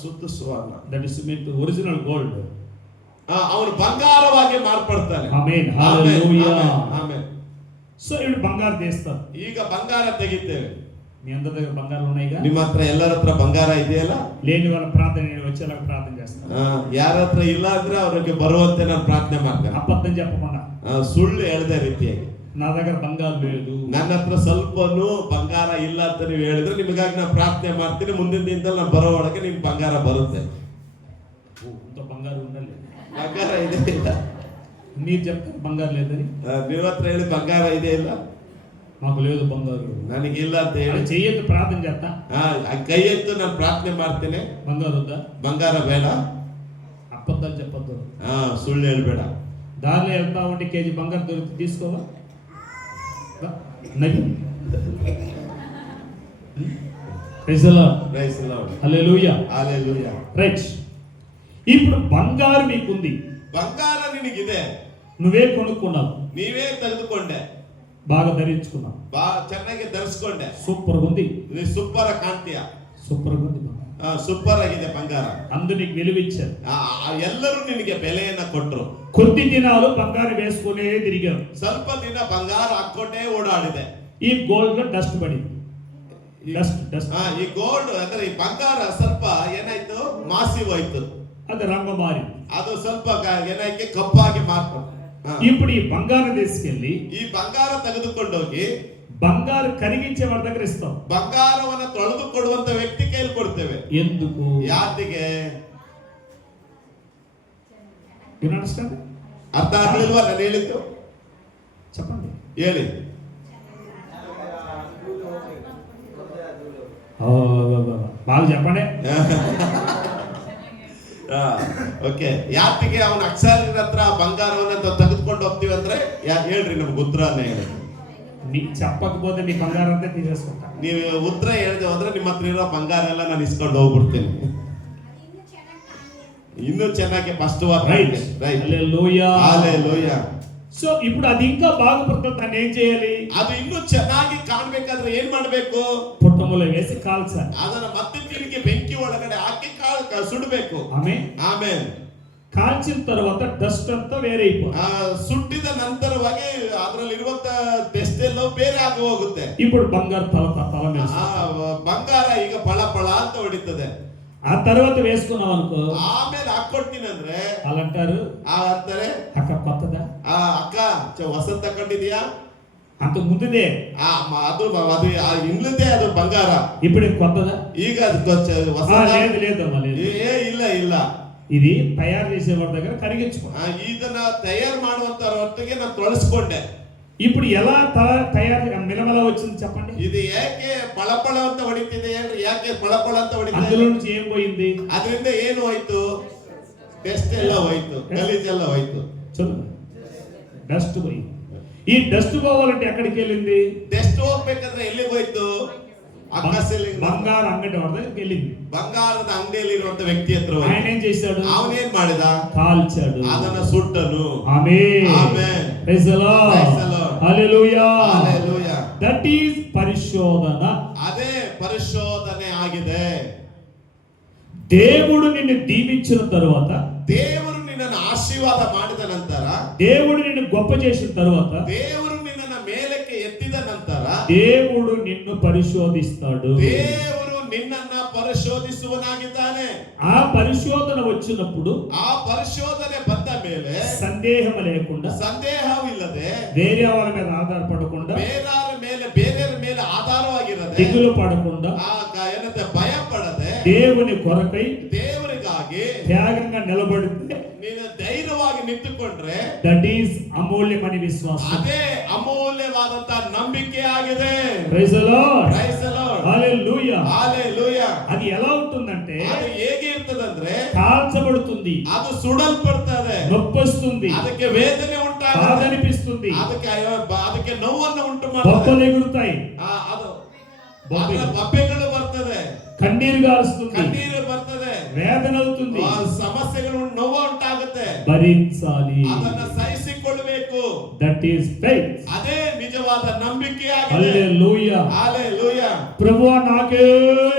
ಶುದ್ಧ ಸುವರ್ಣ. That is mean original gold. ಅವನು ಬಂಗಾರವಾಗಿ ಮಾರ್ಪಡ್ತಾನೆ. ఆమేన్. హల్లెలూయా. ಆಮೆನ್. సో ఇప్పుడు బంగారు తీస్తారు. ಈಗ ಬಂಗಾರ ತೆಗಿತೇವೆ. మీ అందరి దగ్గర బంగారం ఉన్నాయిగా? ನಿಮ್ಮ ಹತ್ರ ಎಲ್ಲರ ಹತ್ರ ಬಂಗಾರ ಇದೆಯಲ್ಲ? లేని వాళ్ళ ప్రార్థన నేను వచ్చేలా ప్రార్థన చేస్తాను. ಯಾರ ಹತ್ರ ಇಲ್ಲ ಅಂದ್ರೆ ಅವ್ರಿಗೆ ಬರುವಂತೆ ನಾನು ಪ್ರಾರ್ಥನೆ ಮಾಡ್ತೇನೆ. అబద్ధం చెప్పకుండా, ಸುಳ್ಳು ಹೇಳದೆ ರೀತಿಯಾಗಿ. నా దగ్గర బంగారు లేదు, ನನ್ನ ಹತ್ರ ಸ್ವಲ್ಪನೂ ಬಂಗಾರ ಇಲ್ಲ ಅಂತ ನೀವು ಹೇಳಿದ್ರೆ ನಿಮಗಾಗಿ ನಾನು ಪ್ರಾರ್ಥನೆ ಮಾಡ್ತೀನಿ. ಮುಂದಿನ ದಿನದಲ್ಲಿ ನಾನು ಬರೋ ಒಳಗೆ ನಿಮ್ಗೆ ಬಂಗಾರ ಬರುತ್ತೆ. ఇంత బంగారు ఉండాలి. ಬಂಗಾರ ಇದೆ ಇಲ್ಲ? మీరు చెప్తారు బంగారు లేదని. ನಿಮ್ಮ ಹತ್ರ ಹೇಳಿ ಬಂಗಾರ ಇದೆ ಇಲ್ಲ? మాకు లేదు బంగారు. ನನಗಿಲ್ಲ ಅಂತ ಹೇಳಿ చెయ్యొద్దు, ప్రార్థన చేస్తా. ಕೈ ಎತ್ತು ನಾನು ಪ್ರಾರ್ಥನೆ ಮಾಡ್ತೇನೆ. బంగారు వద్దా? ಬಂಗಾರ ಬೇಡ, అబద్ధాలు చెప్పొద్దు. ಸುಳ್ಳು ಹೇಳ್ಬೇಡ. దారిలో వెళ్తా ఉంటే కేజీ బంగారు దొరికి తీసుకోవా? నవి. Praise the Lord. Praise the Lord. Hallelujah. Hallelujah. Right. ఇప్పుడు బంగారు నీకుంది, ಬಂಗಾರ ನಿನಗಿದೆ, నువ్వే కొనుక్కున్నావు, ನೀವೇ ತೆಗೆದುಕೊಂಡೆ, బాగా ధరించుకున్నావు, ಚೆನ್ನಾಗಿ ಧರಿಸ್ಕೊಂಡೆ, సూపర్ ఉంది, ಇದು ಸೂಪರ್ ಕಾಣ್ತೀಯ, సూపర్ ఉంది, ಸೂಪರ್ ಆಗಿದೆ ಬಂಗಾರ. అందరు నీకు విలువిచ్చారు, ಎಲ್ಲರೂ ನಿನಗೆ ಬೆಲೆಯನ್ನ ಕೊಟ್ರು. కొద్ది దినాలు బంగారు వేసుకునే తిరిగావు, ಸ್ವಲ್ಪ ದಿನ ಬಂಗಾರ ಹಾಕೊಂಡೇ ಓಡಾಡಿದೆ. ఈ గోల్డ్ లో డస్ట్ పడింది, డస్ట్ ಈ ಗೋಲ್ಡ್ ಅಂದ್ರೆ ಈ ಬಂಗಾರ ಸ್ವಲ್ಪ ಏನಾಯ್ತು, ಮಾಸಿ ಹೋಯ್ತು, అది రంగు మారింది. ಅದು ಸ್ವಲ್ಪ ಏನಾಯ್ತು, ಕಪ್ಪಾಗಿ ಮಾರ್ತು. ఇప్పుడు ఈ బంగారం తీసుకెళ్లి ಈ ಬಂಗಾರ ತೆಗೆದುಕೊಂಡೋಗಿ బంగారు కరిగించే వాడి దగ్గర ఇస్తాం, ಬಂಗಾರವನ್ನ ತೊಳೆದು ಕೊಡುವಂತ ವ್ಯಕ್ತಿ ಕೈಲಿ ಕೊಡ್ತೇವೆ. ఎందుకు? ಯಾತಿಗೆ? You understand? ಅರ್ಥ ಆಗ್ಲಿಲ್ವಾ ನಾನು ಹೇಳಿದ್ದು? చెప్పండి, ಹೇಳಿ. బాగా చెప్పండి. ಓಕೆ, ಯಾತಿಗೆ ಅವನ ಅಕ್ಷರಿನ ಹತ್ರ ಬಂಗಾರವನ್ನ ತೆಗೆದುಕೊಂಡು ಹೋಗ್ತೀವಿ ಅಂದ್ರೆ ಹೇಳ್ರಿ, ನಮ್ಗೆ ಉತ್ತರನೇ ಹೇಳಿ. నీ చెప్పకపోతే నీ బంగారం అంతా తీసేసుకుంటా. ನೀವು ಉತ್ತರ ಹೇಳಿದೆ ಅಂದ್ರೆ ನಿಮ್ಮ ಹತ್ರ ಇರೋ ಬಂಗಾರ ಎಲ್ಲ ನಾನು ಇಸ್ಕೊಂಡು ಹೋಗ್ಬಿಡ್ತೀನಿ. ಇನ್ನೂ ಚೆನ್ನಾಗಿ ಫಸ್ಟ್ రైట్. హల్లెలూయా, హల్లెలూయా. సో ఇప్పుడు అది ఇంకా బాగుపడుతుంది, దాన్ని ఏం చేయాలి? ಅದು ಇನ್ನೂ ಚೆನ್ನಾಗಿ ಕಾಣ್ಬೇಕಾದ್ರೆ ಏನ್ ಮಾಡ್ಬೇಕು? పుట్టములో వేసి కాల్చాలి. ಅದನ್ನ ಮತ್ತೆ ತಿರುಗಿ ಬೆಂಕಿ ಒಳಗಡೆ ಹಾಕಿ ಸುಡಬೇಕು. ಆಮೇಲೆ కాల్చిన తర్వాత డస్ట్ అంతా వేరైపోతుంది. ಸುಟ್ಟಿದ ನಂತರವಾಗಿ ಅದರಲ್ಲಿರುವಂತ ಟೆಸ್ಟ್ ಎಲ್ಲ ಬೇರೆ ಆಗಿ ಹೋಗುತ್ತೆ. ఇప్పుడు బంగారు తల మీద ಬಂಗಾರ ಈಗ ಪಳ ಪಳ ಅಂತ ಹೊಡಿತದೆ. ఆ తర్వాత వేసుకున్నాం అనుకో, ಆಮೇಲೆ ಹಾಕೊಡ್ತೀನಿ ಅಂದ್ರೆ వాళ్ళు అంటారు, ಅಂತಾರೆ, అక్క కొత్తదా, ಅಕ್ಕ ಹೊಸ ತಕೊಂಡಿದ್ಯಾ? అంత ముందుదే ಅದು ಅದು ಇಂಗ್ಲದೇ, ಅದು ಬಂಗಾರ. ఇప్పుడు కొత్తదా? ಈಗ ಅದು ಹೊಸ లేదమ్మా, లేదు. ಇಲ್ಲ ಇಲ್ಲ, ఇది తయారు చేసేవాడి దగ్గర కరిగించుకో. ಇದನ್ನ ತಯಾರು ಮಾಡುವಂತ ಹೊತ್ತಿಗೆ ನಾನು ತೊಳಸ್ಕೊಂಡೆ. ఇప్పుడు ఎలా తయారు మిలమల వచ్చింది చెప్పండి? ಇದು ಏಕೆ ಪಳಪಳ ಅಂತ ಹೊಡಿತಿದೆ ಹೇಳ್ರಿ, ಯಾಕೆ ಪಳಪಳ ಅಂತ ಹೊಡಿತಿದೆ? అందులో నుంచి ఏం పోయింది? ಅದರಿಂದ ಏನು ಹೋಯ್ತು? ಟೆಸ್ಟ್ ಎಲ್ಲ ಹೋಯ್ತು, ಗಲೀಜೆಲ್ಲ ಹೋಯ್ತು. చదువు, డస్ట్ పోయింది. ఈ డస్ట్ పోవాలంటే ఎక్కడికి వెళ్ళింది? ಟೆಸ್ಟ್ ಹೋಗ್ಬೇಕಾದ್ರೆ ಎಲ್ಲಿಗೆ ಹೋಯ್ತು? బంగారు అంగడి వాడి దగ్గరికి వెళ్ళింది. ಬಂಗಾರದ ಅಂಗಡಿಯಲ್ಲಿ ಇರುವಂತ ವ್ಯಕ್ತಿ ಹತ್ರ ఆయన ఏం చేశాడు? ಅವನೇನ್ ಮಾಡಿದ? కాల్చాడు, ಅದನ್ನ ಸುಟ್ಟನು. Amen, amen, praise the Lord, praise the Lord, hallelujah, hallelujah. That is పరిశోధన. ಅದೇ ಪರಿಶೋಧನೆ ಆಗಿದೆ. దేవుడు నిన్ను దీవించిన తరువాత, ದೇವರು ನಿನ್ನನ್ನು ಆಶೀರ್ವಾದ ಮಾಡಿದ ನಂತರ, దేవుడు నిన్ను గొప్ప చేసిన తరువాత, ದೇವರು ನಿನ್ನನ್ನು ಮೇಲಕ್ಕೆ ಎತ್ತಿದ ನಂತರ, దేవుడు నిన్ను పరిశోధిస్తాడు. ದೇವರು ನಿನ್ನನ್ನ ಪರಿಶೋಧಿಸುವನಾಗಿದ್ದಾನೆ. ఆ పరిశోధన వచ్చినప్పుడు, ಆ ಪರಿಶೋಧನೆ ಬಂದ ಮೇಲೆ సందేహం లేకుండా, ಸಂದೇಹವಿಲ್ಲದೆ, వేరే వాళ్ళ మీద ఆధారపడకుండా, ಬೇರೆಯವರ ಮೇಲೆ ಆಧಾರವಾಗಿರದೆ, దిగులు పడకుండా, ಏನಂತೆ ಭಯ ಪಡದೆ, దేవుని కొరకై ದೇವರಿಗಾಗಿ త్యాగంగా నిలబడితే, ನೀನು ಧೈರ್ಯವಾಗಿ ನಿಂತುಕೊಂಡ್ರೆ, దట్ ఈస్ అమూల్యమైన విశ్వాసం. ಅದೇ ಅಮೂಲ್ಯವಾದಂತ ನಂಬಿಕೆ ಆಗಿದೆ. Praise the Lord, praise the Lord, hallelujah, hallelujah. అది ఎలా ఉంటుందంటే, ಅದು ಹೇಗೆ ಇರ್ತದಂದ್ರೆ, కాల్చబడుతుంది, ಅದು ಸುಡಲ್ಪಡ್ತದೆ, నొప్పి వస్తుంది, ಅದಕ್ಕೆ ವೇದನೆ బాధ ಉಂಟಾಗುತ್ತೆ, అనిపిస్తుంది, ಅದಕ್ಕೆ ನೋವನ್ನು ಉಂಟು బొబ్బలు ಮಾಡ್ತದೆ, ఎగురుతాయి, ಅದು ಬಬ್ಬೆಗಳು ಬರ್ತದೆ, కన్నీరు గారుస్తుంది, ಕಣ್ಣೀರು ಬರ್ತದೆ, వేదన అవుతుంది, ಸಮಸ್ಯೆಗಳು ನೋವು ಉಂಟಾಗುತ್ತೆ, భరించాలి. ಅದನ್ನ ಸಹಿಸಿಕೊಳ್ಳಬೇಕು. That is faith. ಅದೇ నిజವಾದ ನಂಬಿಕೆ ಆಗಿದೆ. హల్లెలూయా, హల్లెలూయా. ప్రభువా నాకే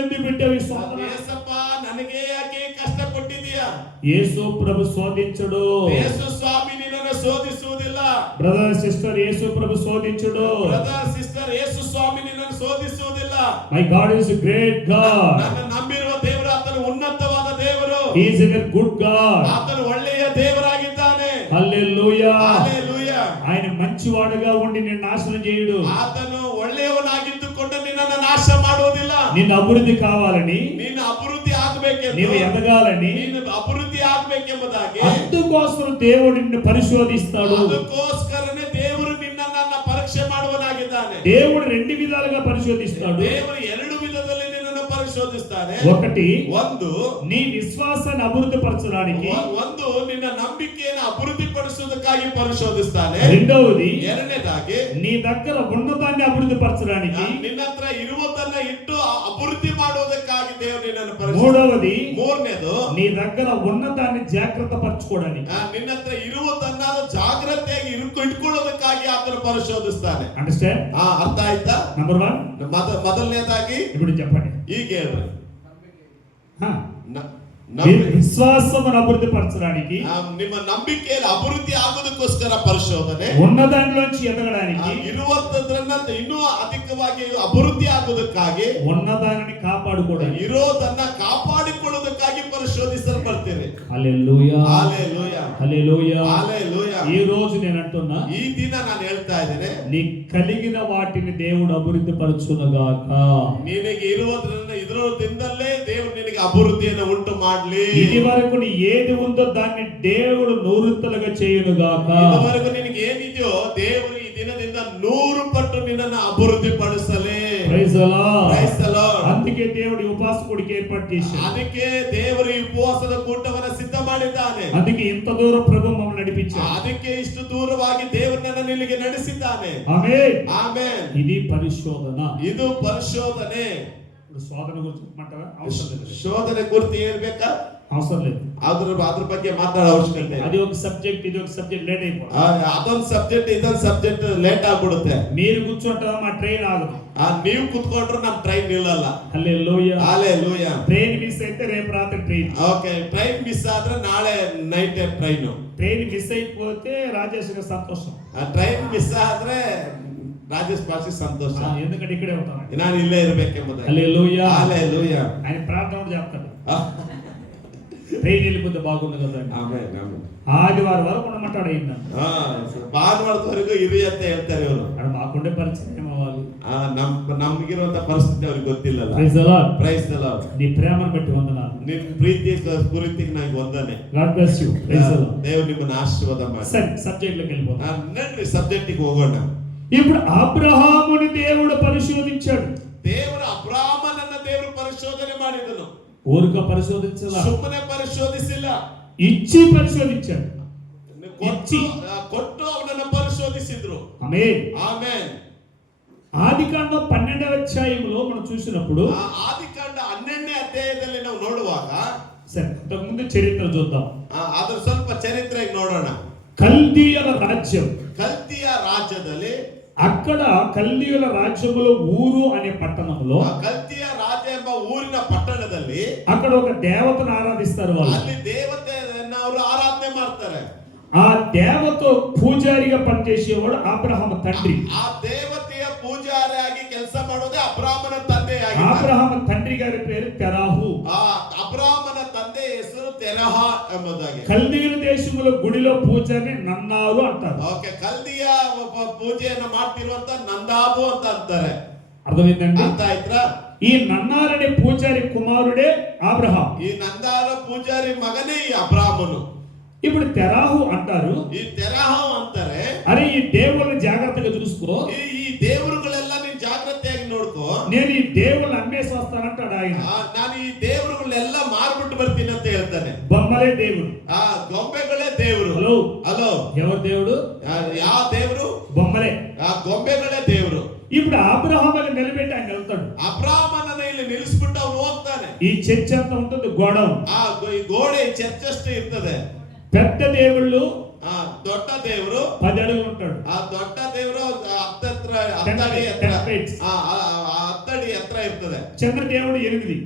ఎందుకు పెట్టావు ఈ శోధన? ಯೇಸಪ್ಪ, ನನಗೆ ಯಾಕೆ ಕಷ್ಟ ಕೊಟ್ಟಿದೀಯಾ? యేసు ప్రభు శోధించడు. ಯೇಸು ಸ್ವಾಮಿ ನಿನ್ನನ್ನು ಶೋಧಿಸುವುದಿಲ್ಲ. బ్రదర్ సిస్టర్, యేసు ప్రభు శోధించడు. ಬ್ರದರ್ ಸಿಸ್ಟರ್, ಯೇಸು ಸ್ವಾಮಿ ನಿನ್ನನ್ನು ಶೋಧಿಸುವುದಿಲ್ಲ. My God is a great God. ನನ್ನ ನಂಬಿರುವ ದೇವರು ಆತನು ಉನ್ನತವಾದ ದೇವರು. He is a good God. ಆತನು ಒಳ್ಳೆಯ ದೇವರಾಗಿದ್ದಾನೆ. హల్లెలూయా, హల్లెలూయా. ఆయన మంచివాడుగా ఉండి నిన్ను నాశనం చేయడు. ಆತನು ಒಳ್ಳೆಯವನಾಗಿದ್ದುಕೊಂಡು ನಿನ್ನನ್ನು ನಾಶ ಮಾಡುವುದಿಲ್ಲ. నిన్ను అభివృద్ధి కావాలని, ನೀನು ಅಭಿವೃದ್ಧಿ ಆಗಬೇಕೆಂದು, నీవు ఎదగాలని, ನೀನು ಅಭಿವೃದ್ಧಿ ಆಗಬೇಕೆಂಬುದಾಗಿ, అందుకోసం దేవుడు నిన్ను పరిశోధిస్తాడు. ಅದಕ್ಕೋಸ್ಕರನೇ ದೇವರು ನಿನ್ನನ್ನು ಪರೀಕ್ಷೆ ಮಾಡುವನಾಗಿದ್ದಾನೆ. దేవుడు రెండు విధాలుగా పరిశోధిస్తాడు. ದೇವರು ಎರಡು ವಿಧದಲ್ಲಿ ನಿನ್ನನ್ನು ಪರಿಶೋಧಿಸ್ತಾನೆ. ఒకటి, ಒಂದು నీ విశ్వాసాన్ని అభివృద్ధి పరచడానికి, ಒಂದು ನಿನ್ನ ನಂಬಿಕೆಯನ್ನು ಅಭಿವೃದ್ಧಿ ಪಡಿಸುವುದಕ್ಕಾಗಿ ಪರಿಶೋಧಿಸ್ತಾನೆ. రెండవది, ಎರಡನೇದಾಗಿ నీ దగ్గర ఉన్నదాన్ని అభివృద్ధి పరచడానికి, ನಿನ್ನ ಹತ್ರ ಇರುವುದನ್ನ ಇಟ್ಟು ಅಭಿವೃದ್ಧಿ ಮಾಡುವುದಕ್ಕಾಗಿ ದೇವರು ನಿನ್ನನ್ನು ಪರಿಶೋಧಿಸ್ತಾನೆ. మూడవది ಮೂರನೇದು నీ దగ్గర ఉన్నదాన్ని జాగ్రత్త పరచుకోవడానికి. ನಿನ್ನ ಹತ್ರ ಇರುವುದನ್ನಾದ್ರೂ ಜಾಗ್ರತೆಯಾಗಿ ಇಟ್ಕೊಳ್ಳೋದಕ್ಕಾಗಿ ಆತನ ಪರಿಶೋಧಿಸ್ತಾನೆ. అండర్స్టాండ్? ಅರ್ಥ ಆಯ್ತಾ? నంబర్ 1 ಮೊದಲನೇದಾಗಿ ఇప్పుడు చెప్పండి. ಈಗ ಹೇಳ್ರಿ, విశ్వాసమును అభివృద్ధి పరచడానికి, ನಿಮ್ಮ ನಂಬಿಕೆಯಲ್ಲಿ ಅಭಿವೃದ್ಧಿ ಆಗೋದಕ್ಕೋಸ್ಕರ ಪರಿಶೋಧನೆ, ఉన్నదానిలోంచి ఎదగడానికి, ಇರುವುದನ್ನ ಇನ್ನೂ ಅಧಿಕವಾಗಿ ಅಭಿವೃದ್ಧಿ ಆಗೋದಕ್ಕಾಗಿ, ఉన్నదానిని కాపాడుకోవడానికి, ಇರೋದನ್ನ ಕಾಪಾಡಿಕೊಳ್ಳೋದಕ್ಕಾಗಿ ಪರಿಶೋಧಿಸಲ್ಪಡ್ತೇವೆ. హల్లెలూయా, హల్లెలూయా, హల్లెలూయా, హల్లెలూయా. ఈ రోజు నేను అంటున్నా, ఈ ದಿನ ನಾನು ಹೇಳ್ತಾ ಇದ್ದೇನೆ, నీ కలిగిన వాటిని దేవుడు అభివృద్ధి పరచునుగాక. ನಿನಗೆ ಇರೋದ್ರಿಂದಲೇ ದೇವರು ನಿನಗೆ ಅಭಿವೃದ್ಧಿಯನ್ನು ಉಂಟು ಮಾಡಲಿ. ఇది వరకు నీ ఏది ఉందో దాన్ని దేవుడు నూరంతలుగా చేయునుగాక. ಇದುವರೆಗೂ ನಿನಗೆ ಏನಿದೆಯೋ ದೇವರು ಈ ದಿನದಿಂದ 100 ಪಟ್ಟು ನಿನ್ನನ್ನು ಅಭಿವೃದ್ಧಿ ಪಡಿಸಲಿ. Praise the Lord. Praise the Lord. అందుకే దేవుడు ఈ ఉపవాస కూడిక ఏర్పాటు చేశాడు. ಅದಕ್ಕೆ ದೇವರು ಈ ಉಪವಾಸದ ಕೂಟವನ್ನು ಸಿದ್ಧ ಮಾಡಿದ್ದಾನೆ. అందుకే ఇంత దూరం ప్రభు మమ్మల్ని నడిపించాడు. ಅದಕ್ಕೆ ಇಷ್ಟು ದೂರವಾಗಿ ದೇವರು ನನ್ನನ್ನು ಇಲ್ಲಿಗೆ ನಡೆಸಿದ್ದಾನೆ. ఆమేన్. ಆಮೆನ್. ఇది పరిశోధన. ಇದು ಪರಿಶೋಧನೆ. ఇప్పుడు శోధన గురించి చెప్పమంటారా? అవసరం లేదు. ಶೋಧನೆ ಕುರಿತು ಹೇಳ್ಬೇಕಾ? అవసరం లేదు. ಅದ್ರ ಬಗ್ಗೆ ಮಾತಾಡೋ ಅವಶ್ಯಕತೆ ಇಲ್ಲ. అది ఒక సబ్జెక్ట్, ఇది ఒక సబ్జెక్ట్, లేట్ అయిపోతుంది. ಅದೊಂದು ಸಬ್ಜೆಕ್ಟ್ ಇದೊಂದು ಸಬ್ಜೆಕ್ಟ್ ಲೇಟ್ ಆಗ್ಬಿಡುತ್ತೆ. మీరు కూర్చుంటారా మా ట్రైన్ ఆగదు. ನೀವು ಕುತ್ಕೊಂಡ್ರೆ ನಮ್ಮ ಟ್ರೈನ್ ನಿಲ್ಲಲ್ಲ. హల్లెలూయా, ಹಲ್ಲೆಲೂಯಾ. ట్రైన్ మిస్ అయితే రేపు రాత్రి ట్రైన్. ఓకే, ట్రైన్ మిస్ ఆದ್ರೆ ನಾಳೆ ನೈಟ್ ಟ್ರೈನ್. ట్రైన్ మిస్ అయిపోతే రాజేష్ గారు సంతోషం. ಟ್ರೈನ್ ಮಿಸ್ ಆದ್ರೆ ರಾಜೇಶ್ ಪಾಸಿ ಸಂತೋಷ. ఎందుకంటే ఇక్కడే ఉంటాను, ನಾನು ಇಲ್ಲೇ ಇರಬೇಕೆಂಬುದಾಗಿ. హల్లెలూయా, హల్లెలూయಾ. ఆయన ప్రార్థన చేస్తాడు. ట్రైన్ వెళ్ళిపోతే బాగుంది కదా. Amen, amen. ఆదివారం వరకు ఉండమంటాడు. అయినా ಭಾನುವಾರದವರೆಗೂ ಇರಿ ಅಂತ ಹೇಳ್ತಾರೆ ಇವರು. అక్కడ మాకుండే పరిచయం అవ్వాలి. ನಮ್ಗಿರುವಂತ ಪರಿಸ್ಥಿತಿ ಅವ್ರಿಗೆ ಗೊತ್ತಿಲ್ಲಲ್ಲ. Praise the Lord. Praise the Lord. నీ ప్రేమను బట్టి వందనాలు. ನಿಮ್ ಪ್ರೀತಿ ಕುರಿತಿಗೆ ನನಗೆ ವಂದನೆ. God bless you. Praise the Lord. ದೇವರು ನಿಮ್ಮನ್ನ ಆಶೀರ್ವಾದ ಮಾಡಿ. సరే, సబ్జెక్ట్ లోకి వెళ్ళిపోదాం. ನಡ್ರಿ ಸಬ್ಜೆಕ್ಟಿಗೆ ಹೋಗೋಣ. ఇప్పుడు అబ్రహాముని దేవుడు పరిశోధించాడు. ದೇವರು ಅಬ್ರಾಮನನ್ನ ದೇವರು ಪರಿಶೋಧನೆ ಮಾಡಿದನು. ఊరిక పరిశోధించలా, ಸುಮ್ಮನೆ ಪರಿಶೋಧಿಸಿಲ್ಲ, ఇచ్చి పరిశోధించాడు. ಕೊಟ್ಟು ಅವನನ್ನ ಪರಿಶೋಧಿಸಿದ್ರು. ఆమేన్, ಆಮೆನ್. ఆదికాండం 12వ అధ్యాయంలో మనం చూసినప్పుడు, ಆದಿಕಾಂಡ 12ನೇ ಅಧ್ಯಾಯದಲ್ಲಿ ನಾವು ನೋಡುವಾಗ, సరే అంతకు ముందు చరిత్ర చూద్దాం. ಅದ್ರ ಸ್ವಲ್ಪ ಚರಿತ್ರೆಗೆ ನೋಡೋಣ. కల్దీయుల రాజ్యం, ಕಲ್ತಿಯ ರಾಜ್ಯದಲ್ಲಿ, అక్కడ కల్దీయుల రాజ్యములో ఊరు అనే పట్టణంలో, ಕಲ್ತಿಯ ರಾಜ್ಯ ಎಂಬ ಊರಿನ ಪಟ್ಟಣದಲ್ಲಿ అక్కడ ఒక దేవతను ఆరాధిస్తారు వాళ్ళు. ಅಲ್ಲಿ ದೇವತೆಯನ್ನ ಅವರು ಆರಾಧನೆ ಮಾಡ್ತಾರೆ. ఆ దేవత పూజారిగా పనిచేసేవాడు అబ్రహాము తండ్రి. ಆ ದೇವತೆಯ ಪೂಜಾರಿಯಾಗಿ ಕೆಲಸ ಮಾಡೋದೇ ಅಬ್ರಾಮನ ತಂದೆಯಾಗಿ. అబ్రహాము తండ్రి గారి పేరు తెరాహు. ಆ ಅಬ್ರಾಮನ ತಂದೆ ಹೆಸರು ತೆರಹ ಎಂಬುದಾಗಿ. కల్దీయుల దేశంలో గుడిలో పూజారిని నన్నారు అంటారు. ಓಕೆ, ಕಲ್ದಿಯ ಪೂಜೆಯನ್ನ ಮಾಡ್ತಿರುವಂತ ನಂದಾಬು ಅಂತ ಅಂತಾರೆ. అర్థమైందండి? ಅರ್ಥ ಆಯ್ತಾ? ఈ నన్నారనే పూజారి కుమారుడే అబ్రహాం. ಈ ನಂದಾರ ಪೂಜಾರಿ ಮಗನೇ ಈ ಅಬ್ರಾಮನು. ఇప్పుడు తెరాహు అంటారు, ಈ ತೆರಹ ಅಂತಾರೆ, అరే ఈ దేవుళ్ళని జాగ్రత్తగా చూసుకో, ಈ ದೇವರುಗಳೆಲ್ಲ ನೀನ್ ಜಾಗ್ರತೆಯಾಗಿ ನೋಡ್ಕೋ, నేను ఈ దేవుళ్ళని అమ్మేసి వస్తానంటాడు ఆయన. ನಾನು ಈ ದೇವರುಗಳೆಲ್ಲ ಮಾರ್ಬಿಟ್ಟು ಬರ್ತೀನಿ ಅಂತ ಹೇಳ್ತಾನೆ. బొమ్మలే దేవుడు, ಆ ಗೊಂಬೆಗಳೇ ದೇವರು. హలో ಹಲೋ, ఎవరు దేవుడు? ಯಾವ ದೇವರು? బొమ్మలే. ಆ ಗೊಂಬೆಗಳೇ ದೇವರು. ఇప్పుడు అబ్రహాముని నిలబెట్టి ఆయన వెళ్తాడు. ಅಬ್ರಾಮನನ್ನ ಇಲ್ಲಿ ನಿಲ್ಲಿಸ್ಬಿಟ್ಟು ಅವನು ಹೋಗ್ತಾನೆ. ఈ చర్చ్ అంతా ఉంటుంది, గోడ. ಈ ಗೋಡೆ ಚರ್ಚ್ ಅಷ್ಟೇ ಇರ್ತದೆ. పెద్ద దేవుళ్ళు, ದೊಡ್ಡ ದೇವರು 10 అడుగులు ఉంటాడు. ಆ ದೊಡ್ಡ ದೇವರು 10 ಅಡಿ ಎತ್ತರ ಇರ್ತದೆ. చిన్న దేవుడు 8,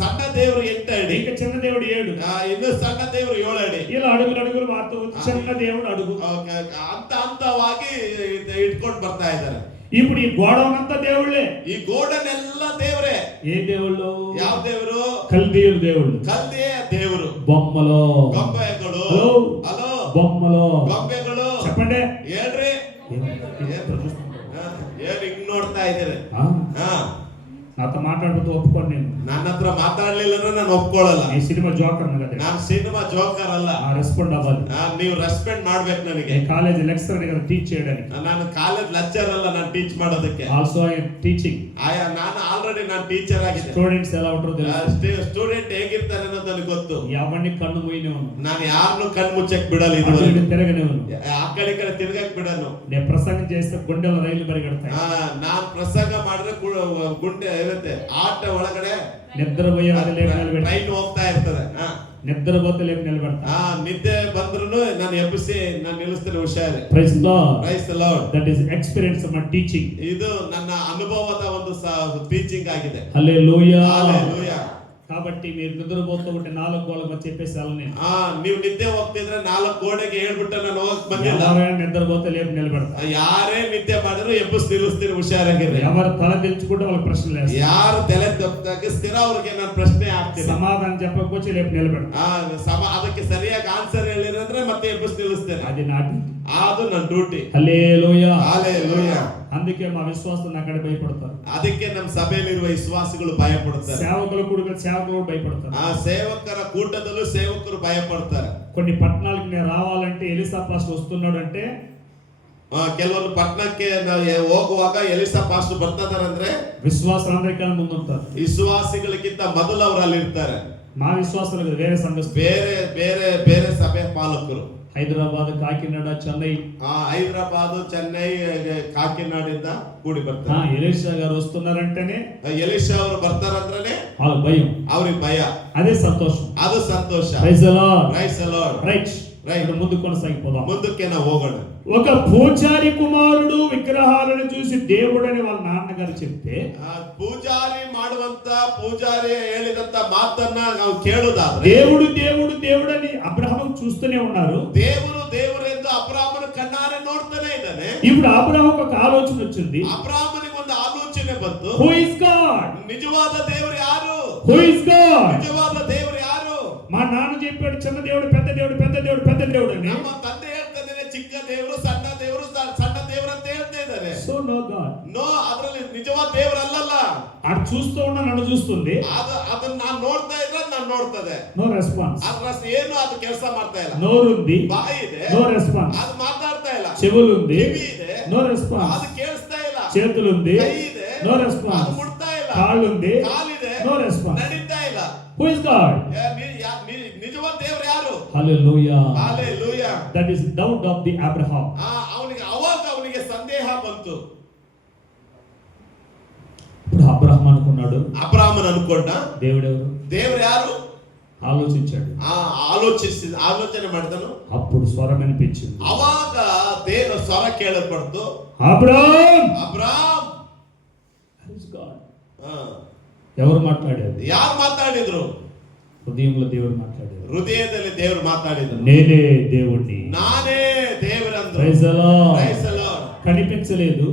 ಸಣ್ಣ ದೇವರು 8 ಅಡಿ, ఇంకా చిన్న దేవుడు 7, ಇನ್ನು ಸಣ್ಣ ದೇವರು 7 ಅಡಿ. ఇలా అడుగులు మారుతూ చిన్న దేవుడు అడుగు ಹಂತವಾಗಿ ಇಟ್ಕೊಂಡು ಬರ್ತಾ ಇದ್ದಾರೆ. ఇప్పుడు ఈ గోడనంతా దేవుళ్ళే. ಈ ಗೋಡನೆಲ್ಲ ದೇವರೇ. ఏ దేవుళ్ళు? ಯಾವ ದೇವರು? కల్దీయుల దేవుళ్ళు. ಕಲ್ದೆಯ ದೇವರು. బొమ్మలో. ಗೊಂಬೆಗಳು. ಹಲೋ, బొమ్మలో. ಗೊಂಬೆಗಳು. చెప్పండి, ಹೇಳ್ರಿ. ಏನ್ ಹಿಂಗ್ ನೋಡ್ತಾ ಇದ್ದೀರಿ? నాతో మాట్లాడుతూ ఒప్పుకోను. నేను ನನ್ನ ಹತ್ರ ಮಾತಾಡ್ಲಿಲ್ಲ ಅಂದ್ರೆ ನಾನು ಒಪ್ಕೊಳ್ಳಲ್ಲ. ఈ సినిమా జోకర్ కదా, ನಾನು సినిమా జోకర్ అಲ್ಲ. రెస్పాండ్ అవ్వాలి. ನೀವು ರೆಸ್ಪೆಕ್ಟ್ ಮಾಡ್ಬೇಕು ನನಗೆ. కాలేజ్ లెక్చరర్ కదా, టీచ్ చేయడానికి. ನಾನು ಕಾಲೇಜ್ ಲೆಕ್ಚರ್ ಅಲ್ಲ, ನಾನು ಟೀಚ್ ಮಾಡೋದಕ್ಕೆ. Also I teaching. ನಾನು ಆಲ್ರೆಡಿ ನಾನು ಟೀಚರ್ ಆಗಿದ್ದೆ. స్టూడెంట్స్ ఎలా ఉంటారో తెలుసు. ಸ್ಟೂಡೆಂಟ್ ಹೇಗಿರ್ತಾರೆ ಅನ್ನೋದು ನನಗೆ ಗೊತ್ತು. ఎవరిని కన్ను మూయనివ్వను, ನಾನು ಯಾರನ್ನು ಕಣ್ಣು ಮುಚ್ಚಕ್ ಬಿಡಲ್ಲ. ಇದು తిరగనివ్వను, ಆ ಕಡೆ ಈ ಕಡೆ ತಿರ್ಗಕ್ ಬಿಡನು. నేను ప్రసంగం చేస్తే గుండెల రైలు పరిగెడతాయి. ನಾನು ಪ್ರಸಂಗ ಮಾಡಿದ್ರೆ ಗುಂಡೆ ಹೇಳುತ್ತೆ ಆಟ ಒಳಗಡೆ నిద్రపోయేవాడు లేపి నిలబెడతారు, ಟ್ರೈನ್ ಹೋಗ್ತಾ ಇರ್ತದೆ. నిద్రపోతే లేపి నిలబెడతారు. ನಿದ್ದೆ ಬಂದ್ರು ನಾನು ಎಬ್ಬಿಸಿ ನಾನು ನಿಲ್ಲಿಸ್ತೇನೆ ಹುಷಾರಿ. Praise the Lord. Praise the Lord. That is experience of my teaching. ಇದು ನನ್ನ ಅನುಭವದ ಒಂದು ಟೀಚಿಂಗ್ ಆಗಿದೆ. Hallelujah. Hallelujah. కాబట్టి మీరు నిద్రపోతూ ఉంటే 4 గోడల మధ్య చెప్పేసి వెళ్ళని. ನೀವು ನಿದ್ದೆ ಹೋಗ್ತಿದ್ರೆ 4 ಗೋಡೆಗೆ ಹೇಳ್ಬಿಟ್ಟು ನಾನು ಹೋಗಕ್ ಬಂದಿಲ್ಲ. ఎవరైనా నిద్రపోతే లేపి నిలబెడతారు. ಯಾರೇ ನಿದ್ದೆ ಮಾಡಿದ್ರು ಎಬ್ಬಿಸಿ ನಿಲ್ಲಿಸ್ತೀನಿ ಹುಷಾರಾಗಿರ್ರಿ. ఎవరు తల దించుకుంటే వాళ్ళకి ప్రశ్నలు వేస్తారు. ಯಾರು ತಲೆ ತಗ್ಗಿಸ್ತೀರ ಅವ್ರಿಗೆ ನಾನು ಪ್ರಶ್ನೆ ಹಾಕ್ತೀನಿ. సమాధానం చెప్పకపోతే లేపి నిలబెడతారు. ಅದಕ್ಕೆ ಸರಿಯಾಗಿ ಆನ್ಸರ್ ಹೇಳಿರಂದ್ರೆ ಮತ್ತೆ ಎಬ್ಬಿಸಿ ನಿಲ್ಲಿಸ್ತೇನೆ. అది నా డ్యూటీ. ಅದು ನನ್ನ ಡ್ಯೂಟಿ. హల్లెలూయా. Hallelujah. అందుకే మా విశ్వాసులు అక్కడ భయపడతారు. ಅದಕ್ಕೆ ನಮ್ಮ ಸಭೆಯಲ್ಲಿರುವ ವಿಶ್ವಾಸಿಗಳು ಭಯ ಪಡುತ್ತಾರೆ. సేవకులు కూడా సేవకులు భయపడతారు. ಸೇವಕರ ಕೂಟದಲ್ಲೂ ಸೇವಕರು ಭಯ ಪಡ್ತಾರೆ. కొన్ని పట్టణాలకు నేను రావాలంటే ఎలిసా పాస్టర్ వస్తున్నాడు అంటే ಕೆಲವೊಂದು ಪಟ್ಟಣಕ್ಕೆ ಹೋಗುವಾಗ ಎಲಿಸಾ ಪಾಸ್ಟರ್ ಬರ್ತಾರಂದ್ರೆ విశ్వాసులందరికన్నా ముందు ఉంటారు. ವಿಶ್ವಾಸಿಗಳಿಗಿಂತ ಮೊದಲು ಅವರು ಅಲ್ಲಿ ಇರ್ತಾರೆ. మా విశ్వాసులు వేరే సంఘస్థులు, ಬೇರೆ ಬೇರೆ ಬೇರೆ ಸಭೆ ಪಾಲಕರು. హైదరాబాద్, కాకినాడ, చెన్నై, హైదరాబాద్, చెన్నై, కాకినాడింದ ಕೂಡಿ ಬರ್ತಾರೆ. ఎలీషా గారు వస్తున్నారంటేనే ఎలీషా ಅವರು ಬರ್ತಾರಂದ್ರೆ వాళ్ళ భయం, ಅವ್ರಿಗೆ ಭಯ. అదే సంతోషం. ಅದು ಸಂತೋಷ. Praise the Lord. Praise the Lord. Right. ముందు కొనసాగిపోదాం. ముందుకే ನಾವು ಹೋಗೋಣ. ఒక పూజారి కుమారుడు విగ్రహాలను చూసి దేవుడని వాళ్ళ నాన్నగారు చెప్తే, ಪೂಜಾರಿ ಮಾಡುವಂತ ಪೂಜಾರಿ ಹೇಳಿದಂತ ಮಾತನ್ನ ನಾವು ಕೇಳುವುದಾದ್ರೆ దేవుడు దేవుడు దేవుడని అబ్రహాము చూస్తూనే ఉన్నారు. ದೇವರು ದೇವರೆಂದು ಅಬ್ರಾಮನ ಕಣ್ಣಾರೆ ನೋಡ್ತಾನೆ ಇದ್ದಾನೆ. ఇప్పుడు అబ్రహాముకు ఒక ఆలోచన వచ్చింది. ಅಬ್ರಾಮನಿಗೆ ಒಂದು ಆಲೋಚನೆ ಬಂತು. Who is God? ನಿಜವಾದ ದೇವರು ಯಾರು? Who is God? ನಿಜವಾದ ದೇವರು ಯಾರು? మా నాన్న చెప్పాడు చిన్న దేవుడు, పెద్ద దేవుడు, పెద్ద దేవుడు, పెద్ద దేవుడు అని. ನಮ್ಮ ತಂದೆ ಹೇಳ್ತಾನೆ ಚಿಕ್ಕ ದೇವರು, ಸಣ್ಣ ದೇವರು, ಸಣ್ಣ ದೇವರು ಅಂತ ಹೇಳ್ತಾ ಇದ್ದಾರೆ. So no God. ನೋ, ಅದರಲ್ಲಿ ನಿಜವಾದ ದೇವರು ಅಲ್ಲಲ್ಲ. అది చూస్తూ ఉన్నా నన్ను చూస్తుంది. ಅದನ್ನ ನಾನು ನೋಡ್ತಾ ಇದ್ರೆ ನಾನು ನೋಡ್ತದೆ. No response. ಅದ್ರ ಏನು ಅದು ಕೆಲಸ ಮಾಡ್ತಾ ಇಲ್ಲ. నోరుంది, ಬಾಯಿ ಇದೆ, నో రెస్పాన్స్. ಅದು ಮಾತಾಡ್ತಾ ಇಲ್ಲ. చెవులుంది, ಕಿವಿ ಇದೆ, నో రెస్పాన్స్. ಅದು ಕೇಳಿಸ್ತಾ ಇಲ್ಲ. చేతులుంది, ಕೈ ಇದೆ, నో రెస్పాన్స్. ಅದು ಮುಟ್ತಾ ಇಲ್ಲ. కాళ్ళుంది, ಕಾಲಿದೆ, నో రెస్పాన్స్. ನಡೀತಾ ಇಲ್ಲ. Who is God? ನಿಜವಾದ ದೇವರು ಯಾರು? Hallelujah. Hallelujah. That is doubt of the Abraham. ಅವನಿಗೆ ಸಂದೇಹ ಬಂತು. ఇప్పుడు అబ్రహాం అనుకున్నాడు, ಅಬ್ರಾಮನ್ ಅನ್ಕೊಂಡ దేవుడెవరు? ದೇವರು ಯಾರು ఆలోచించాడు. ಆಲೋಚನೆ ಮಾಡಿದನು. అప్పుడు స్వరం వినిపించింది. ಅವಾಗ ದೇವರ ಸ್ವರ ಕೇಳಲ್ಪಡ್ತು. అబ్రహాం, ಅಬ್ರಾಮ್. ఎవరు మాట్లాడారు? ಯಾರು మాట్లాడిದ್ರು? హృదయంలో దేవుడు మాట్లాడారు. ಹೃದಯದಲ್ಲಿ ದೇವರು ಮಾತಾಡಿದ್ರು. నేనే దేవుణ్ణి, ನಾನೇ ದೇವರಂದ್ರು. Praise the Lord. Praise the Lord. కనిపించలేదు,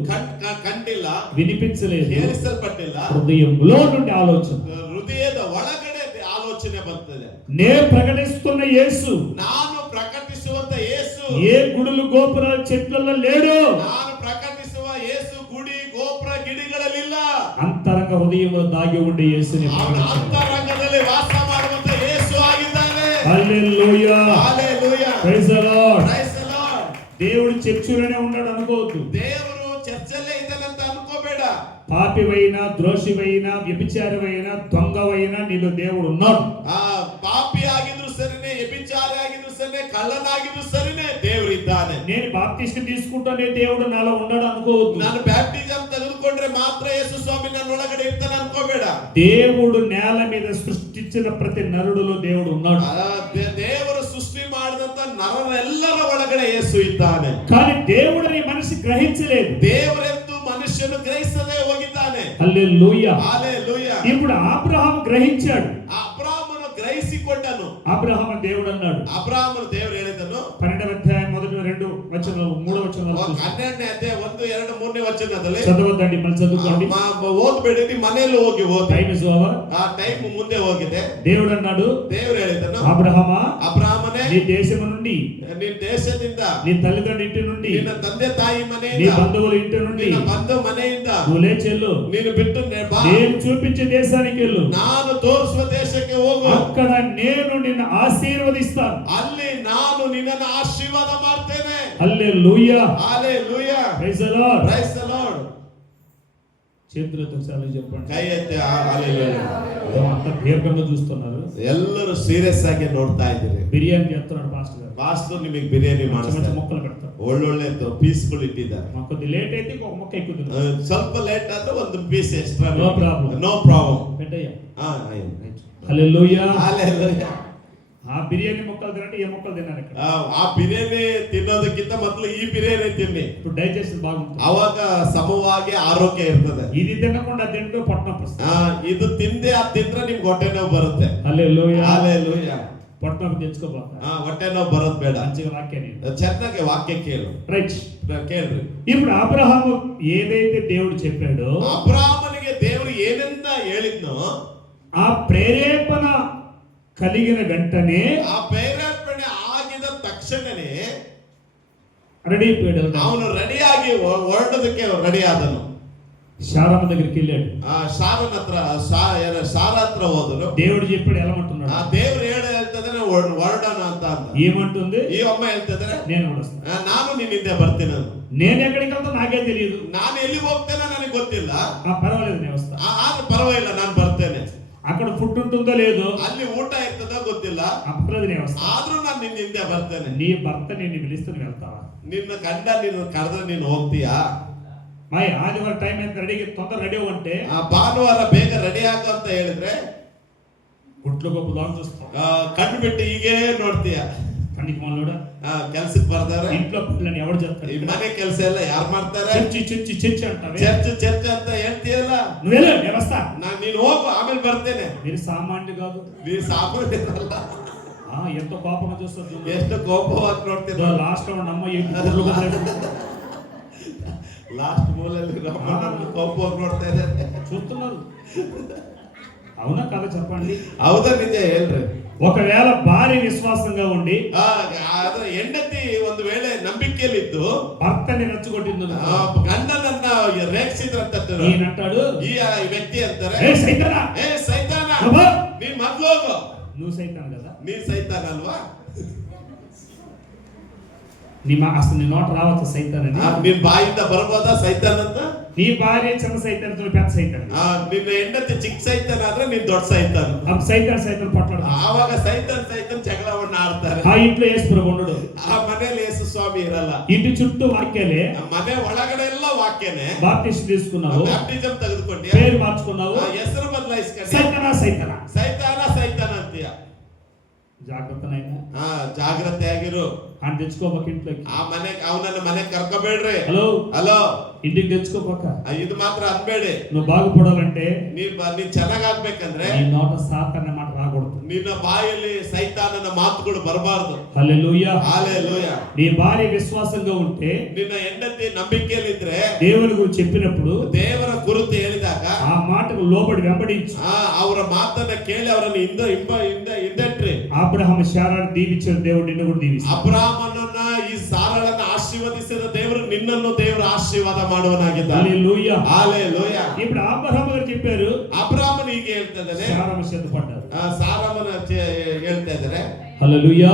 ಕಂಡಿಲ್ಲ, వినిపించలేదు, ಕೇಳಿಸಲ್ಪಟ್ಟಿಲ್ಲ. హృదయంలో నుండి ఆలోచన, ಹೃದಯದ ಒಳಗಡೆ ಆಲೋಚನೆ ಬರ್ತದೆ. నేను ప్రకటిస్తున్న యేసు, ನಾನು ಪ್ರಕಟಿಸುವಂತ ಯೇಸು ఏ గుడులు గోపురాలు చెట్లలో లేడు. ನಾನು ಪ್ರಕಟಿಸುವ ಯೇಸು ಗುಡಿ ಗೋಪುರ ಗಿಡಿಗಳಲ್ಲಿಲ್ಲ. అంతరంగ హృదయంలో దాగి ఉండే యేసుని ಅವನ ప్రకటించాలి. ಅಂತರಂಗದಲ್ಲಿ ವಾಸ ಮಾಡುವಂತ ಯೇಸು ಆಗಿದ್ದಾನೆ. Hallelujah. Hallelujah. Praise the Lord. Praise the Lord. దేవుడు చర్చిలోనే ఉన్నాడు అనుకోవద్దు. ದೇವರು ಚರ್ಚಲ್ಲೇ ಇದ್ದಾನಂತ ಅನ್ಕೋಬೇಡ. పాపివైనా, ద్రోషివైనా, వ్యభిచారమైనా, దొంగవైనా నీలో దేవుడు ఉన్నాడు. ಪಾಪಿ ಆಗಿದ್ರು ಸರಿನೇ, ವ್ಯಭಿಚಾರಿ ಆಗಿದ್ರು ಸರಿನೇ, ಕಳ್ಳನಾಗಿದ್ರು ಸರಿನೇ, ದೇವರು ಇದ್ದಾನೆ. నేను బాప్టిస్ట్ తీసుకుంటానే దేవుడు నాలో ఉన్నాడు అనుకోవద్దు. ನಾನು ಬ್ಯಾಪ್ಟಿಸಂ ತೆಗೆದುಕೊಂಡ್ರೆ ಮಾತ್ರ ಯೇಸು ಸ್ವಾಮಿ ನನ್ನ ಒಳಗಡೆ ಇರ್ತಾನೆ ಅನ್ಕೋಬೇಡ. దేవుడు నేల మీద సృష్టించిన ప్రతి నరుడులో దేవుడు ఉన్నాడు. ದೇವರು ಸೃಷ್ಟಿ ಮಾಡಿದಂತ ನರರೆಲ್ಲರ ಒಳಗಡೆ ಯೇಸು ಇದ್ದಾನೆ. కానీ దేవుడిని మనిషి గ్రహించలేదు. ದೇವರೆಂದು ಮನುಷ್ಯನು ಗ್ರಹಿಸದೆ ಹೋಗಿದ್ದಾನೆ. హల్లెలూయా. హల్లెలూయా. ఇప్పుడు అబ్రహాం గ్రహించాడు. ಅಬ್ರಾಮನು ಗ್ರಹಿಸಿಕೊಂಡನು. అబ్రహాం దేవుడు అన్నాడు. ಅಬ್ರಾಮನು ದೇವರು ಹೇಳಿದನು. 12వ అధ్యాయం 1-2 వచనాలు 3వ వచనాలు 12ನೇ ಅಧ್ಯಾಯ 1, 2, 3ನೇ ವಚನದಲ್ಲಿ చదవద్దండి, మళ్ళీ చదువుకోండి. ಓದ್ಬೇಡಿ, ನಿಮ್ಮ ಮನೆಯಲ್ಲಿ ಹೋಗಿ ಓದಿ. Time is over. ಆ ಟೈಮ್ ಮುಂದೆ ಹೋಗಿದೆ. దేవుడు అన్నాడు, ದೇವರು ಹೇಳಿದನು, అబ్రహామా, ಅಬ್ರಾಮನೇ, నీ దేశము నుండి, ನಿನ್ನ ದೇಶದಿಂದ, నీ తల్లిదండ్రుల ఇంటి నుండి, ನಿನ್ನ ತಂದೆ ತಾಯಿ నీ ಮನೆಯಿಂದ, బంధువుల ఇంటి నుండి ನಿನ್ನ ಬಂಧು ಮನೆಯಿಂದ నువ్వు లేచెళ్ళు, ನೀನು ಬಿಟ್ಟು ಬಾ. నేను చూపించే దేశానికి వెళ్ళు. ನಾನು ತೋರಿಸುವ ದೇಶಕ್ಕೆ ಹೋಗು. అక్కడ నేను నిన్ను ఆశీర్వదిస్తాను. ಅಲ್ಲಿ ನಾನು ನಿನ್ನನ್ನು ಆಶೀರ್ವಾದ ಮಾಡ್ತೇನೆ. Hallelujah. Hallelujah. Praise the Lord. Praise the Lord. చేతులతో చాలా చెప్పండి. ಕೈ ಎತ್ತಿ ಹಲ್ಲೆಲೂಯಾ. అంత దీర్ఘంగా చూస్తున్నారు. ಎಲ್ಲರೂ ಸೀರಿಯಸ್ ಆಗಿ ನೋಡ್ತಾ ಇದ್ದೀರಿ. బిర్యానీ చేస్తున్నాడు పాస్టర్ గారు. ಪಾಸ್ಟರ್ ನಿಮಗೆ ಬಿರಿಯಾನಿ మంచి ಮಾಡಿಸ್ತಾರೆ. ముక్కలు పెడతారు. ಒಳ್ಳೊಳ್ಳೆ ಪೀಸ್ಗಳು ಇಟ್ಟಿದ್ದಾರೆ. మాకు కొద్ది లేట్ అయితే ఒక ముక్క ఎక్కువ తింటాం. ಸ್ವಲ್ಪ ಲೇಟ್ ಆದ್ರೆ ಒಂದು piece extra. No problem. No problem. పెట్టయ్యా. ಆಯ್ತು. హల్లెలూయా. హల్లెలూయా. ఆ బిర్యానీ ముక్కలు తినంటే ఏ ముక్కలు తిన్నారు ఇక్కడ. ಆ ಬಿರಿಯಾನಿ ತಿನ್ನೋದಕ್ಕಿಂತ ಮೊದಲು ಈ ಬಿರಿಯಾನಿ ತಿನ್ನಿ. ఇప్పుడు డైజెషన్ బాగుంటుంది. ಅವಾಗ ಸಮವಾಗಿ ಆರೋಗ್ಯ ಇರ್ತದೆ. ఇది తినకుండా తింటూ పొట్ట నొప్పి వస్తుంది. ಇದು ತಿಂದೆ ಅದು ತಿಂದ್ರೆ ನಿಮ್ಗೆ ಹೊಟ್ಟೆ ನೋವು ಬರುತ್ತೆ. హల్లెలూయా. హల్లెలూయా. పొట్ట నొప్పి తెచ్చుకోబాక. ಹೊಟ್ಟೆ ನೋವು ಬರೋದು ಬೇಡ. మంచిగా వాక్యాన్ని ಚೆನ್ನಾಗಿ ವಾಕ್ಯ ಕೇಳು. రైట్. ಕೇಳ್ರಿ. ఇప్పుడు అబ్రహాము ఏదైతే దేవుడు చెప్పాడో ಅಬ್ರಾಹ್ಮನಿಗೆ ದೇವರು ಏನಂತ ಹೇಳಿದ್ನೋ ఆ ప్రేరేపణ కలిగిన వెంటనే ಆ ಪ್ರೇರೇಪಣೆ ಆಗಿದ ತಕ್ಷಣನೇ రెడీ అయిపోయాడు. ಅವನು ರೆಡಿಯಾಗಿ ಹೊರಡೋದಕ್ಕೆ ರೆಡಿ ಆದನು. శారమ్మ దగ్గరికి వెళ్ళాడు. ಶಾರನ ಹತ್ರ ಶಾರ ಹತ್ರ ಹೋದನು. దేవుడు చెప్పాడు వెళ్ళమంటున్నాడు. ದೇವ್ರು ಹೇಳ್ತಿದ್ರೆ ಹೊರಡೋಣ ಅಂತ ಅಂತ. ఏమంటుంది? ಈ ಅಮ್ಮ ಹೇಳ್ತಿದ್ರೆ నేను కూడా వస్తాను. ನಾನು ನಿನ್ನ ಹಿಂದೆ ಬರ್ತೀನಿ ಅಂತ. నేను ఎక్కడికి వెళ్తా నాకే తెలియదు. ನಾನು ಎಲ್ಲಿಗೆ ಹೋಗ್ತೇನೆ ನನಗೆ ಗೊತ್ತಿಲ್ಲ. పర్వాలేదు నేను వస్తా. ಆದ್ರೆ ಪರವಾಗಿಲ್ಲ ನಾನು ಬರ್ತೇನೆ. అక్కడ ఫుడ్ ఉంటుందో లేదో, ಅಲ್ಲಿ ಊಟ ಇರ್ತದೋ ಗೊತ್ತಿಲ್ಲ. పర్వాలేదు నేను వస్తా. ಆದ್ರೂ ನಾನು ನಿನ್ನ ಹಿಂದೆ ಬರ್ತೇನೆ. నీ భర్త నిన్ను పిలిస్తే నువ్వు వెళ్తావా? ನಿನ್ನ ಗಂಡ ನೀನು ಕರೆದ್ರೆ ನೀನು ಹೋಗ್ತೀಯಾ? మాయ ఆదివారం టైం ఎంత రెడీ తొందర రెడీ అంటే ಭಾನುವಾರ ಬೇಗ ರೆಡಿ ಆಗು ಅಂತ ಹೇಳಿದ್ರೆ గుట్లు గొప్ప లాంగ్ చూస్తాం. ಕಣ್ಣು ಬಿಟ್ಟು ಹೀಗೆ ನೋಡ್ತೀಯ. కన్నికి మనలోడ ಕೆಲ್ಸಕ್ಕೆ ಬರ್ತಾರೆ. ఇంట్లో పిల్లని ఎవరు చెప్తారు? ಈ ಮನೆ ಕೆಲಸ ಎಲ್ಲ ಯಾರು ಮಾಡ್ತಾರೆ? చర్చి అంటావే. ಚರ್ಚ್ ಅಂತ ಹೇಳ್ತೀಯಲ್ಲ. నువ్వు వెళ్ళు, నేను వస్తా. ನೀನು ಹೋಗು, ಆಮೇಲೆ ಬರ್ತೇನೆ. మీరు సామాన్యుడు కాదు. ನೀನು ಸಾಮಾನ್ಯ ಅಲ್ಲ. ఎంత కోపంగా చూస్తుంది. ಎಷ್ಟು ಕೋಪವಾಗಿ ನೋಡ್ತೀರ. లాస్ట్ నమ్మ ಲಾಸ್ಟ್ ಮೂಲೆಯಲ್ಲಿ ನಮ್ಮ ಕೋಪವಾಗಿ ನೋಡ್ತಾ ಇದ್ದಾರೆ. చూస్తున్నారు. అవునా కదా చెప్పండి. ಹೌದಾ ನಿಜ ಹೇಳ್ರಿ. ఒకవేళ భార్య విశ్వాసంగా ఉండి ಹೆಂಡತಿ ಒಂದು ವೇಳೆ ನಂಬಿಕೆಯಲ್ಲಿದ್ದು భర్తని రెచ్చగొట్టింది, ಗಂಡನನ್ನ ರೇಗಿಸಿದ್ರಂತ ఈయనంటాడు, ಈ ವ್ಯಕ್ತಿ ಅಂತಾರೆ, ఏ సైతానా, ಏ ಸೈತಾನ, ನೀನ್ ಮೊದ್ಲು ಹೋಗು. నువ్వు సైతాన్ కదా. ನೀ ಸೈತಾನ ಅಲ್ವಾ? అసలు నీ నోట రావచ్చు సైతాన్ అని. ನಿನ್ ಬಾಯಿಂದ ಬರ್ಬೋದಾ ಸೈತಾನ್ ಅಂತ? నీ భార్య చిన్న సైతాన్, పెద్ద సైతాన్. ನಿನ್ನ ಹೆಂಡತಿ ಚಿಕ್ಕ ಸೈತಾನ್ ಆದ್ರೆ ನೀನ್ ದೊಡ್ಡ ಸೈತಾನ್. సైతాన్ పట్లాడు. ಆವಾಗ ಸೈತಾನ್ ಜಗಳವನ್ನ ಆಡ್ತಾರೆ. ఆ ఇంట్లో యేసు ప్రభు ఉండడు. ಆ ಮನೇಲಿ ಯೇಸು ಸ್ವಾಮಿ ಇರಲ್ಲ. ఇంటి చుట్టూ వాక్యాలే. ಮನೆ ಒಳಗಡೆ ಎಲ್ಲ ವಾಕ್ಯನೇ. బాప్టిస్ట్ తీసుకున్నావు, ಬ್ಯಾಪ್ಟಿಸಂ ತೆಗೆದುಕೊಂಡಿ, పేరు మార్చుకున్నావు, ಹೆಸರು ಬದಲಾಯಿಸ್ಕೊಂಡಿ, ಸೈತಾನ ಅಂತೀಯ. జాగ్రత్తనైనా ಜಾಗ್ರತೆಯಾಗಿರು. ఆయన తెచ్చుకోబోక ఇంట్లోకి. ಆ ಮನೆ ಅವನನ್ನ ಮನೆ ಕರ್ಕೋಬೇಡ್ರಿ. హలో ఇంటికి తెచ్చుకోబోక. ಇದು ಮಾತ್ರ ಅನ್ಬೇಡಿ. నువ్వు బాగుపడాలంటే ನೀನ್ ಚೆನ್ನಾಗಾಗ್ಬೇಕಂದ್ರೆ నీ నోట సాతాన మాట రాకూడదు. ನಿನ್ನ ಬಾಯಲ್ಲಿ ಸೈತಾನನ ಮಾತುಗಳು ಬರಬಾರದು. హల్లెలూయా. హల్లెలూయా. నీ భార్య విశ్వాసంగా ఉంటే, ನಿನ್ನ ಹೆಂಡತಿ ನಂಬಿಕೆಯಲ್ಲಿದ್ರೆ, దేవుని గురించి చెప్పినప్పుడు ದೇವರ ಕುರಿತು ಹೇಳಿದಾಗ ఆ మాటకు లోబడి వెంబడించు. ಅವರ ಮಾತನ್ನ ಕೇಳಿ ಅವರನ್ನು ಹಿಂದಟ್ರಿ. అబ్రహాము శారాను దీవించిన దేవుడు నిన్ను కూడా దీవిస్తాడు. ಅಬ್ರಾಮನನ್ನ ಈ ಸಾರಳನ್ನ ಆಶೀರ್ವದಿಸಿದ ದೇವರು ನಿನ್ನನ್ನು ದೇವರ ಆಶೀರ್ವಾದ ಮಾಡುವನಾಗಿದ್ದಾನೆ. హల్లెలూయా. హల్లెలూయా. ఇప్పుడు అబ్రహాము గారు చెప్పారు, ಅಬ್ರಾಮನ್ ಹೀಗೆ ಹೇಳ್ತಾ ಇದ್ದಾನೆ, శారము సిద్ధపడ్డారు. ಸಾರಮ್ಮನ ಹೇಳ್ತಾ ಇದ್ದಾರೆ, హల్లెలూయా.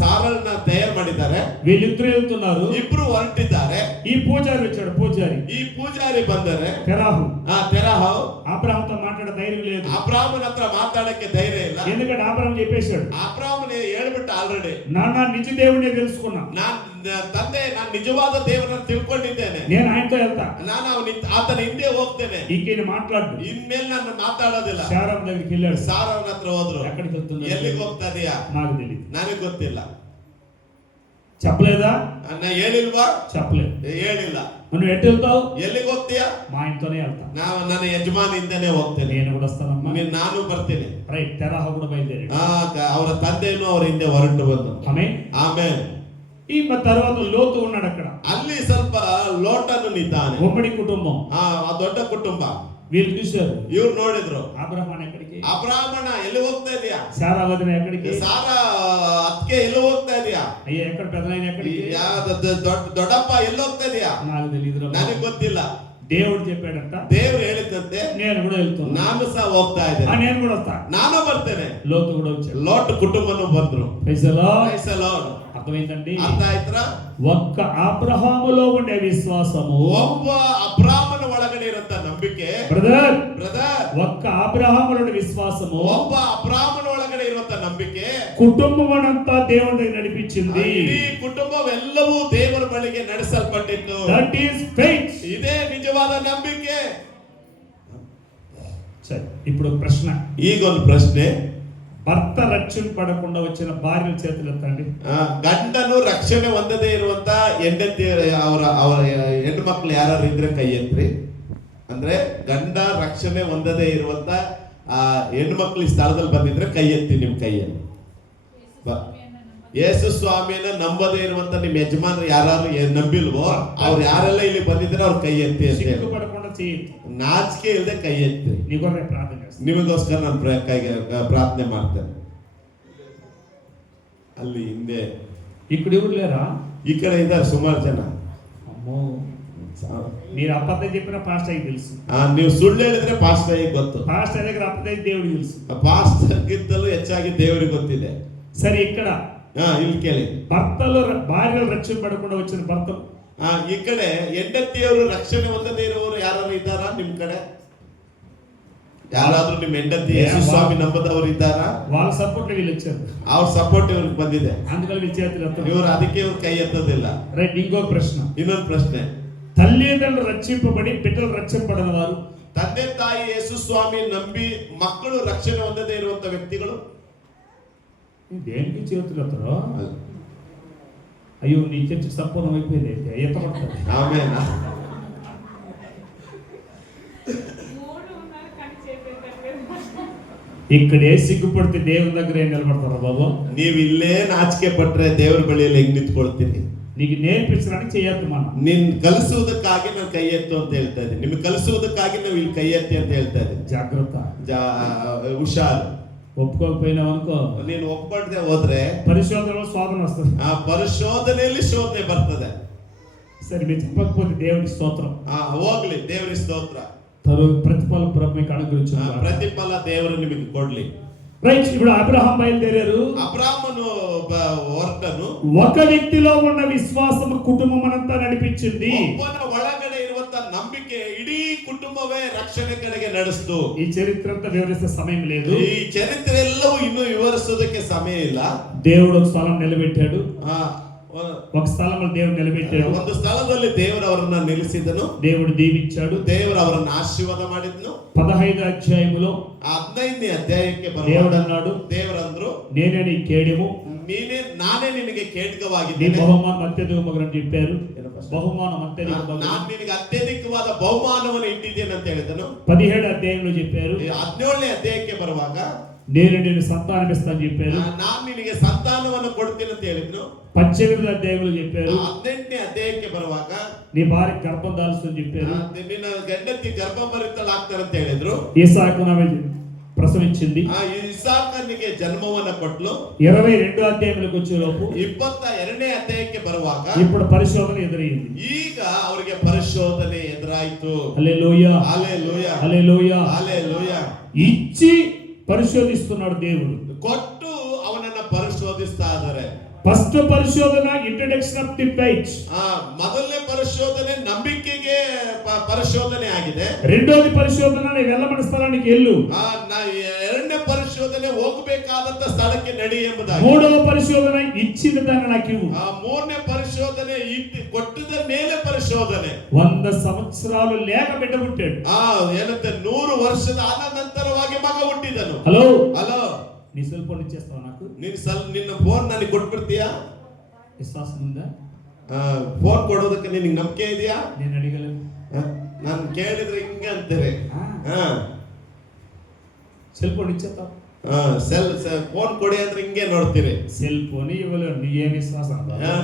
ಸಾರಳನ್ನ ತಯಾರು ಮಾಡಿದ್ದಾರೆ. వీళ్ళిద్దరు వెళ్తున్నారు, ಇಬ್ರು ಹೊರಟಿದ್ದಾರೆ. ఈ పూజారి వచ్చాడు. ಈ ಪೂಜಾರಿ ಬಂದರೆ తెరాహు. ತೆರಹು అబ్రహాముతో మాట్లాడే ధైర్యం లేదు. ಅಬ್ರಾಮನ್ ಹತ್ರ ಮಾತಾಡಕ್ಕೆ ధైర్ಯ ಇಲ್ಲ. ఎందుకంటే అబ్రహాము చెప్పేశాడు, ಅಬ್ರಾಮನ್ ಹೇಳ್ಬಿಟ್ಟ ಆಲ್ರೆಡಿ, నా నిజ దేవుడిని తెలుసుకున్నా, ತಂದೆ ನಾನು ನಿಜವಾದ ದೇವರನ್ನ ತಿಳ್ಕೊಂಡಿದ್ದೇನೆ, నేను ఆయనతో వెళ్తా, ನಾನು ಆತನ ಹಿಂದೆ ಹೋಗ್ತೇನೆ, ఇంకేನು మాట్లాడు, ಇನ್ಮೇಲೆ ನಾನು ಮಾತಾಡೋದಿಲ್ಲ. శారము దగ్గరికి వెళ్ళాడు. ಸಾರವನ ಹತ್ರ ಹೋದ್ರು. ఎక్కడికి వెళ్తున్నా ಎಲ್ಲಿಗೆ ಹೋಗ್ತಾ ಇದೀಯಾ? నాకు తెలియదు. ನನಗೆ ಗೊತ್ತಿಲ್ಲ. చెప్పలేదా? ನಾ ಹೇಳಿಲ್ವಾ? చెప్పలేదు. ಹೇಳಿಲ್ಲ. నువ్వు ఎటు వెళ్తావు? ಎಲ್ಲಿಗೆ ಹೋಗ್ತೀಯಾ? మా ఇంట్లోనే వెళ్తా. ನನ್ನ ಯಜಮಾನಿಂದನೇ ಹೋಗ್ತೇನೆ. నేను కూడా వస్తానమ్మా. ನಾನು ಬರ್ತೀನಿ. రైట్. తెరాహు కూడా బయలుదేరాడు. ಅವರ ತಂದೆಯನ್ನು ಅವರ ಹಿಂದೆ ಹೊರಟು ಬಂದು. ಆಮೇಲೆ ఈ తర్వాత లోతు ఉన్నాడు అక్కడ. ಅಲ್ಲಿ ಸ್ವಲ್ಪ ಲೋಟನು ನಿಂತಾನೆ. ఉమ్మడి కుటుంబం, ಆ ದೊಡ್ಡ ಕುಟುಂಬ. వీళ్ళు చూశారు, ಇವ್ರು ನೋಡಿದ್ರು, అబ్రహాము ఎక్కడికి, ಅಬ್ರಾಹ್ಮಣ ಎಲ್ಲಿ ಹೋಗ್ತಾ ಇದೀಯಾ? శారా వదిన ఎక్కడికి, ಸಾರಾ ಅದಕ್ಕೆ ಎಲ್ಲಿ ಹೋಗ್ತಾ ಇದೀಯಾ? అయ్యా ఎక్కడ పెద్దనాయన ఎక్కడికి, ದೊಡ್ಡಪ್ಪ ಎಲ್ಲಿ ಹೋಗ್ತಾ ಇದೀಯಾ? నాకు తెలియదు. ನನಗೆ ಗೊತ್ತಿಲ್ಲ. దేవుడు చెప్పాడంట, ದೇವ್ರು ಹೇಳಿದಂತೆ నేను కూడా వెళ్తున్నా, ನಾನು ಸಹ ಹೋಗ್ತಾ ಇದ್ದೇನೆ, నేను కూడా వస్తా. ನಾನು ಬರ್ತೇನೆ. లోతు కూడా వచ్చాడు. ಲೋಟ್ ಕುಟುಂಬನು ಬಂದ್ರು. అర్థమైందండి? ಅರ್ಥ ಆಯ್ತಾ? ఒక్క అబ్రహాములో ఉండే విశ్వాసము, ಒಬ್ಬ ಅಬ್ರಾಹ್ಮನ ಒಳಗೆ ಒಳಗಡೆ ಇರುವಂತ ನಂಬಿಕೆ బ్రదర్ ಬ್ರದರ್, ఒక్క అబ్రహాములోని విశ్వాసము ಒಬ್ಬ ಅಬ್ರಾಹ್ಮನ ಒಳಗಡೆ ಇರುವಂತ ನಂಬಿಕೆ కుటుంబమనంతా దేవుని దగ్గర నడిపించింది. ಇಡೀ ಕುಟುಂಬವೆಲ್ಲವೂ ದೇವರ ಬಳಿಗೆ ನಡೆಸಲ್ಪಟ್ಟಿತ್ತು. That is faith. ಇದೇ ನಿಜವಾದ ನಂಬಿಕೆ. సరే, ఇప్పుడు ప్రశ్న. ಈಗ ಒಂದು ಪ್ರಶ್ನೆ, భర్త రక్షింపబడకుండా వచ్చిన భార్యల చేతులు ఎత్తండి. ಗಂಡನು ರಕ್ಷಣೆ ಹೊಂದದೇ ಇರುವಂತ ಹೆಂಡತಿ ಅವರ ಹೆಣ್ಣು ಮಕ್ಕಳು ಯಾರು ಇದ್ರೆ ಕೈ ಎತ್ರಿ. ಅಂದ್ರೆ ಗಂಡ ರಕ್ಷಣೆ ಹೊಂದದೇ ಇರುವಂತ ಹೆಣ್ಣು ಮಕ್ಕಳು ಈ ಸ್ಥಳದಲ್ಲಿ ಬಂದಿದ್ರೆ ಕೈ ಎತ್ತಿ ನಿಮ್ ಕೈಯಲ್ಲಿ. ಯೇಸು ಸ್ವಾಮಿಯನ್ನ ನಂಬದೇ ಇರುವಂತ ನಿಮ್ ಯಜಮಾನರು ಯಾರು ನಂಬಿಲ್ವೋ ಅವ್ರು ಯಾರೆಲ್ಲ ಇಲ್ಲಿ ಬಂದಿದ್ರೆ ಅವ್ರ ಕೈ ಎತ್ತಿ ಅಂತ ಹೇಳಿ. సిగ్గుపడకుండా చేయొద్దు. ನಾಚಿಕೆ ಇಲ್ಲದೆ ಕೈ ಎತ್ತಿ. నీకొరే ప్రార్థన చేస్తాను. ನಿಮಗೋಸ್ಕರ ನಾನು ಪ್ರಾರ್ಥನೆ ಮಾಡ್ತೇನೆ. ಅಲ್ಲಿ ಹಿಂದೆ ఇక్కడ ఎవరు లేరా? ಈ ಕಡೆ ಇದ್ದಾರೆ ಸುಮಾರು ಜನ. అమ్మో, మీరు అబద్ధం చెప్పిన పాస్టర్ అయ్యి తెలుసు. ನೀವು ಸುಳ್ಳು ಹೇಳಿದ್ರೆ ಪಾಸ್ಟರ್ ಆಗಿ ಗೊತ್ತು. పాస్టర్ దగ్గర అబద్ధం దేవుడికి తెలుసు. ಪಾಸ್ಟರ್ ಗಿಂತಲೂ ಹೆಚ್ಚಾಗಿ ದೇವರಿಗೆ ಗೊತ್ತಿದೆ. సరే, ఇక్కడ ಇಲ್ಲಿ ಕೇಳಿ, భర్తలు భార్యలు రక్షింపబడకుండా వచ్చిన భర్తలు, ಈ ಕಡೆ ಹೆಂಡತಿಯವರು ರಕ್ಷಣೆ ಹೊಂದದೇ ಇರುವವರು ಯಾರು ಇದ್ದಾರಾ ನಿಮ್ ಕಡೆ? ಯಾರಾದ್ರೂ ನಿಮ್ ಹೆಂಡತಿ ಯೇಸು ಸ್ವಾಮಿ ನಂಬದವರು ಇದ್ದಾರಾ? వాళ్ళ సపోర్ట్ వీళ్ళు వచ్చారు. ಅವ್ರ ಸಪೋರ್ಟ್ ಇವ್ರಿಗೆ ಬಂದಿದೆ. అందుకని విద్యార్థులు ఎత్తారు. ಇವರು ಅದಕ್ಕೆ ಇವ್ರು ಕೈ ಎತ್ತೋದಿಲ್ಲ. రైట్, ఇంకో ప్రశ్న. ಇನ್ನೊಂದು ಪ್ರಶ್ನೆ, తల్లిదండ్రులు రక్షింపబడి బిడ్డలు రక్షింపబడిన వారు, ತಂದೆ ತಾಯಿ ಯೇಸು ಸ್ವಾಮಿ ನಂಬಿ ಮಕ್ಕಳು ರಕ್ಷಣೆ ಹೊಂದದೇ ಇರುವಂತ ವ್ಯಕ್ತಿಗಳು దేనికి చేతులు ఎత్తారో? అయ్యో, నీ చర్చ సంపూర్ణం అయిపోయింది. అయితే ఎత్తపడుతుంది. ఆమేన్. ఇక్కడే సిగ్గుపడితే దేవుని దగ్గర ఏం నిలబడతారా బాబు? ನೀವು ಇಲ್ಲೇ ನಾಚಿಕೆ ಪಟ್ರೆ ದೇವರ ಬಳಿಯಲ್ಲಿ ಹೆಂಗ್ ನಿಂತ್ಕೊಳ್ತೀನಿ? నీకు నేర్పించడానికి చేయొద్దు మనం. ನಿನ್ ಕಲಿಸುವುದಕ್ಕಾಗಿ ನಾನು ಕೈ ಎತ್ತು ಅಂತ ಹೇಳ್ತಾ ಇದ್ದೀನಿ. ನಿಮ್ಗೆ ಕಲಿಸುವುದಕ್ಕಾಗಿ ನಾವು ಇಲ್ಲಿ ಕೈ ಎತ್ತಿ ಅಂತ ಹೇಳ್ತಾ ಇದ್ದೀನಿ. జాగ్రత్త, ಹುಷಾರು. ఒప్పుకోకపోయినావు అనుకో, ನೀನು ಒಪ್ಕೊಳ್ದೆ ಹೋದ್ರೆ పరిశోధనలో శోధన వస్తుంది. ಆ ಪರಿಶೋಧನೆಯಲ್ಲಿ ಶೋಧನೆ ಬರ್ತದೆ. సరే, మీరు చెప్పకపోతే దేవుడి స్తోత్రం. ಹೋಗ್ಲಿ, ದೇವರಿಗೆ ಸ್ತೋತ್ರ. ప్రతిఫలం ప్రభు మీకు అనుగ్రహించు. ಪ್ರತಿಫಲ ದೇವರು ನಿಮಗೆ ಕೊಡ್ಲಿ. రైట్, ఇప్పుడు అబ్రహాం బయలుదేరారు. ಅಬ್ರಾಮನು ಹೊರಟನು. ఒక వ్యక్తిలో ఉన్న విశ్వాసం కుటుంబం అంతా నడిపించింది. ಒಬ್ಬನ ಒಳಗಡೆ ಇರುವಂತ ನಂಬಿಕೆ ಇಡೀ ಕುಟುಂಬವೇ ರಕ್ಷಣೆ ಕಡೆಗೆ ನಡೆಸ್ತು. ఈ చరిత్ర అంతా వివరిస్తే సమయం లేదు. ಈ ಚರಿತ್ರೆ ಎಲ್ಲವೂ ಇನ್ನೂ ವಿವರಿಸೋದಕ್ಕೆ ಸಮಯ ಇಲ್ಲ. దేవుడు ఒక స్థలం నిలబెట్టాడు. ఒక స్థలంలో దేవుడు నిలబెట్టాడు. ಒಂದು ಸ್ಥಳದಲ್ಲಿ ದೇವರು ಅವರನ್ನ ನಿಲ್ಲಿಸಿದನು. దేవుడు దీవించాడు. ದೇವರು ಅವರನ್ನ ಆಶೀರ್ವಾದ ಮಾಡಿದನು. 15వ అధ్యాయములో 15ನೇ ಅಧ್ಯಾಯಕ್ಕೆ దేవుడు అన్నాడు, ದೇವರಂದ್ರು, నేనే నీ కేడెము, ನಾನೇ ನಿನಗೆ నీ ಖೇಡ್ಗವಾಗಿದ್ದೇನೆ. బహుమానం అత్యధిక మగని చెప్పారు. బహుమానం అత్యధిక ನಾನು ನಿನಗೆ ಅತ್ಯಧಿಕವಾದ ಬಹುಮಾನವನ್ನು ಇಟ್ಟಿದ್ದೇನೆ ಅಂತ ಹೇಳಿದನು. 17వ అధ్యాయంలో చెప్పారు, 17ನೇ ಅಧ್ಯಾಯಕ್ಕೆ ಬರುವಾಗ నేను సంతానం ఇస్తాను చెప్పారు. ನಾನು ನಿನಗೆ ಸಂತಾನವನ್ನು ಕೊಡ್ತೀನಿ ಅಂತ ಹೇಳಿದ್ನು. 18వ అధ్యాయంలో చెప్పారు, 18ನೇ ಅಧ್ಯಾಯಕ್ಕೆ ಬರುವಾಗ నీ భార్య గర్భం దాల్చుని చెప్పారు. ನಿನ್ನ ಗಂಡತಿ ಗರ್ಭಭರಿತಳಾಗ್ತಾರೆ ಅಂತ ಹೇಳಿದ್ರು. ఇస్సాకు ఆమె ప్రసవించింది. ಇಸಾಕನಿಗೆ ಜನ್ಮವನ್ನ ಕೊಟ್ಲು. 22వ అధ్యాయంలోకి వచ్చే లోపు 22ನೇ ಅಧ್ಯಾಯಕ್ಕೆ ಬರುವಾಗ ఇప్పుడు పరిశోధన ఎదురైంది. ಈಗ ಅವರಿಗೆ ಪರಿಶೋಧನೆ ಎದುರಾಯಿತು. హల్లెలూయా, హల్లెలూయా, హల్లెలూయా. హల్లెలూయా. ఇచ్చి పరిశోధిస్తున్నాడు దేవుడు. ಕೊಟ್ಟು ಅವನನ್ನ ಪರಿಶೋಧಿಸ್ತಾ ಇದ್ದಾರೆ. ఫస్ట్ పరిశోధన ఇంట్రడక్షన్ ಆಫ್ ದಿ ಫೈತ್. ಮೊದಲನೇ ಪರಿಶೋಧನೆ ನಂಬಿಕೆಗೆ ಪರಿಶೋಧನೆ ಆಗಿದೆ. రెండోది పరిశోధన నేను వెళ్ళమన్న స్థలానికి వెళ్ళు. ಎರಡನೇ ಪರಿಶೋಧನೆ ಹೋಗಬೇಕಾದಂತ ಸ್ಥಳಕ್ಕೆ ನಡಿ ಎಂಬುದಾಗಿ. మూడవ పరిశోధన ఇచ్చిన దాన్ని నాకు ఇవ్వు. ಮೂರನೇ ಪರಿಶೋಧನೆ ಕೊಟ್ಟಿದ ಮೇಲೆ ಪರಿಶೋಧನೆ. 100 సంవత్సరాలు లేక బిడ్డ పుట్టాడు. ಏನಂತೆ 100 ವರ್ಷದ ಆದ ನಂತರವಾಗಿ ಮಗ ಹುಟ್ಟಿದನು. హలో, నీ సెల్ ఫోన్ ఇచ్చేస్తావు నాకు? ನಿನ್ನ ಫೋನ್ ನನಗೆ ಕೊಟ್ಬಿಡ್ತೀಯಾ? విశ్వాసం ఉందా? ಫೋನ್ ಕೊಡೋದಕ್ಕೆ ನಿನಗೆ ನಂಬಿಕೆ ಇದೆಯಾ? నేను అడగలను. ನಾನು ಕೇಳಿದ್ರೆ ಹಿಂಗೆ ಅಂತಾರೆ. Cell phone ఇచ్చేస్తావు? ಫೋನ್ ಕೊಡಿ ಅಂದ್ರೆ ಹಿಂಗೆ ನೋಡ್ತೀರಿ. సెల్ ఫోన్ ఇవ్వలేవు. నీ ఏం విశ్వాసం?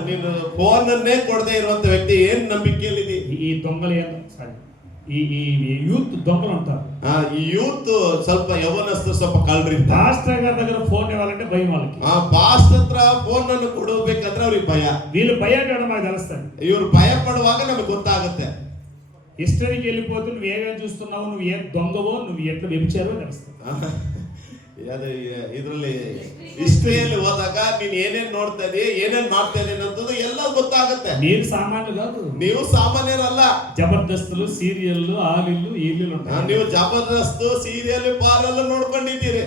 ನೀನು ಫೋನ್ ಅನ್ನೇ ಕೊಡದೆ ಇರುವಂತ ವ್ಯಕ್ತಿ ಏನ್ ನಂಬಿಕೆಯಲ್ಲಿ? ఈ దొంగలు సారీ ఈ యూత్ దొంగలు ఉంటారు. ఈ యూత్ ಸ್ವಲ್ಪ ಯೌವನಸ್ಥರು ಸ್ವಲ್ಪ ಕಳ್ರಿ. పాస్టర్ గారి దగ్గర ఫోన్ ఇవ్వాలంటే భయం వాళ్ళకి. ಪಾಸ್ಟರ್ ಹತ್ರ ಫೋನ್ ಅನ್ನು ಕೊಡಬೇಕಂದ್ರೆ ಅವ್ರಿಗೆ ಭಯ. వీళ్ళు భయపడడం మాకు తెలుస్తుంది. ಇವ್ರು ಭಯ ಪಡುವಾಗ ನಮಗೆ ಗೊತ್ತಾಗುತ್ತೆ. హిస్టరీకి వెళ్ళిపోతే నువ్వు ఏమేమి చూస్తున్నావు, నువ్వు ఏ దొంగవో, నువ్వు ఎట్లా వ్యభిచారో తెలుస్తుంది. ಇದ್ರಲ್ಲಿ ಹಿಸ್ಟ್ರಿಯಲ್ಲಿ ಹೋದಾಗ ನೀನ್ ಏನೇನ್ ನೋಡ್ತಾ ಇದೀಯ, ಏನೇನ್ ಮಾಡ್ತಾ ಇದೀನಿ ಅನ್ನೋದು ಎಲ್ಲ ಗೊತ್ತಾಗುತ್ತೆ. మీరు సామాన్యులు కాదు, ನೀವು ಸಾಮಾನ್ಯರಲ್ಲ. జబర్దస్తులు, సీరియల్లు, ఆలిల్లు, ఈలిల్లు ఉంటాయి. ನೀವು ಜಬರ್ದಸ್ತ್, ಸೀರಿಯಲ್, ಪಾರಲ್ಲ ನೋಡ್ಕೊಂಡಿದ್ದೀರಿ.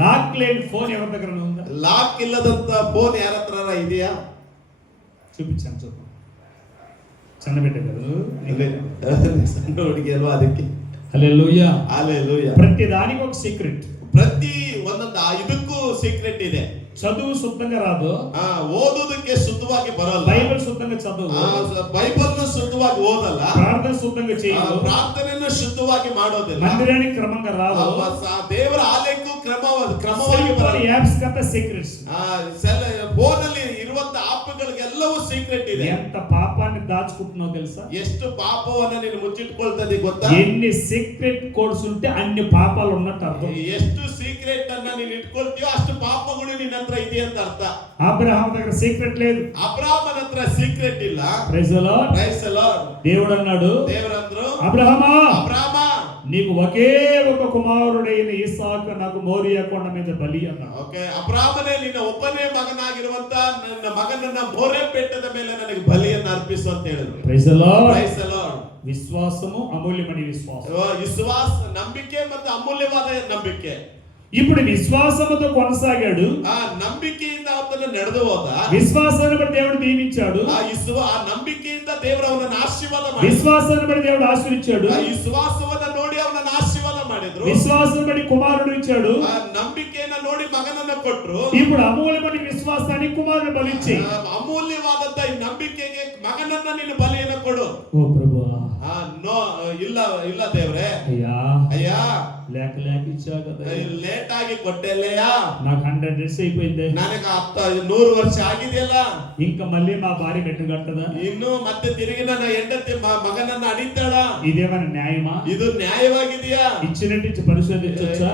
లాక్ లేని ఫోన్ ఎవరి దగ్గర ఉందా? ಲಾಕ್ ಇಲ್ಲದಂತ ಫೋನ್ ಯಾರ ಹತ್ರ ಇದೆಯಾ? చూపించాను చూద్దాం. చిన్న బిడ్డ కదా, ಸಣ್ಣ ಹುಡುಗಿ ಅಲ್ವಾ, ಅದಕ್ಕೆ హల్లెలూయా. హల్లెలూయా. ప్రతి దానికి ఒక సీక్రెట్, ಪ್ರತಿ ಒಂದೊಂದು ಇದಕ್ಕೂ ಸೀಕ್ರೆಟ್ ಇದೆ. చదువు శుద్ధంగా రాదు, ಓದೋದಕ್ಕೆ ಶುದ್ಧವಾಗಿ ಬರಲ್ಲ. బైబిల్ శుద్ధంగా చదువు, ಬೈಬಲ್ ಶುದ್ಧವಾಗಿ ಓದಲ್ಲ. ప్రార్థన శుద్ధంగా చేయదు, ಪ್ರಾರ್ಥನೆಯನ್ನು ಶುದ್ಧವಾಗಿ ಮಾಡೋದಿಲ್ಲ. మందిరానికి క్రమంగా రాదు. ದೇವರ ಆಲಯಕ್ಕೂ ಕ್ರಮವಾಗಿ ಬರಲ್ಲ. యాప్స్ కథ సీక్రెట్స్, ಫೋನ್ ಅಲ್ಲಿ ಇರುವಂತ ಆಪ್ಗಳಿಗೆಲ್ಲವೂ ಸೀಕ್ರೆಟ್ ಇದೆ. ఎంత పాపాన్ని దాచుకుంటున్నావు తెలుసా? ಎಷ್ಟು ಪಾಪವನ್ನ ನೀನು ಮುಚ್ಚಿಟ್ಕೊಳ್ತದೆ ಗೊತ್ತಾ? ఎన్ని సీక్రెట్ కోడ్స్ ఉంటే అన్ని పాపాలు ఉన్నట్టు అర్థం. ಎಷ್ಟು ಸೀಕ್ರೆಟ್ ಅನ್ನ ನೀನು ಇಟ್ಕೊಳ್ತೀಯೋ ಅಷ್ಟು ಪಾಪಗಳು ನಿನ್ನ ಹತ್ರ ಇದೆ ಅಂತ ಅರ್ಥ. అబ్రహాం దగ్గర సీక్రెట్ లేదు, ಅಬ್ರಾಮನ ಹತ್ರ సీక్రెట్ ಇಲ್ಲ. Praise the Lord. Praise the Lord. దేవుడు అన్నాడు, ದೇವರಂದ್ರು, అబ్రహామా, ಅಬ್ರಾಮ, నీకు ఒకే ఒక కుమారుడైన ఇస్సాకు నాకు మోరియా కొండ మీద బలి అన్నాడు. ಓಕೆ, ಅಬ್ರಾಮನೇ ನಿನ್ನ ಒಬ್ಬನೇ ಮಗನಾಗಿರುವಂತ ನನ್ನ ಮಗನನ್ನ ಮೋರೆ ಬೆಟ್ಟದ ಮೇಲೆ ನನಗೆ ಬಲಿಯನ್ನು ಅರ್ಪಿಸು ಅಂತ ಹೇಳಿದ್ರು. Praise the Lord. Praise the Lord. విశ్వాసము అమూల్యమైన విశ్వాసం. ವಿಶ್ವಾಸ, ನಂಬಿಕೆ ಮತ್ತು ಅಮೂಲ್ಯವಾದ ನಂಬಿಕೆ. ఇప్పుడు విశ్వాసముతో కొనసాగాడు, ಆ ನಂಬಿಕೆಯಿಂದ ಅವನು ನಡೆದು ಹೋದ. విశ్వాసాన్ని బట్టి దేవుడు దీవించాడు, ಆ ನಂಬಿಕೆಯಿಂದ ದೇವರು ಅವನನ್ನು ಆಶೀರ್ವಾದ ಮಾಡಿದ್ರು. విశ్వాసాన్ని బట్టి దేవుడు ఆశీర్వదించాడు, ಆ ವಿಶ್ವಾಸವನ್ನ ನೋಡಿ ಅವನನ್ನು ಆಶೀರ್ವಾದ ಮಾಡಿದ್ರು. విశ్వాసాన్ని బట్టి కుమారుడు ఇచ్చాడు, ಆ ನಂಬಿಕೆಯನ್ನ ನೋಡಿ ಮಗನನ್ನ ಕೊಟ್ರು. ఇప్పుడు అమూల్యమైన విశ్వాసాన్ని కుమారుడు బలిచ్చి, ಅಮೂಲ್ಯವಾದಂತ ಈ ನಂಬಿಕೆಗೆ ಮಗನನ್ನ ನೀನು ಬಲಿಯನ್ನು ಕೊಡು. ఓ ప్రభువా, ನೋ, ಇಲ್ಲ ಇಲ್ಲ ದೇವ್ರೆ, అయ్యా ಅಯ್ಯಾ లేక లేక ఇచ్చావు కదా, ಲೇಟ್ ಆಗಿ ಕೊಟ್ಟೆಲ್ಲಯ್ಯ, నాకు 100 డేస్ అయిపోయింది, ನನಗೆ 100 ವರ್ಷ ಆಗಿದೆಯಲ್ಲ, ఇంకా మళ్ళీ మా భార్య మెట్టు కట్టదా, ಇನ್ನು ಮತ್ತೆ ತಿರುಗಿ ನನ್ನ ಹೆಂಡತಿ ಮಗನನ್ನ ಅಡಿತಾಳ, ఇదేమైనా న్యాయమా? ಇದು ನ್ಯಾಯವಾಗಿದೆಯಾ? ఇచ్చినట్టు ఇచ్చి పరిశోధించొచ్చా?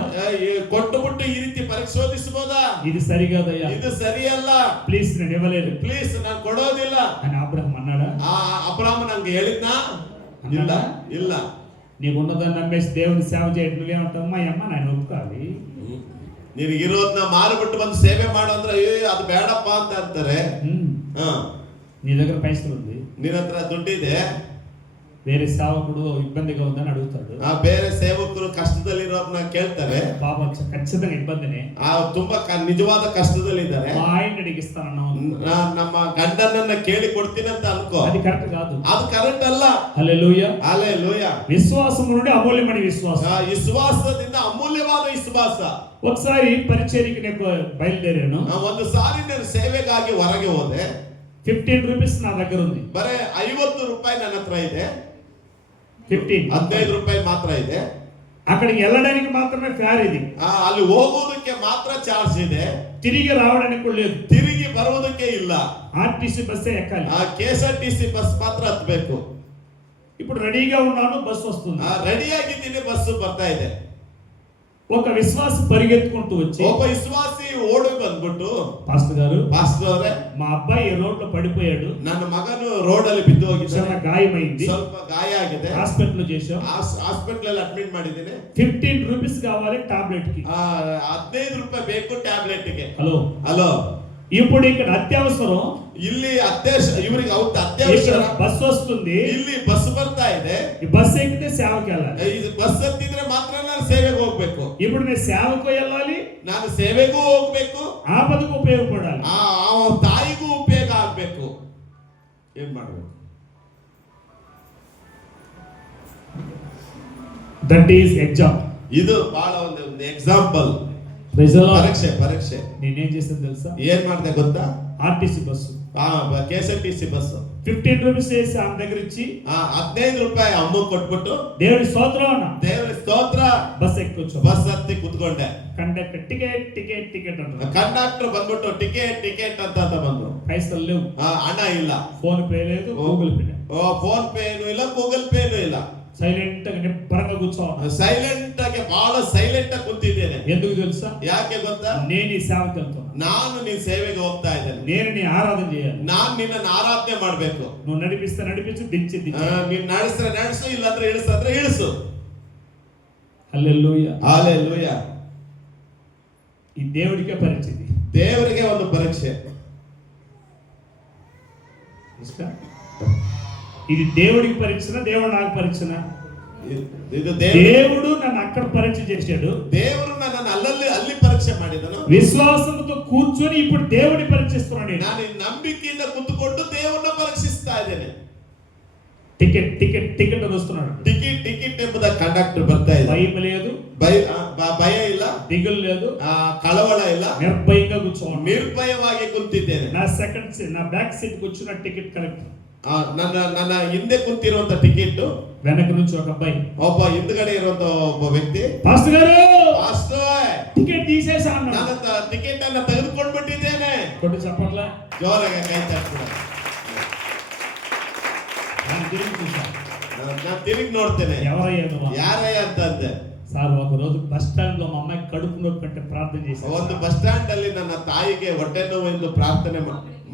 ಕೊಟ್ಟುಬಿಟ್ಟು ಈ ರೀತಿ ಪರಿಶೋಧಿಸಬಹುದಾ? ఇది సరికాదయ్యా, ಇದು ಸರಿಯಲ್ಲ, ప్లీజ్ నేను ఇవ్వలేదు ಪ್ಲೀಸ್ ನಾನು ಕೊಡೋದಿಲ್ಲ అని అబ్రహాం అన్నాడా? ಆ ಅಬ್ರಾಮ ನಂಗೆ ಹೇಳಿದ್ನಾ? ಇಲ್ಲ ಇಲ್ಲ. నీకున్నదాన్ని నమ్మేసి దేవుని సేవ చేయడం నువ్వేమంటావు? మా అమ్మ ನಾನು ఒప్పుకోవాలి, ನಿನಗಿರೋದನ್ನ ಮಾರಿಬಿಟ್ಟು ಬಂದು ಸೇವೆ ಮಾಡು ಅಂದ್ರೆ ಅದು ಬೇಡಪ್ಪ ಅಂತ ಅಂತಾರೆ. నీ దగ్గర పైసలు ఉంది, ನಿನ್ನ ಹತ್ರ ದುಡ್ಡಿದೆ, వేరే సేవకుడు ఇబ్బందిగా ఉందని అడుగుతాడు, ಬೇರೆ ಸೇವಕರು ಕಷ್ಟದಲ್ಲಿರೋರ್ನ ಕೇಳ್ತಾರೆ. పాపం ఖచ్చితంగా ఇబ్బందినే, ತುಂಬಾ ನಿಜವಾದ ಕಷ್ಟದಲ್ಲಿದ್ದಾರೆ. మా ఆయన అడిగిస్తానన్నావు, ನಮ್ಮ ಗಂಡನನ್ನ ಕೇಳಿ ಕೊಡ್ತೀನಿ ಅಂತ ಅನ್ಕೋ, అది కరెక్ట్ కాదు. ಅದು ಕರೆಕ್ಟ್ ಅಲ್ಲ. హల్లెలూయా. హల్లెలూయా. విశ్వాసం నుండి అమూల్యమైన విశ్వాసం. ವಿಶ್ವಾಸದಿಂದ ಅಮೂಲ್ಯವಾದ ವಿಶ್ವಾಸ. ఒకసారి పరిచర్యకి నేను బయలుదేరాను, ಒಂದು ಸಾರಿ ನಾನು ಸೇವೆಗಾಗಿ ಹೊರಗೆ ಹೋದೆ. 15 రూపీస్ నా దగ్గర ఉంది, ಬರೇ 50 ರೂಪಾಯಿ ನನ್ನ ಹತ್ರ ಇದೆ. 15 ರೂಪಾಯಿ ಮಾತ್ರ ಇದೆ. అక్కడికి వెళ్ళడానికి మాత్రమే ఫేర్ ఇది, ಅಲ್ಲಿ ಹೋಗೋದಕ್ಕೆ ಮಾತ್ರ ಚಾರ್ಜ್ ಇದೆ, తిరిగి రావడానికి కూడా లేదు. ತಿರುಗಿ ಬರುವುದಕ್ಕೆ ಇಲ್ಲ. ఆర్టీసీ బస్సే ఎక్కాలి, KSRTC ಬಸ್ ಮಾತ್ರ ಹತ್ತಬೇಕು. ఇప్పుడు రెడీగా ఉన్నాను, బస్సు వస్తుంది, ರೆಡಿ ಆಗಿದ್ದೀನಿ, ಬಸ್ ಬರ್ತಾ ಇದೆ. ఒక విశ్వాసి పరిగెత్తుకుంటూ వచ్చి, ಒಬ್ಬ ವಿಶ್ವಾಸಿ ಓಡಿ ಬಂದ್ಬಿಟ್ಟು, పాస్టర్ గారు, ಪಾಸ್ಟರ್ ಅವರೇ, మా అబ్బాయి రోడ్ లో పడిపోయాడు, ನನ್ನ ಮಗನು ರೋಡ್ ಅಲ್ಲಿ ಬಿದ್ದು ಹೋಗಿದ್ದಾನೆ, చాలా గాయమైంది, ಸ್ವಲ್ಪ ಗಾಯ ಆಗಿದೆ, హాస్పిటల్ చేశాం, ಹಾಸ್ಪಿಟಲ್ ಅಲ್ಲಿ ಅಡ್ಮಿಟ್ ಮಾಡಿದ್ದೀನಿ. 15 రూపీస్ కావాలి టాబ్లెట్ కి, 15 ರೂಪಾಯಿ ಬೇಕು ಟ್ಯಾಬ್ಲೆಟ್ ಗೆ. హలో ఇప్పుడు ఇక్కడ అత్యవసరం, ಇಲ್ಲಿ ಇವರಿಗೆ ಅತ್ಯವಸರ, బస్సు వస్తుంది, ಇಲ್ಲಿ ಬಸ್ ಬರ್ತಾ ಇದೆ, ఈ బస్సు ఎక్కితే సేవకి వెళ్ళాలి, ಇದು ಬಸ್ ಹತ್ತಿದ್ರೆ ಮಾತ್ರ ನಾನು ಸೇವೆಗೆ ಹೋಗ್ಬೇಕು. ఇప్పుడు నేను సేవకు వెళ్ళాలి, ನಾನು ಸೇವೆಗೂ ಹೋಗ್ಬೇಕು, ఆపదకు ఉపయోగపడాలి, ಆ ತಾಯಿಗೂ ಉಪಯೋಗ ಆಗ್ಬೇಕು. ಏನ್ ಮಾಡ್ಬೇಕು? That is exam. ಇದು ಬಹಳ ಒಂದು ಎಕ್ಸಾಂಪಲ್. ಪರೀಕ್ಷೆ. నేనేం చేసాను తెలుసా? ಏನ್ ಮಾಡ್ದೆ ಗೊತ್ತಾ? RTC bus, KSRTC bus 15 rupees వేసి ఆమె దగ్గర ఇచ్చి 15 ರೂಪಾಯಿ ಅಮ್ಮ ಕೊಟ್ಬಿಟ್ಟು, దేవుడి స్తోత్రం అన్న, ದೇವರ ಸ್ತೋತ್ರ, బస్ ఎక్కొచ్చు, ಬಸ್ ಹತ್ತಿ ಕುತ್ಕೊಂಡೆ. కండక్టర్ టికెట్ ಅಂತ, ಕಂಡಕ್ಟರ್ ಬಂದ್ಬಿಟ್ಟು ಟಿಕೆಟ್ ಅಂತ ಬಂದ್ರು. పైసలు లేవు, ಹಣ ಇಲ್ಲ, ఫోన్ పే లేదు, గూగుల్ పే లేదు, ಫೋನ್ ಪೇನು ಇಲ್ಲ, ಗೂಗಲ್ ಪೇನು ಇಲ್ಲ. సైలెంట్ గా నిబ్బరంగా కూర్చోవాలి, ಸೈಲೆಂಟ್ ಆಗಿ ಬಹಳ ಸೈಲೆಂಟ್ ಆಗಿ ಕೂತಿದ್ದೇನೆ. ఎందుకు తెలుసా? ಯಾಕೆ ಗೊತ್ತಾ? నేను ఈ సేవకి వెళ్తాను, ನಾನು ನಿನ್ ಸೇವೆಗೆ ಹೋಗ್ತಾ ಇದ್ದೇನೆ, నేను నీ ఆరాధన చేయాలి, ನಾನ್ ನಿನ್ನ ಆರಾಧನೆ ಮಾಡ್ಬೇಕು. నువ్వు నడిపిస్తే నడిపించు, దించి ನೀನ್ ನಡೆಸಿದ್ರೆ ನಡೆಸು, ಇಲ್ಲಾಂದ್ರೆ ಇಳಿಸು. హల్లెలూయా. హల్లెలూయా. ఈ దేవుడికే పరీక్ష ఇది. ದೇವರಿಗೆ ಒಂದು ಪರೀಕ್ಷೆ. ఇష్టా? ఇది దేవుడికి పరీక్షనా దేవుడు నాకు పరీక్షనా? ಇದು దేవుడు నన్ను అక్కడ పరీక్ష చేశాడు. ದೇವರು ನನ್ನನ್ನು ಅಲ್ಲಿ ಪರೀಕ್ಷೆ ಮಾಡಿದನು. విశ్వాసంతో కూర్చొని ఇప్పుడు దేవుడి పరీక్షిస్తున్నాను నేను. ನಾನು ನಂಬಿಕೆಯಿಂದ ಕೂತ್ಕೊಂಡು ದೇವರನ್ನ ಪರೀಕ್ಷಿಸ್ತಾ ಇದ್ದೇನೆ. టికెట్ టికెట్ టికెట్ అని వస్తున్నాడు. ಟಿಕೆಟ್ ಟಿಕೆಟ್ ಎಂಬುದ ಕಂಡಕ್ಟರ್ ಬರ್ತಾ ಇದೆ. భయం లేదు, ಭಯ ಇಲ್ಲ, దిగులు లేదు, కళవಳ ಇಲ್ಲ, నిర్భయంగా కూర్చోవాలి. ನಿರ್ಭಯವಾಗಿ ಕುಂತಿದ್ದೇನೆ. నా సెకండ్ సీట్, నా బ్యాక్ సీట్ కూర్చున్న టికెట్ కలెక్టర్, ನನ್ನ ಹಿಂದೆ ಕುಂತಿರುವಂತ ಟಿಕೆಟ್ వెనక నుంచి ఒక అబ్బాయి, ಒಬ್ಬ ಹಿಂದ್ಗಡೆ ಇರುವಂತ ಒಬ್ಬ ವ್ಯಕ್ತಿ, పాస్టర్ గారు టికెట్ తీసేసా అన్నాడు. ನನ್ನ ಟಿಕೆಟ್ ಅನ್ನ ತೆಗೆದುಕೊಂಡು ಬಿಟ್ಟಿದ್ದೇನೆ. కొట్టి చెప్పట్లా, ಜೋರಾಗಿ ಕೈ ತಟ್ಟುವ. ನಾನು తిరిగి చూశాను. ನಾನು ತಿರುಗಿ ನೋಡ್ತೇನೆ, ఎవరయ్యా నువ్వు? ಯಾರಯ್ಯ ಅಂತ ಅಂದೆ. సార్ ఒక రోజు బస్ స్టాండ్ లో మా అమ్మాయి కడుపు నొప్పి అంటే ప్రార్థన చేశాను. ಒಂದು ಬಸ್ ಸ್ಟ್ಯಾಂಡ್ ಅಲ್ಲಿ ನನ್ನ ತಾಯಿಗೆ ಹೊಟ್ಟೆ ನೋವು ಎಂದು ಪ್ರಾರ್ಥನೆ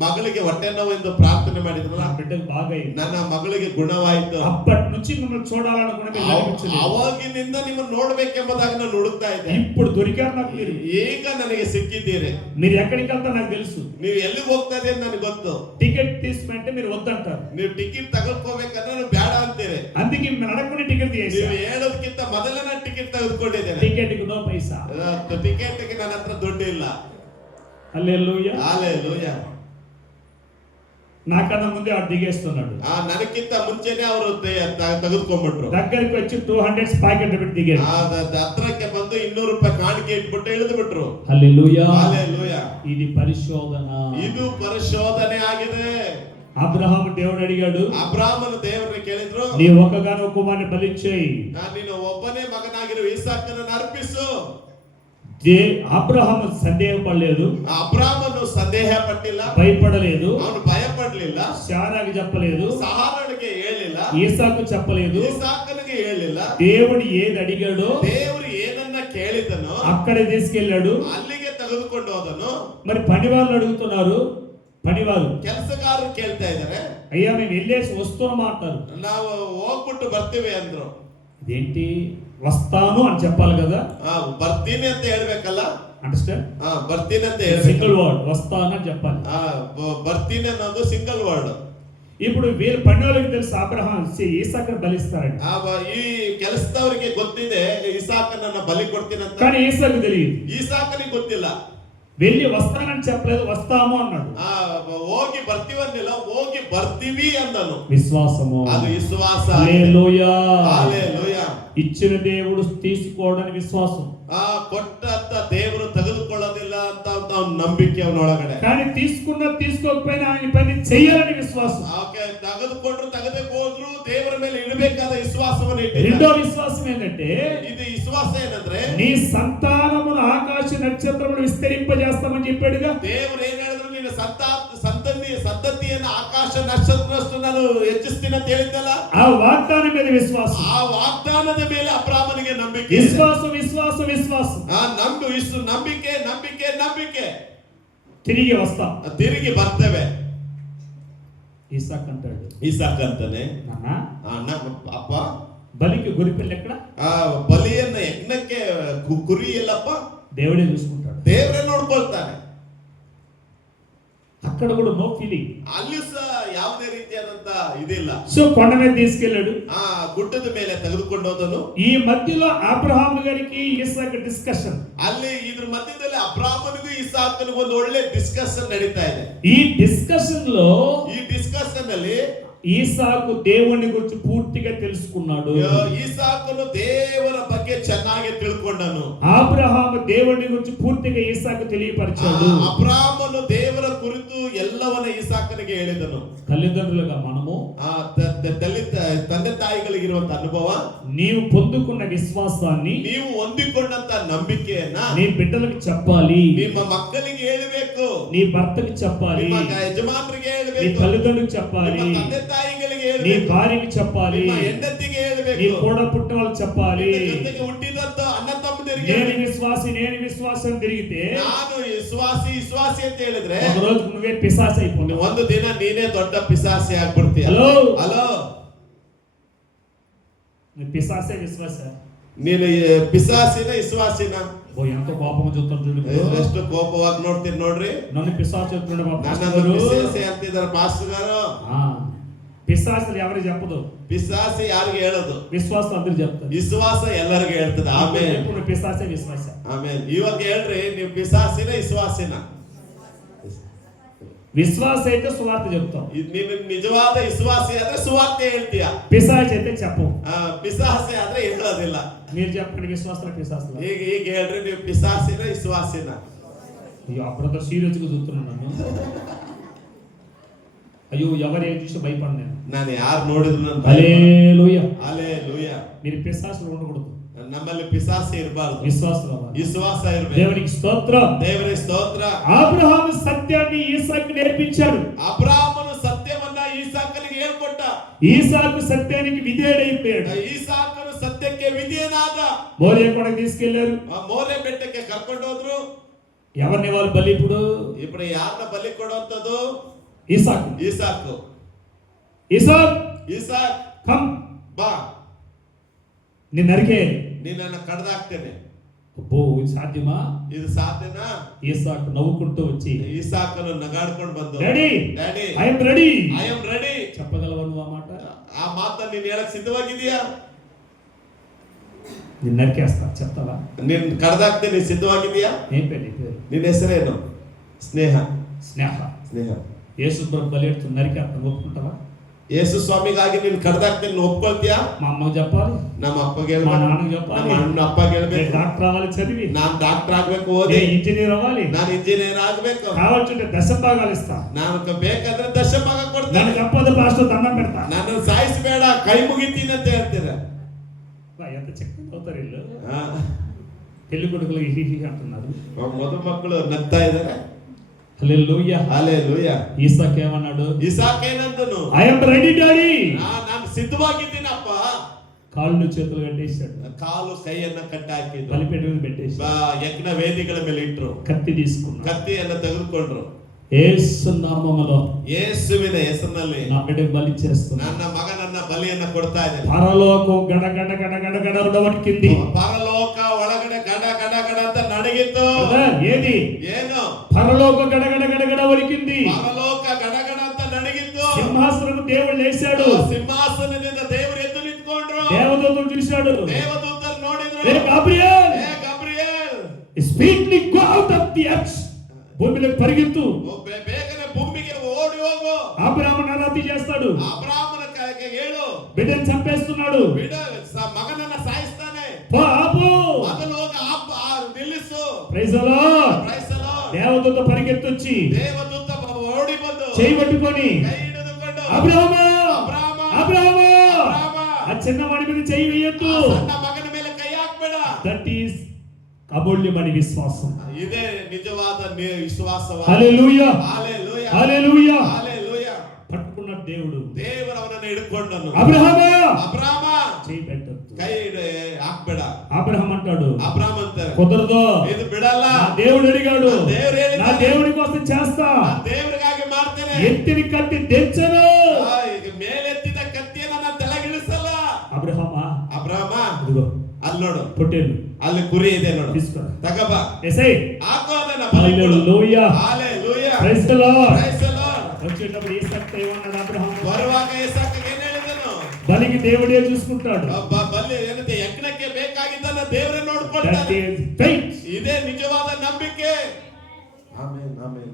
ಮಗಳಿಗೆ ಹೊಟ್ಟೆ ನೋವು ಎಂದು ಪ್ರಾರ್ಥನೆ ಮಾಡಿದ್ರು. నా బిడ్డకు బాగా అయింది. ನನ್ನ ಮಗಳಿಗೆ ಗುಣವಾಯಿತು. అప్పటి నుంచి మిమ్మల్ని చూడాలనుకునే మీరు కనిపించలేదు. ಅವಾಗಿನಿಂದ ನಿಮ್ಮನ್ನು ನೋಡ್ಬೇಕೆಂಬುದಾಗಿ ನಾನು ಹುಡುಕ್ತಾ ಇದ್ದೆ. ఇప్పుడు దొరికారు నాకు మీరు. ಈಗ ನನಗೆ ಸಿಕ್ಕಿದ್ದೀರಿ. మీరు ఎక్కడికి వెళ్తా నాకు తెలుసు. ನೀವು ಎಲ್ಲಿಗೆ ಹೋಗ್ತಾ ಇದ್ದೀರಿ ನನಗೆ ಗೊತ್ತು. టికెట్ తీసుకుంటే మీరు వద్దంటారు. ನೀವು ಟಿಕೆಟ್ ತಗೊಳ್ಕೋಬೇಕಂದ್ರೆ ನೀವು ಬೇಡ ಅಂತೀರಿ. అందుకే మీరు అడగకుండా టికెట్ ನೀವು తీసేసారు. ಹೇಳೋದಕ್ಕಿಂತ ಮೊದಲೇ ನಾನು ಟಿಕೆಟ್ ತೆಗೆದುಕೊಂಡಿದ್ದೇನೆ. టికెట్ కి నో పైసా. ಟಿಕೆಟ್ ಗೆ ನನ್ನ ಹತ್ರ ದುಡ್ಡು ಇಲ್ಲ. హల్లెలూయా. హల్లెలూయా. నాకన్నా ముందే ఆడు దిగేస్తున్నాడు. ನನಕ್ಕಿಂತ ಮುಂಚೆನೆ ಅವರು ತೆಗೆದುಕೊಂಡ್ಬಿಟ್ರು. దగ్గరికి వచ్చి 200 ప్యాకెట్ పెట్టి దిగాడు. ಹತ್ರಕ್ಕೆ ಬಂದು 200 ರೂಪಾಯಿ ಕಾಣಿಕೆ ಇಟ್ಬಿಟ್ಟು ಇಳಿದು ಬಿಟ್ರು. హల్లెలూయా. హల్లెలూయా. ఇది పరిశోధన. ಇದು ಪರಿಶೋಧನೆ ಆಗಿದೆ. అబ్రహాము దేవుడు అడిగాడు, ಅಬ್ರಾಮನು ದೇವರನ್ನು ಕೇಳಿದ್ರು, నీ ఒక్కగానొక్క కుమారుని బలిచ్చేయి, ನೀನು ಒಬ್ಬನೇ ಮಗನಾಗಿರುವ ಇಸಾಕನನ್ನು ಅರ್ಪಿಸು. అబ్రహాము సందేహపడలేదు, ಅಬ್ರಾಮನು ಸಂದೇಹ ಪಟ್ಟಿಲ್ಲ, భయపడలేదు, ಅವನು ಭಯ ಪಡಲಿಲ್ಲ, శారాకి చెప్పలేదు, ಸಹಾರನಿಗೆ ಹೇಳಿಲ್ಲ, ఈసాకు చెప్పలేదు, ಇಸಾಕನಿಗೆ ಹೇಳಿಲ್ಲ. దేవుడు ఏది అడిగాడో ದೇವರು ಏನನ್ನ ಕೇಳಿದನೋ అక్కడే తీసుకెళ్ళాడు. ಅಲ್ಲಿಗೆ ತೆಗೆದುಕೊಂಡು ಹೋದನು. మరి పని వాళ్ళు అడుగుతున్నారు, పనివారు ಕೆಲಸಗಾರರು ಕೇಳ್ತಾ ಇದ್ದಾರೆ, అయ్యా మేము వెళ్ళేసి వస్తున్నామా అంటారు. ನಾವು ಹೋಗ್ಬಿಟ್ಟು ಬರ್ತೀವಿ ಅಂದ್ರು. ఇదేంటి వస్తాను అని చెప్పాలి కదా, ಬರ್ತೀನಿ ಅಂತ ಹೇಳ್ಬೇಕಲ್ಲ. అండర్స్టాండ్? ಬರ್ತೀನಿ ಅಂತ సింగిల్ ಹೇಳ್ಬೇಕು. వర్డ్ వస్తాను అని చెప్పాలి. ಬರ್ತೀನಿ ಅನ್ನೋದು ಸಿಂಗಲ್ ವರ್ಡ್. ఇప్పుడు వీళ్ళ పని వాళ్ళకి తెలుసు అబ్రహాం ఈసాకుని బలిస్తారని. ಈ ಕೆಲಸದವರಿಗೆ ಗೊತ್ತಿದೆ ಇಸಾಕನನ್ನ ಬಲಿ ಕೊಡ್ತೀನಂತ, కానీ ఈసాకు తెలియదు. ಇಸಾಕನಿಗೆ ಗೊತ್ತಿಲ್ಲ. వెళ్ళి వస్తానని చెప్పలేదు, వస్తాము అన్నాడు. ಹೋಗಿ ಬರ್ತೀವನ್ನಿಲ್ಲ, ಹೋಗಿ ಬರ್ತೀವಿ ಅಂದನು. విశ్వాసము, ಅದು ವಿಶ್ವಾಸ. హల్లెలూయా. హల్లెలూయా. ఇచ్చిన దేవుడు తీసుకోవడానికి విశ్వాసం, ಕೊಟ್ಟಂತ ದೇವರು ತೆಗೆದುಕೊಳ್ಳೋದಿಲ್ಲ ಅಂತ ನಂಬಿಕೆ ಅವನೊಳಗಡೆ. కానీ తీసుకోకపోయినా ఆయన పని చేయాలని విశ్వాసం. ತೆಗೆದುಕೊಂಡ್ರು ತೆಗೆದಕ್ಕೆ ದೇವರ ಮೇಲೆ ಇಡಬೇಕಾದ ವಿಶ್ವಾಸವನ್ನು ಇಟ್ಟಿದ್ದಾರೆ. రెండో విశ్వాసం ఏంటంటే, ಇದು ವಿಶ್ವಾಸ ಏನಂದ್ರೆ, నీ సంతానమును ఆకాశ నక్షత్రములు విస్తరింపజేస్తామని చెప్పాడుగా. ದೇವರು ಏನ್ ಹೇಳಿದ್ರು, ನಿನ್ನ ಸಂತತಿಯನ್ನು ಆಕಾಶ ನಕ್ಷತ್ರಷ್ಟು ನಾನು ಹೆಚ್ಚಿಸ್ತೀನಿ ಅಂತ ಹೇಳಿದ್ದಲ್ಲ. ఆ వాగ్దానం మీద విశ్వాసం, ಆ ವಾಗ್ದಾನದ ಮೇಲೆ ಅಬ್ರಾಮನಿಗೆ ನಂಬಿಕೆ ಇದೆ. విశ్వాసం విశ్వాసం విశ్వాసం. ನಂಬಿಕೆ ನಂಬಿಕೆ ನಂಬಿಕೆ. తిరిగి వస్తాం. ತಿರುಗಿ ಬರ್ತೇವೆ. ఇసాక్ అంటాడు, ಇಸಾಕ್ ಅಂತಾನೆ, నాన్న ಅಪ್ಪ బలికి గొరిపిల్ల ఎక్కడ? ಬಲಿಯನ್ನ ಯಜ್ಞಕ್ಕೆ ಕುರಿ ಎಲ್ಲಪ್ಪ, దేవుడే చూసుకుంటాడు, ದೇವರೇ ನೋಡ್ಕೊಳ್ತಾನೆ. అక్కడ కూడా నో ఫీలింగ్. ಅಲ್ಲಿ ಸಹ ಯಾವುದೇ ರೀತಿಯಾದಂತ ಇದಿಲ್ಲ. సో కొండ మీద తీసుకెళ్ళాడు, ಗುಡ್ಡದ ಮೇಲೆ ತೆಗೆದುಕೊಂಡು ಹೋದನು. ఈ మధ్యలో అబ్రహాము గారికి ఇసాక్ డిస్కషన్. ಅಲ್ಲಿ ಇದ್ರ ಮಧ್ಯದಲ್ಲಿ ಅಬ್ರಾಮನಿಗೂ ಇಸಾಕನಿಗೂ ಒಂದು ಒಳ್ಳೆ ಡಿಸ್ಕಷನ್ ನಡೀತಾ ಇದೆ. ఈ డిస్కషన్ లో ಅಲ್ಲಿ ఈసాకు దేవుని గురించి పూర్తిగా తెలుసుకున్నాడు. ఈసాకును దేవರ ಬಗ್ಗೆ ಚೆನ್ನಾಗಿ ತಿಳ್ಕೊಂಡನು. అబ్రహాము దేవుని గురించి పూర్తిగా ఈసాకు తెలియపరిచాడు. ಅಬ್ರಾಮನು ದೇವರ ಕುರಿತು ಎಲ್ಲವನ್ನ ಈಸಾಕನಿಗೆ ಹೇಳಿದನು. తల్లిదండ్రులుగా మనము, ತಂದೆ ತಾಯಿಗಳಿಗಿರುವಂತ ಅನುಭವ, నీవు పొందుకున్న విశ్వాసాన్ని ನೀವು ಹೊಂದಿಕೊಂಡಂತ ನಂಬಿಕೆಯನ್ನ నీ బిడ్డలకు చెప్పాలి, ನಿಮ್ಮ ಮಕ್ಕಳಿಗೆ ಹೇಳಬೇಕು, నీ భర్తకి చెప్పాలి, ನಿಮ್ಮ ಯಜಮಾನರಿಗೆ నీ ಹೇಳಬೇಕು, తల్లిదండ్రులకు చెప్పాలి, ನಿಮ್ಮ ತಂದೆ ತಾಯಿಗಳಿಗೆ నీ ಹೇಳಬೇಕು, భార్యకి చెప్పాలి, ನಿಮ್ಮ ಹೆಂಡತಿಗೆ నీ ಹೇಳಬೇಕು, కూడా పుట్టిన వాళ్ళకి చెప్పాలి. ಜೊತೆಗೆ ಹುಟ್ಟಿದಂತ ಅಣ್ಣ ತಮ್ಮಂದಿರಿಗೆ నేను విశ్వాసం తిరిగితే ನಾನು ವಿಶ್ವಾಸಿ ಅಂತ ಹೇಳಿದ್ರೆ ఒక రోజు నువ్వే పిశాచి అయిపోతావు. ಒಂದು ದಿನ ನೀನೇ ದೊಡ್ಡ ಪಿಸಾಸಿ ಆಗ್ಬಿಡ್ತೀಯ. హలో ಹಲೋ, నువ్వు పిశాచే విశ్వాస? ನೀನು ಪಿಸಾಸಿನ ವಿಶ್ವಾಸಿನ? ఓ ఎంత కోపం చూస్తాడు చూడు. ಎಷ್ಟು ಕೋಪವಾಗಿ ನೋಡ್ತೀನಿ ನೋಡ್ರಿ. నన్ను పిశాచు చెప్తున్నాడు మా పాస్టర్ ನನ್ನನ್ನು గారు. ಪಿಸಾಸಿ ಅಂತಿದ್ದಾರೆ ಪಾಸ್ಟರ್ గారు. పిశాచులు ఎవరికి చెప్పదు, ಪಿಸಾಸಿ ಯಾರಿಗೆ ಹೇಳೋದು? విశ్వాసం అందరికి చెప్తారు. ವಿಶ್ವಾಸ ಎಲ್ಲರಿಗೂ ಹೇಳ್ತದೆ. ಆಮೇಲೆ ఎప్పుడు పిశాచే విశ్వాస. ಆಮೇಲೆ ಇವಾಗ ಹೇಳ್ರಿ, ನೀವು ಪಿಸಾಸಿನ ವಿಶ್ವಾಸಿನ? విశ్వాస అయితే సువార్త చెప్తాం. ನೀನು ನಿಜವಾದ ವಿಶ್ವಾಸಿ ಆದ್ರೆ ಸುವಾರ್ತೆ ಹೇಳ್ತೀಯ. పిశాచు అయితే చెప్పు. ಪಿಸಾಸಿ ಆದ್ರೆ ಹೇಳೋದಿಲ್ಲ. మీరు చెప్పండి విశ్వాసం పిశాచులు. ಈಗ ಹೇಳ್ರಿ, ನೀವು ಪಿಸಾಸಿನ ವಿಶ್ವಾಸಿನ? అయ్యో అప్పుడంతా సీరియస్ గా చూస్తున్నాను నన్ను. అయ్యో ఎవరు ఏం చూసి భయపడి ನಾನು ಯಾರು ನೋಡಿದ್ರು హల్లెలూయా. హల్లెలూయా. మీరు పిశాచులు ఉండకూడదు, ನಮ್ಮಲ್ಲಿ ಪಿಸಾಸಿ ಇರಬಾರದು, విశ్వాసం అవ్వాలి. ವಿಶ್ವಾಸ ಇರಬೇಕು. దేవునికి స్తోత్రం. ದೇವರಿಗೆ ಸ್ತೋತ್ರ. అబ్రహాము సత్యాన్ని ఇసాకు నేర్పించాడు. ಅಬ್ರಾಮನು ಸತ್ಯವನ್ನ ಈಸಾಕನಿಗೆ ಹೇಳ್ಕೊಟ್ಟ. ఈసాకు సత్యానికి విధేయుడైపోయాడు. ಈಸಾಕನು ಸತ್ಯಕ್ಕೆ ವಿಧೇಯನಾದ. మోరియా కూడా తీసుకెళ్లారు. ಮೋರೆ ಬೆಟ್ಟಕ್ಕೆ ಕರ್ಕೊಂಡು ಹೋದ್ರು. ఎవరిని వాళ్ళు బలి ఇప్పుడు ಯಾರನ್ನ ಬಲಿ ಕೊಡುವಂತದ್ದು? ఇసాకు. ಈಸಾಕು. ಈಸಾಕ್ కమ్, ಬಾ, నిన్ను నరికేయాలి. ನಿನ್ನನ್ನು ಕಡ್ದಾಕ್ತೇನೆ. అబ్బో ఇది సాధ్యమా? ಇದು ಸಾಧ್ಯನಾ? ఇసాకు నవ్వుకుంటూ వచ్చి ಈಸಾಕನು ನಗಾಡ್ಕೊಂಡು ಬಂದು, daddy daddy I am ready I am ready. చెప్పగలవా నువ్వు ఆ మాట? ಆ ಮಾತನ್ನ ನೀನು ಹೇಳಕ್ ಸಿದ್ಧವಾಗಿದೀಯಾ? నిన్ను నరికేస్తా చెప్తావా? ನೀನ್ ಕಡ್ದಾಕ್ತೇನೆ, ಸಿದ್ಧವಾಗಿದೀಯಾ? ఏం పేరు నీ పేరు? ನಿನ್ನ ಹೆಸರೇನು? ಸ್ನೇಹ. స్నేహ. ಸ್ನೇಹ. యేసు ప్రభు బలి ఎడుతూ నరికేస్తా ఒప్పుకుంటావా? ಯೇಸು ಸ್ವಾಮಿಗಾಗಿ ನೀನು ಕಡ್ದಾಕ್ತೇನೆ, ಒಪ್ಕೊಳ್ತೀಯಾ? మా అమ్మకు చెప్పాలి, ನಮ್ಮ ಅಪ್ಪಗೆ మా ಹೇಳ್ಬೇಕು, నాన్నకు చెప్పాలి, ನಮ್ಮ ಅಣ್ಣ ಅಪ್ಪಗೆ నేను ಹೇಳ್ಬೇಕು, డాక్టర్ అవ్వాలి చదివి, ನಾನು ಡಾಕ್ಟರ್ ಆಗ್ಬೇಕು ಓದಿ, నేను ఇంజనీర్ అవ్వాలి, ನಾನು ಇಂಜಿನಿಯರ್ ಆಗ್ಬೇಕು, కావాల్సింటే దశభాగాలు ఇస్తా, ನಾನು ಬೇಕಾದ್ರೆ ದಶಭಾಗ నన్ను ಕೊಡ್ತೇನೆ, చెప్పదు పాస్టర్ దండం పెడతా. ನನ್ನ ಸಾಯಿಸಬೇಡ, ಕೈ ಮುಗಿತೀನಿ ಅಂತ ಹೇಳ್ತೀರಾ? బా, ఎంత చక్కగా అవుతారు వీళ్ళు. ಆ, పెళ్లి కొడుకులు హిహి అంటున్నారు. ಮದುಮಕ್ಕಳು ನಗ್ತಾ ಇದ್ದಾರೆ. హల్లెలూయా. ಹಲ್ಲೆಲೂಯಾ. ఇసాకు ఏమన్నాడు? ಇಸಾಕೇನಂದನು? I am ready daddy. ನಾನು ಸಿದ್ಧವಾಗಿದ್ದೀನಪ್ಪ. కాళ్ళు చేతులు కట్టేశాడు, ಕಾಲು ಕೈಯನ್ನ ಕಟ್ಟಾಕಿದ್ರು, బలిపీఠ మీద పెట్టేసి ಯಜ್ಞ ವೇದಿಗಳ ಮೇಲೆ ಇಟ್ರು, కత్తి తీసుకున్నాడు. ಕತ್ತಿಯನ್ನ ತೆಗೆದುಕೊಂಡ್ರು. యేసు నామములో ಯೇಸುವಿನ ಹೆಸರಿನಲ್ಲಿ నా బిడ్డకు బలి చేస్తున్నా. ನನ್ನ ಮಗನನ್ನ ಬಲಿಯನ್ನ ಕೊಡ್ತಾ ಇದ್ದೇನೆ. పరలోకం గడ గడ గడ గడ గడ వణికింది. ಪರಲೋಕ ಒಳಗಡೆ ಗಡ ಗಡ ಗಡ ಅಂತ ನಡಗಿತ್ತು. ఏది? ಏನು? పరలోకం గడ గడ గడ గడ వణికింది. ಪರಲೋಕ ಗಡ ಗಡ ಅಂತ ನಡಗಿತ್ತು. సింహాసనం దేవుడు లేచాడు. ಸಿಂಹಾಸನದಿಂದ ದೇವರು ಎದ್ದು ನಿಂತ್ಕೊಂಡ್ರು. దేవదూతలు చూశాడు. ದೇವದೂತರು ನೋಡಿದ್ರು. ఏ గాబ్రియల్, ಏ Gabriel, speedly go out of the earth. భూమిలోకి పరిగెత్తు, ಬೇಗನೆ ಭೂಮಿಗೆ ಓಡಿ ಹೋಗು. అబ్రాహామును ఆరాధన చేస్తాడు. ಅಬ್ರಾಮನ ಹೇಳು, బిడ్డను చంపేస్తున్నాడు. ಬಿಡ, ಮಗನನ್ನ ಸಾಯಿಸ್ತಾನೆ. ఆపు, ಮೊದಲು ಹೋಗಿ ನಿಲ್ಲಿಸು. Praise the Lord. Praise the Lord. దేవదూత పరిగెత్తొచ్చి ದೇವದೂತ ಓಡಿ ಬಂದು చేయి పట్టుకొని ಕೈ ಹಿಡಿದುಕೊಂಡು, అబ్రాహాము ಅಬ್ರಾಮ, అబ్రాహాము ಅಬ್ರಾಮ, ఆ చిన్నవాడి మీద చేయి వేయొద్దు. ಆ ಸಣ್ಣ ಮಗನ ಮೇಲೆ ಕೈ ಹಾಕ್ಬೇಡ. దట్ ఈస్ అమూల్యమైన విశ్వాసం. ಇದೇ ನಿಜವಾದ ವಿಶ್ವಾಸವಾದ. హల్లెలూయా, ಹಲ್ಲೆಲೂಯಾ, హల్లెలూయా. ಹಲ್ಲೆಲೂಯಾ. పట్టుకున్న దేవుడు ದೇವರು ಅವನನ್ನು ಹಿಡ್ಕೊಂಡನು. అబ్రాహాము ಅಬ್ರಾಮ, చేయి పెట్టొద్దు. ಕೈ ಹಾಕ್ಬೇಡ. అబ్రాహాం అంటాడు, ಅಬ್ರಾಮ್ ಅಂತಾರೆ, కుదరదు, ಇದು ಬಿಡಲ್ಲ. నా దేవుడు అడిగాడు, నా దేవుడు ಹೇಳಿದ, నా దేవుడి కోసం చేస్తా. ನಾನು ದೇವರಿಗಾಗಿ ಮಾಡ್ತೇನೆ. ఎత్తిని కత్తి తెచ్చను. ಈಗ ಮೇಲೆತ್ತಿದ ಕತ್ತಿಯನ್ನು ನಾನು ತೆಳಗಿಳಿಸಲ್ಲ. అబ్రాహామా, ಅಬ್ರಾಮ, ఇదిగో ಅಲ್ಲಿ ನೋಡು, పొట్టేలు ಅಲ್ಲಿ కుರಿ ಇದೆ ನೋಡು, తీసుకో, ತಗಬ, ఎసై. ಹಾಕೋ ಅದನ್ನ ಬಲಿ ಕೊಡು. Hallelujah, hallelujah, praise the Lord. Praise the Lord. వచ్చేటప్పుడు ఇసాకు ఏమన్నాడు అబ్రాహాం? ಬರುವಾಗ ಇಸಾಕನಿಗೆ ಏನ್ ಹೇಳಿದನು? బలికి దేవుడే చూసుకుంటాడు. ಬಲಿ ಏನಂತೆ, ಯಜ್ಞಕ್ಕೆ ಬೇಕಾಗಿದ್ದನ್ನ ದೇವರೇ దట్ ನೋಡ್ಕೊಳ್ತಾನೆ. Is faith. ಇದೇ ನಿಜವಾದ ನಂಬಿಕೆ. Amen, amen.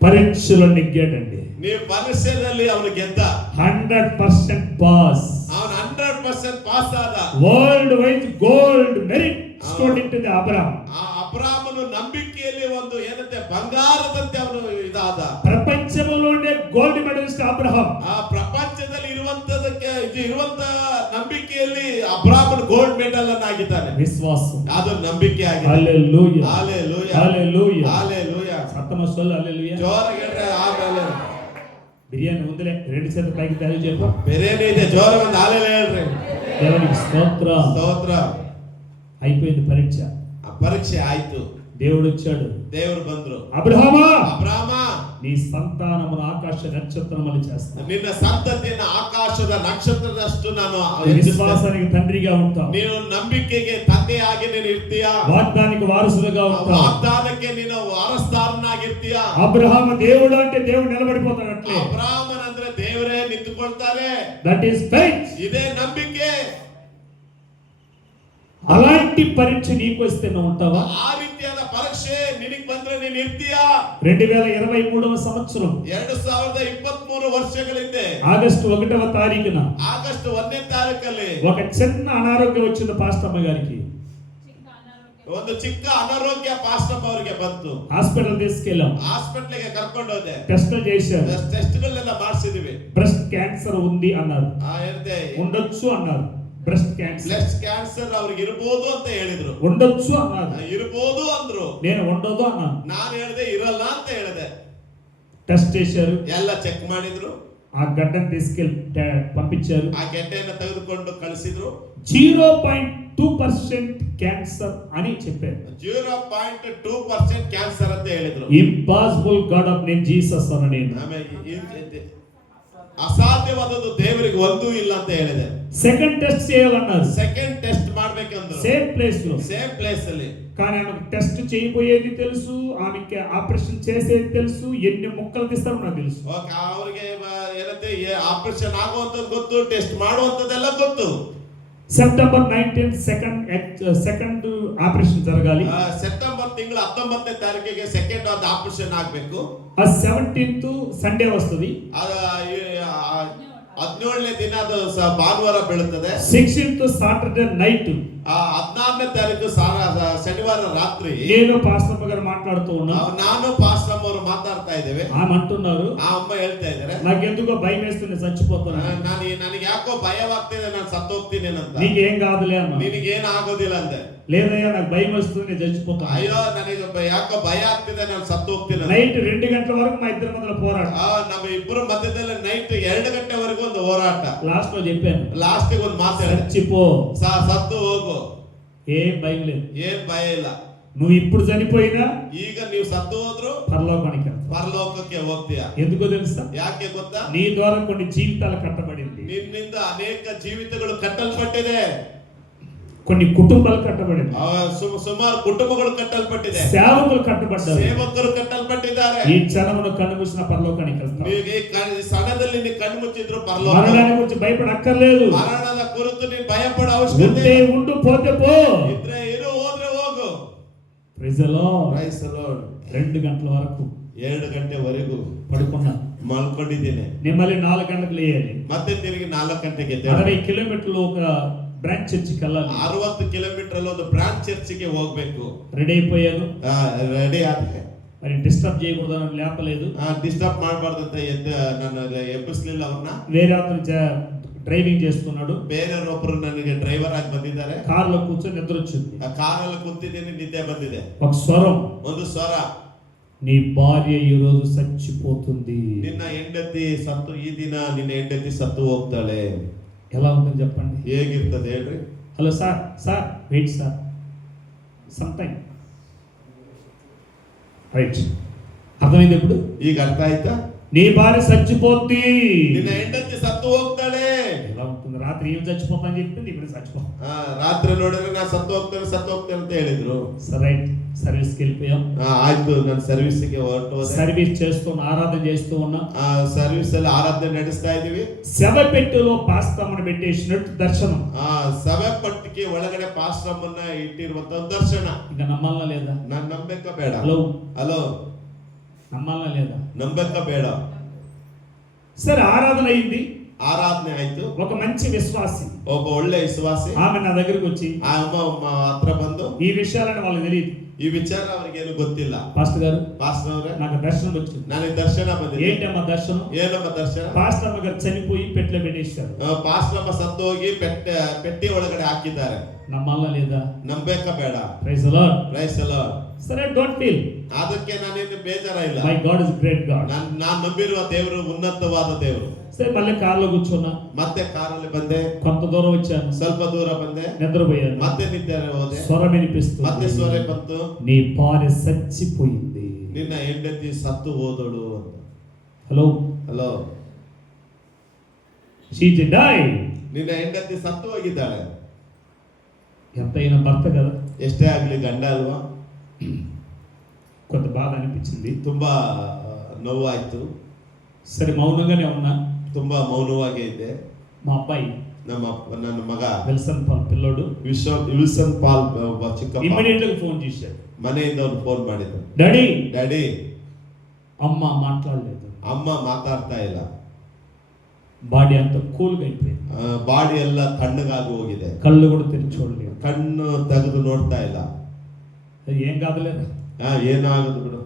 పరీక్షలో నెగ్గాడండి. ನೀವು ಪರೀಕ್ಷೆಯಲ್ಲಿ ಅವನು ಗೆದ್ದ. 100% ಪಾಸ್. ಅವನು 100% ಪಾಸ್ ಆದ. World wide gold merit stored into the Abram. ಆ ಅಬ್ರಾಮನು ನಂಬಿಕೆಯಲ್ಲಿ ಒಂದು ಏನಂತೆ ಬಂಗಾರದಂತೆ ಅವನು ಇದಾದ. ಪ್ರಪಂಚದಲ್ಲೇ ಗೋಲ್ಡ್ ಮೆಡಲಿಸ್ಟ್ ಅಬ್ರಹಾಂ. ಆ ಪ್ರಪಂಚದಲ್ಲಿ ಇರುವಂತ ನಂಬಿಕೆಯಲ್ಲಿ ಅಬ್ರಾಮನು ಗೋಲ್ಡ್ ಮೆಡಲ್ ಅನ್ನು ಆಗಿದ್ದಾನೆ. ವಿಶ್ವಾಸ, ಅದು ನಂಬಿಕೆ ಆಗಿದೆ. ಹಲ್ಲೆಲೂಯಾ, ಹಲ್ಲೆಲೂಯಾ, హల్లెలూయా, హల్ಲೆలూయా. సత్తమ సోల్ హల్లెలూయా. జోరాಗಿ ಹೇಳ್ರೆ ಆಮೇಲೆ బిర్యానీ ఉందిలే, రెండు చేతులు పైకి తల్లి చెప్పు. ಬೇರೆನೇ ಇದೆ, ಜೋರಾಗಿ ಒಂದು ಹಲ್ಲೆಲೂಯಾ ಹೇಳ್ರಿ. దేవునికి స్తోత్రం. ಸ್ತೋತ್ರ. అయిపోయింది పరీక్ష. ಆ ಪರೀಕ್ಷೆ ಆಯ್ತು. దేవుడు వచ్చాడు. ದೇವರು ಬಂದ್ರು. అబ్రహామా, ಅಬ್ರಾಮ, నీ సంతానమును ఆకాశ నక్షత్రములు చేస్తాను. ನಿನ್ನ ಸಂತತಿಯನ್ನು ಆಕಾಶದ ನಕ್ಷತ್ರದಷ್ಟು ನಾನು ಹೆಚ್ಚಿಸ್ತೇನೆ. విశ్వాసానికి తండ్రిగా ఉంటావు. ನೀನು ನಂಬಿಕೆಗೆ ತಂದೆಯಾಗಿ ನೀನು ಇರ್ತೀಯ. వాగ్దానికి వారసులుగా ఉంటావు. ವಾಗ್ದಾನಕ್ಕೆ ನೀನು ವಾರಸ್ದಾರನಾಗಿರ್ತೀಯ. అబ్రహాము దేవుడు అంటే దేవుడు నిలబడిపోతాడు అట్లే. ಅಬ್ರಾಹ್ಮನಂದ್ರೆ ದೇವರೇ ನಿಂತುಕೊಳ್ತಾರೆ. That is faith. ಇದೇ ನಂಬಿಕೆ. అలాంటి పరీక్ష నీకు వస్తే నువ్వు ఉంటావా? ಆ ರೀತಿಯಾದ ಪರೀಕ್ಷೆ ನಿನಗೆ ಬಂದ್ರೆ ನೀನು ಇರ್ತೀಯ. 2023వ సంవత్సరం 2023 ವರ್ಷಗಳ ಹಿಂದೆ ఆగస్టు 1వ తారీఖున ಆಗಸ್ಟ್ 1ನೇ ತಾರೀಕಲ್ಲಿ ఒక చిన్న అనారోగ్యం వచ్చింది పాస్టమ్మ గారికి. ಒಂದು ಚಿಕ್ಕ ಅನಾರೋಗ್ಯ ಪಾಸ್ಟಮ್ ಅವರಿಗೆ ಬಂತು. హాస్పిటల్ తీసుకెళ్ళాం. ಹಾಸ್ಪಿಟಲ್ಗೆ ಕರ್ಕೊಂಡು ಹೋದೆ. టెస్ట్ చేశారు. ಟೆಸ್ಟ್ಗಳನ್ನೆಲ್ಲ ಮಾಡಿಸಿದ್ವಿ. బ్రెస్ట్ క్యాన్సర్ ఉంది అన్నారు. ಹೇಳ್ದೆ ఉండొచ్చు అన్నారు. బ్రెస్ట్ క్యాన్సర్ ಬ್ರೆಸ್ಟ್ ಕ್ಯಾನ್ಸರ್ ಅವ್ರಿಗೆ ಇರಬಹುದು ಅಂತ ಹೇಳಿದ್ರು. ఉండొచ్చు అన్నారు. ಇರಬಹುದು ಅಂದ್ರು. నేను ఉండదు అన్నాను. ನಾನು ಹೇಳಿದೆ ಇರಲ್ಲ ಅಂತ ಹೇಳಿದೆ. టెస్ట్ చేశారు. ಎಲ್ಲ ಚೆಕ್ ಮಾಡಿದ್ರು. ఆ గడ్డను తీసుకెళ్ళి పంపించారు. ಆ ಗೆಡ್ಡೆಯನ್ನು ತೆಗೆದುಕೊಂಡು ಕಳಿಸಿದ್ರು. 0.2% ಕ್ಯಾನ್ಸರ್ అని చెప్పారు. 0.2% ಕ್ಯಾನ್ಸರ್ ಅಂತ ಹೇಳಿದ್ರು. Impossible God of name Jesus అన్న నేను. ಅಸಾಧ್ಯವಾದದ್ದು ದೇವರಿಗೆ ಒಂದೂ ಇಲ್ಲ ಅಂತ ಹೇಳಿದೆ. సెకండ్ టెస్ట్ చేయాలన్నారు. ಸೆಕೆಂಡ್ ಟೆಸ್ಟ್ ಮಾಡ್ಬೇಕಂದ್ರು. సేమ్ ప్లేస్ లో. ಸೇಮ್ ಪ್ಲೇಸ್ ಅಲ್ಲಿ. కానీ ఆమెకు టెస్ట్ చేయబోయేది తెలుసు, ఆమెకి ఆపరేషన్ చేసేది తెలుసు, ఎన్ని ముక్కలు తీస్తారో నాకు తెలుసు. ಓಕೆ, ಅವರಿಗೆ ಏನಂತೆ ಆಪರೇಷನ್ ಆಗುವಂತದ್ದು ಗೊತ್ತು, ಟೆಸ್ಟ್ ಮಾಡುವಂತದ್ದೆಲ್ಲ ಗೊತ್ತು. సెప్టెంబర్ 19 సెకండ్ ఆపరేషన్ జరగాలి. ಸೆಪ್ಟೆಂಬರ್ ತಿಂಗಳ 19ನೇ ತಾರೀಕಿಗೆ ಸೆಕೆಂಡ್ ಆದ ಆಪರೇಷನ್ ಆಗ್ಬೇಕು. ఆ 17th ಸಂಡೇ వస్తుంది. 17ನೇ ದಿನ ಅದು ಭಾನುವಾರ ಬೀಳುತ್ತದೆ. 16th Saturday night. 16ನೇ ತಾರೀಕು ಶನಿವಾರ ರಾತ್ರಿ నేను పాస్టర్ గారు మాట్లాడుతూ ఉన్నా. ನಾನು ಪಾಸ್ಟರ್ ಅವರು ಮಾತಾಡ್ತಾ ಇದ್ದೇವೆ. ఆమె అంటున్నారు, ಆ ಅಮ್ಮ ಹೇಳ್ತಾ ಇದ್ದಾರೆ, నాకెందుకో భయం వేస్తుంది, చచ్చిపోతాను. ನನಗೆ ಯಾಕೋ ಭಯವಾಗ್ತಿದೆ, ನಾನು ಸತ್ತು ಹೋಗ್ತೀನಿ ಅಂತ. నీకేం కాదులే అన్న. ನಿನಗೇನು ಆಗೋದಿಲ್ಲ ಅಂದೆ. లేదయ్యా నాకు భయం వస్తుంది, నేను చచ్చిపోతాను. ಅಯ್ಯೋ ನನಗೆ ಯಾಕೋ ಭಯ ಆಗ್ತಿದೆ, ನಾನು ಸತ್ತು ಹೋಗ್ತೀನಿ. నైట్ 2 గంటల వరకు మా ఇద్దరి మధ్యలో పోరాట. ನಮ್ಮ ಇಬ್ಬರು ಮಧ್ಯದಲ್ಲಿ ನೈಟ್ 2 ಗಂಟೆವರೆಗೂ ಒಂದು ಹೋರಾಟ. లాస్ట్ లో చెప్పాను, ಲಾಸ್ಟ್ ಒಂದು ಮಾತು చచ్చిపో, ಸತ್ತು ಹೋಗು, ఏం భయం లేదు, ಏನ್ ಭಯ ಇಲ್ಲ. నువ్వు ఇప్పుడు చనిపోయినా ಈಗ ನೀವು ಸತ್ತು ಹೋದ್ರು పరలోకానికి వెళ్తావు. ಪರಲೋಕಕ್ಕೆ ಹೋಗ್ತೀಯ. ఎందుకో తెలుసా? ಯಾಕೆ ಗೊತ್ತಾ? నీ ద్వారా కొన్ని జీవితాలు కట్టబడింది, ನಿನ್ನಿಂದ ಅನೇಕ ಜೀವಿತಗಳು ಕಟ್ಟಲ್ಪಟ್ಟಿದೆ, కొన్ని కుటుంబాలు కట్టబడింది, ಸುಮಾರು ಕುಟುಂಬಗಳು ಕಟ್ಟಲ್ಪಟ್ಟಿದೆ, సేవకులు కట్టబడ్డారు, ಸೇವಕರು ಕಟ್ಟಲ್ಪಟ್ಟಿದ್ದಾರೆ. ఈ క్షణమును కన్ను మూసిన పరలోకానికి వెళ్తావు. ಈ ಸಣದಲ್ಲಿ ನೀನು ಕಣ್ಣು ಮುಚ್ಚಿದ್ರು ಪರಲೋಕ. మరణాన్ని గురించి భయపడక్కర్లేదు. ಮರಣದ ಕುರಿತು ನೀನು ಭಯಪಡ ಅವಶ್ಯಕತೆ ఉంటే ఉండు, పోతే పో. ಇದ್ರೆ ಇರು, ಹೋದ್ರೆ ಹೋಗು. Praise the Lord. Praise the Lord. 2 గంటల వరకు 2 ಗಂಟೆವರೆಗೂ పడుకున్నా. ಮಲ್ಕೊಂಡಿದ್ದೀನಿ. నేను మళ్ళీ 4 గంటలకు లేయాలి. ಮತ್ತೆ ತಿರುಗಿ 4 ಗಂಟೆಗೆ 60 కిలోమీటర్లు ఒక బ్రాంచ్ చర్చికి వెళ్ళాలి. 60 ಕಿಲೋಮೀಟರ್ ಒಂದು ಬ್ರಾಂಚ್ ಚರ್ಚಿಗೆ ಹೋಗ್ಬೇಕು. రెడీ అయిపోయాను. ರೆಡಿ ಆದ್ರೆ మరి డిస్టర్బ్ చేయకూడదని లేపలేదు. ಡಿಸ್ಟರ್ಬ್ ಮಾಡಬಾರ್ದು ಅಂತ ನಾನು ಎಬ್ಬಿಸ್ಲಿಲ್ಲ ಅವ್ರನ್ನ. వేరే అతను డ్రైవింగ్ చేస్తున్నాడు. ಬೇರೆಯೊಬ್ಬರು ನನಗೆ ಡ್ರೈವರ್ ಆಗಿ ಬಂದಿದ್ದಾರೆ. కారులో కూర్చొని నిద్ర వచ్చింది. ಕಾರಲ್ಲಿ ಕೂತಿದ್ದೀನಿ, ನಿದ್ದೆ ಬಂದಿದೆ. ఒక స్వరం, ಒಂದು ಸ್ವರ, నీ భార్య ఈ రోజు చచ్చిపోతుంది. ನಿನ್ನ ಹೆಂಡತಿ ಸತ್ತು, ಈ ದಿನ ನಿನ್ನ ಹೆಂಡತಿ ಸತ್ತು ಹೋಗ್ತಾಳೆ. ఎలా ఉంటుంది చెప్పండి? ಹೇಗಿರ್ತದೆ ಹೇಳ್ರಿ? Hello sir, sir wait sir, some time right. అర్థమైంది ఇప్పుడు? ಈಗ ಅರ್ಥ ಆಯ್ತಾ? నీ భార్య చచ్చిపోద్ది, ನಿನ್ನ ಹೆಂಡತಿ ಸತ್ತು ಹೋಗ್ತಾಳೆ. ఎలా ఉంటుంది? రాత్రి ఏం చచ్చిపోతాను చెప్పింది, ఇప్పుడు చచ్చిపోతాం. ರಾತ್ರಿ ನೋಡಿದ್ರೆ ನಾ ಸತ್ತು ಹೋಗ್ತೇನೆ ಅಂತ ಹೇಳಿದ್ರು. రైట్, సర్వీస్కి వెళ్ళిపోయాం. ಆಯ್ತು, ನಾನು ಸರ್ವಿಸ್ಗೆ ಹೊರಟು ಹೋದೆ. సర్వీస్ చేస్తూ ఆరాధన చేస్తూ ఉన్నా. ಸರ್ವಿಸ್ ಅಲ್ಲಿ ಆರಾಧನೆ ನಡೆಸ್ತಾ ಇದೀವಿ. శవపెట్టెలో పాస్తమ్మను పెట్టేసినట్టు దర్శనం. ಸಭೆ ಪಟ್ಟಿಗೆ ಒಳಗಡೆ ಪಾಸ್ಟಮ್ಮನ್ನ ಇಟ್ಟಿರುವಂತ ದರ್ಶನ. ఇంకా నమ్మాలా లేదా? ನಾನು ನಂಬೇಕಾ ಬೇಡ? హలో, ನಮ್ಮಾಲ లేదా? ನಂಬೇಕಾ ಬೇಡ? సరే, ఆరాధన అయింది, ಆರಾಧನೆ ಆಯ್ತು. ఒక మంచి విశ్వాసి, ಒಬ್ಬ ಒಳ್ಳೆ ವಿಶ್ವಾಸಿ ఆమె నా దగ్గరికి వచ్చి ಆ ಅಮ್ಮ ಹತ್ರ ಬಂದು, ఈ విషయాలని వాళ్ళకి తెలియదు, ಈ ವಿಚಾರ ಅವ್ರಿಗೇನು ಗೊತ್ತಿಲ್ಲ. పాస్టర్ గారు, ಪಾಸ್ಟರ್ ಅವರೇ, నాకు దర్శనం వచ్చింది. ನನಗೆ ದರ್ಶನ ಬಂದಿದೆ. ఏంటమ్మా దర్శనం? ಏನಮ್ಮ ದರ್ಶನ? పాస్టర్ అమ్మ గారు చనిపోయి పెట్టెలో పెట్టేశారు. ಪಾಸ್ಟರ್ ಅಮ್ಮ ಸತ್ತು ಹೋಗಿ ಪೆಟ್ಟಿ ಒಳಗಡೆ ಹಾಕಿದ್ದಾರೆ. నమ్మాలా లేదా? ನಂಬೇಕಾ ಬೇಡ? Praise the Lord. Praise the Lord. సరే, డోంట్ ఫీల్, ಅದಕ್ಕೆ ನಾನೇನು ಬೇಜಾರ ಇಲ್ಲ. My God is great God. ನಾನು ನಂಬಿರುವ ದೇವರು ಉನ್ನತವಾದ ದೇವರು. సరే, మళ్ళీ కారులో కూర్చున్నా. ಮತ್ತೆ ಕಾರಲ್ಲಿ ಬಂದೆ, కొంత దూరం వచ్చాను, ಸ್ವಲ್ಪ ದೂರ ಬಂದೆ, నిద్రపోయాను. ಮತ್ತೆ ನಿದ್ದೆ ಹೋದೆ. స్వరం వినిపిస్తుంది, ಮತ್ತೆ ಸ್ವರ ಬಂತು, నీ భార్య చచ్చిపోయింది. ನಿನ್ನ ಹೆಂಡತಿ ಸತ್ತು ಹೋದಳು ಅಂತ. Hello, hello, she died. ನಿನ್ನ ಹೆಂಡತಿ ಸತ್ತು ಹೋಗಿದ್ದಾಳೆ. ఎంతైనా భర్త కదా, ಎಷ್ಟೇ ಆಗ್ಲಿ ಗಂಡ ಅಲ್ವಾ. కొంత బాధ అనిపించింది, ತುಂಬಾ ನೋವಾಯ್ತು. సరే మౌనంగానే ఉన్నా. ತುಂಬಾ ಮೌನವಾಗೇ ಇದ್ದೆ. మా అబ్బాయి, ನನ್ನ ಮಗ విల్సన్ పాల్ పిల్లోడు ವಿಲ್ಸನ್ ಪಾಲ್ ಚಿಕ್ಕಪ್ಪ ఇమ్మీడియట్ గా ఫోన్ చేశాడు. ಮನೆಯಿಂದ ಅವ್ರು ಫೋನ್ ಮಾಡಿದ್ರು. డాడీ, ಡ್ಯಾಡಿ, అమ్మ మాట్లాడలేదు, ಅಮ್ಮ ಮಾತಾಡ್ತಾ ಇಲ್ಲ, బాడీ అంతా కూల్గా అయిపోయింది, ಬಾಡಿ ಎಲ್ಲ ತಣ್ಣಗಾಗಿ ಹೋಗಿದೆ, కళ్ళు కూడా తెరిచి చూడలేదు. ಕಣ್ಣು ತೆಗೆದು ನೋಡ್ತಾ ಇಲ್ಲ. ఏం కాదులేదు, ಏನಾಗದು ಬಿಡು.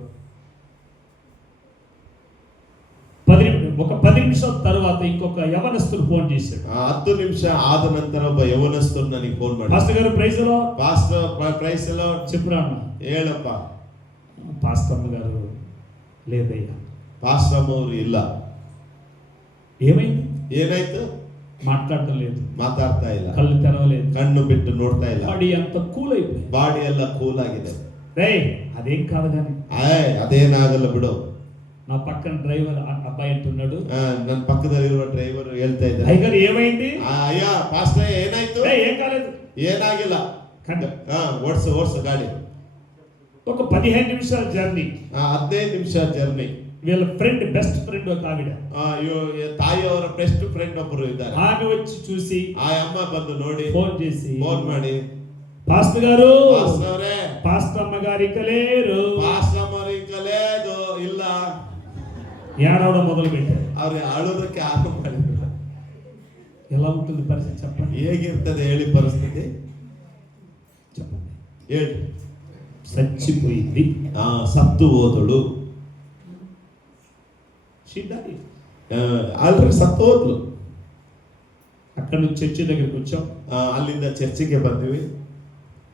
10 నిమిషాల తర్వాత ఇంకొక యవనస్తుడు ఫోన్ చేశాడు. 10 నిమిష ఆದ ನಂತರ ಒಬ್ಬ ಯೌವನಸ್ಥರು ನನಗೆ ಫೋನ್ ಮಾಡಿ, పాస్టర్ గారు ప్రైజ్ లో, ಪಾಸ್ಟರ್ ಪ್ರೈಸ್ ಎಲ್ಲ చెప్పురా అన్న. ಹೇಳಪ್ಪ. పాస్టర్ గారు లేదయ్యా. ಪಾಸ್ಟರ್ ಅವರು ಇಲ್ಲ. ఏమైంది? ಏನಾಯ್ತು? మాట్లాడటం లేదు, ಮಾತಾಡ್ತಾ ಇಲ್ಲ, కళ్ళు తెరవలేదు, ಕಣ್ಣು ಬಿಟ್ಟು ನೋಡ್ತಾ ಇಲ್ಲ, బాడీ అంత కూల్ అయిపోయింది. ಬಾಡಿ ಎಲ್ಲ ಕೂಲ್ ಆಗಿದೆ. రే అదేం కాదు కానీ, ಅದೇನಾಗಲ್ಲ ಬಿಡು. నా పక్కన డ్రైవర్ అబ్బాయి అంటున్నాడు, ನನ್ನ ಪಕ್ಕದಲ್ಲಿರುವ ಡ್ರೈವರ್ ಹೇಳ್ತಾ ಇದ್ದಾರೆ, అయ్యగారు ఏమైంది? ಅಯ್ಯ ಪಾಸ್ಟರ್ ಏನಾಯ್ತು? ఏం కాలేదు, ಏನಾಗಿಲ್ಲ, కంటే ಓಡ್ಸು ಗಾಡಿ. ఒక 15 నిమిషాల జర్నీ. 15 ನಿಮಿಷ ಜರ್ನಿ. వీళ్ళ ఫ్రెండ్, బెస్ట్ ఫ్రెండ్ ఒక ఆవిడ, ತಾಯಿಯವರ ಬೆಸ್ಟ್ ಫ್ರೆಂಡ್ ಒಬ್ಬರು ಇದ್ದಾರೆ. ఆమె వచ్చి చూసి ಆ ಅಮ್ಮ ಬಂದು ನೋಡಿ ఫోన్ చేసి ಫೋನ್ ಮಾಡಿ, పాస్టర్ గారు, ಪಾಸ್ಟರ್ ಅವರೇ, పాస్టర్ అమ్మగారు ఇక లేరు, ಪಾಸ್ಟರ್ ಅಮ್ಮರು ಈಗ లేదు, ಇಲ್ಲ. ఏడవడం మొదలు పెట్టారు. ಅವ್ರು ಅಳೋದಕ್ಕೆ ಆರಂಭ ಮಾಡಿದ್ರು. ఎలా ఉంటుంది పరిస్థితి చెప్పండి, ಹೇಗಿರ್ತದೆ ಹೇಳಿ ಪರಿಸ್ಥಿತಿ? చెప్పండి. ಹೇಳಿ. చచ్చిపోయింది, ಸತ್ತು ಹೋದಳು. ಆಲ್ರೆಡಿ ಸತ್ತು ಹೋದ್ಲು. అక్కడ నుంచి చర్చి దగ్గరికి వచ్చాం. ಅಲ್ಲಿಂದ ಚರ್ಚಿಗೆ ಬಂದಿವಿ.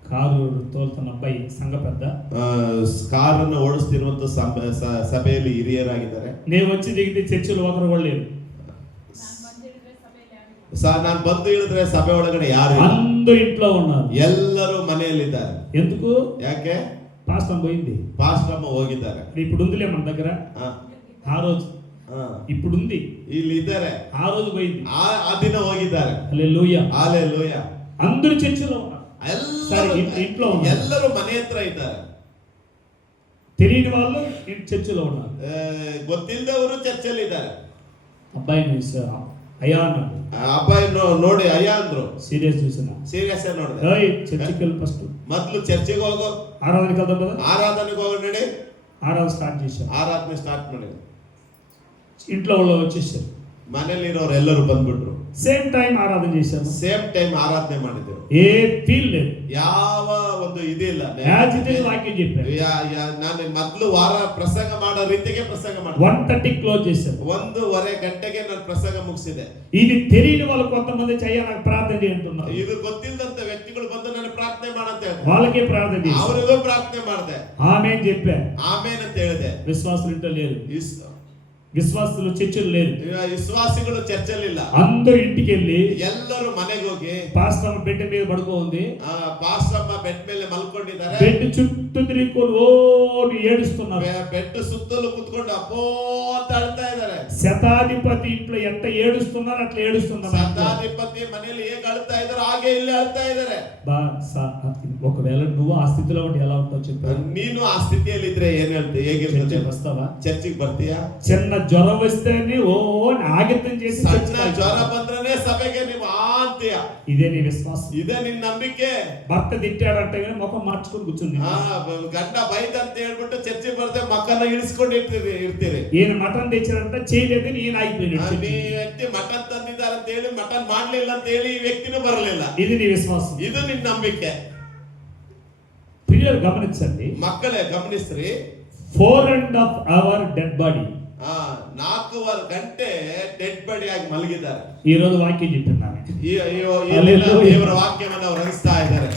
కారు తోలుతున్న అబ్బాయి సంఘ పెద్ద, ಕಾರನ್ನು ಓಡಿಸ್ತಿರುವಂತ ಸಭೆಯಲ್ಲಿ ಹಿರಿಯರಾಗಿದ್ದಾರೆ. నేను వచ్చి దిగితే చర్చిలో ఒకరు కూడా లేరు. ನಾನು ಬಂದು ಹೇಳಿದ್ರೆ ಸಭೆ ಒಳಗಡೆ ಯಾರು? అందరూ ఇంట్లో ఉన్నారు, ಎಲ್ಲರೂ ಮನೆಯಲ್ಲಿದ್ದಾರೆ. ఎందుకు? ಯಾಕೆ? పాస్టర్ పోయింది, ಪಾಸ್ಟರ್ ಅಮ್ಮ ಹೋಗಿದ್ದಾರೆ. ఇప్పుడు ఉందిలే మన దగ్గర. ఆ రోజు ఇప్పుడు ఉంది, ಇಲ್ಲಿ ಇದ್ದಾರೆ. ఆ రోజు పోయింది, ಆ ದಿನ ಹೋಗಿದ್ದಾರೆ. హల్లెలూయా, ಹಲ್ಲೆಲೂಯಾ. అందరూ చర్చిలో ఉన్నారు, ఇంట్లో ఉన్నారు, ಎಲ್ಲರೂ ಮನೆ ಹತ್ರ ಇದ್ದಾರೆ. తెలియని వాళ్ళు చర్చిలో ఉన్నారు, ಗೊತ್ತಿಲ್ಲದವರು ಚರ್ಚಲ್ಲಿ ಇದ್ದಾರೆ. అబ్బాయి అయ్యా అన్నాడు. ಅబ్బాయి ನೋಡಿ ಅಯ್ಯ ಅಂದ್ರು. సీరియస్ చూసినా, ಸೀರಿಯಸ್ ನೋಡಿದೆ. చర్చికి వెళ్ళి ఫస్ట్ ಮೊದಲು ಚರ್ಚಿಗೆ ಹೋಗೋ, ఆరాధనకి వెళ్దాం కదా. ಆರಾಧನೆಗೆ ಹೋಗೋ ನಡಿ. ఆరాధన స్టార్ట్ చేశారు, ಆರಾಧನೆ ಸ್ಟಾರ್ಟ್ ಮಾಡಿ. ఇంట్లో వాళ్ళు వచ్చేసారు, ಮನೇಲಿ ಇರೋರು ಎಲ್ಲರೂ ಬಂದ್ಬಿಟ್ರು. సేమ్ టైం ఆరాధన చేశారు, ಸೇಮ್ ಟೈಮ್ ಆರಾಧನೆ ಮಾಡಿದ್ರು. ఏ ఫీల్ లేదు, ಯಾವ ಒಂದು ಇದಿಲ್ಲ. వాక్యం చెప్పారు. ನಾನು ಮೊದಲು ವಾರ ಪ್ರಸಂಗ ಮಾಡೋ ರೀತಿಗೆ ಪ್ರಸಂಗ ಮಾಡಿದೆ. 1:30 క్లోజ్ చేశారు, 1:30 ಗಂಟೆಗೆ ನಾನು ಪ್ರಸಂಗ ಮುಗಿಸಿದೆ. ఇది తెలియని వాళ్ళు కొంతమంది నాకు ప్రార్థన చేయంటున్నారు. ಇದು ಗೊತ್ತಿಲ್ಲದಂತ ವ್ಯಕ್ತಿಗಳು ಬಂದು ನಾನು ಪ್ರಾರ್ಥನೆ ಮಾಡಂತ ಹೇಳ್ತಾರೆ. వాళ్ళకే ప్రార్థన చేశారు, ಅವರಿಗೂ ಪ್ರಾರ್ಥನೆ ಮಾಡಿದೆ. ఆమేన్ చెప్పారు. ಆಮೇನ್ ಅಂತ ಹೇಳಿದೆ. విశ్వాసులు ఇంట్లో లేరు, విశ్వాసులు చర్చలు లేరు, ವಿಶ್ವಾಸಿಗಳು ಚರ್ಚಲ್ಲಿಲ್ಲ. అందరూ ఇంటికి వెళ్ళి ಎಲ್ಲರೂ ಮನೆಗೆ ಹೋಗಿ పాస్టర్ బెడ్ మీద పడుకోంది, ಪಾಸ್ಟರ್ ಅಮ್ಮ ಬೆಡ್ ಮೇಲೆ ಮಲ್ಕೊಂಡಿದ್ದಾರೆ. బెడ్ చుట్టూ తిరుగుకొని ఓ ఏడుస్తున్నారు. ಬೆಡ್ ಸುತ್ತಲೂ ಕುತ್ಕೊಂಡು ಅಪ್ಪೋ ಅಂತ ಅಳ್ತಾ ಇದ್ದಾರೆ. శతాధిపతి ఇంట్లో ఎంత ఏడుస్తున్నారు అట్లా ఏడుస్తున్నారు. ಶತಾಧಿಪತಿ ಮನೆಯಲ್ಲಿ ಹೇಗೆ ಅಳ್ತಾ ಇದ್ದಾರೆ ಹಾಗೆ ಇಲ್ಲಿ ಅಳ್ತಾ ಇದ್ದಾರೆ. ఒకవేళ నువ్వు ఆ స్థితిలో ఉంటే ఎలా ఉంటావు చెప్పు. ನೀನು ಆ ಸ್ಥಿತಿಯಲ್ಲಿ ಇದ್ರೆ ಏನ್ ಹೇಳ್ತೀಯ? ಹೇಗಿರ್ತದೆ? వస్తావా? ಚರ್ಚಿಗೆ ಬರ್ತೀಯಾ? చిన్న జ్వరం వస్తే ఓ ఆగితం చేసి ಸಣ್ಣ ಜ್ವರ ಬಂದ್ರೆ ಸಭೆಗೆ ನೀವು ಅಂತೀಯ. ఇదే నీ విశ్వాసం, ಇದೇ ನಿನ್ನ ನಂಬಿಕೆ. భర్త తిట్టాడంటే ముఖం మార్చుకొని కూర్చుంది, ಗಂಡ ಬೈದ ಅಂತ ಹೇಳ್ಬಿಟ್ಟು ಚರ್ಚಿಗೆ ಬರ್ದೆ ಮಕ್ಕಳನ್ನ ಇಳಿಸ್ಕೊಂಡು ಇರ್ತೀರಿ. ఈయన మటన్ తెచ్చాడంటే చేయలేదని ఈయన ఆగిపోయినాడు. ಈ ವ್ಯಕ್ತಿ ಮಟನ್ ತಂದಿದ್ದಾರೆ ಅಂತ ಹೇಳಿ ಮಟನ್ ಮಾಡ್ಲಿಲ್ಲ ಅಂತ ಹೇಳಿ ಈ ವ್ಯಕ್ತಿನೂ ಬರಲಿಲ್ಲ. ఇది నీ విశ్వాసం, ಇದು ನಿನ್ನ ನಂಬಿಕೆ. ప్రియులు గమనించండి, ಮಕ್ಕಳೇ ಗಮನಿಸ್ರಿ. 4.5 hours ಡೆಡ್ ಬಾಡಿ, 4.5 ಗಂಟೆ ಡೆಡ್ ಬಾಡಿ ಆಗಿ ಮಲಗಿದ್ದಾರೆ. ಈ రోజు వాక్యం చెప్తున్నాను, ದೇವರ ವಾಕ್ಯವನ್ನು ಅವರು ಹರಿಸ್ತಾ ಇದ್ದಾರೆ.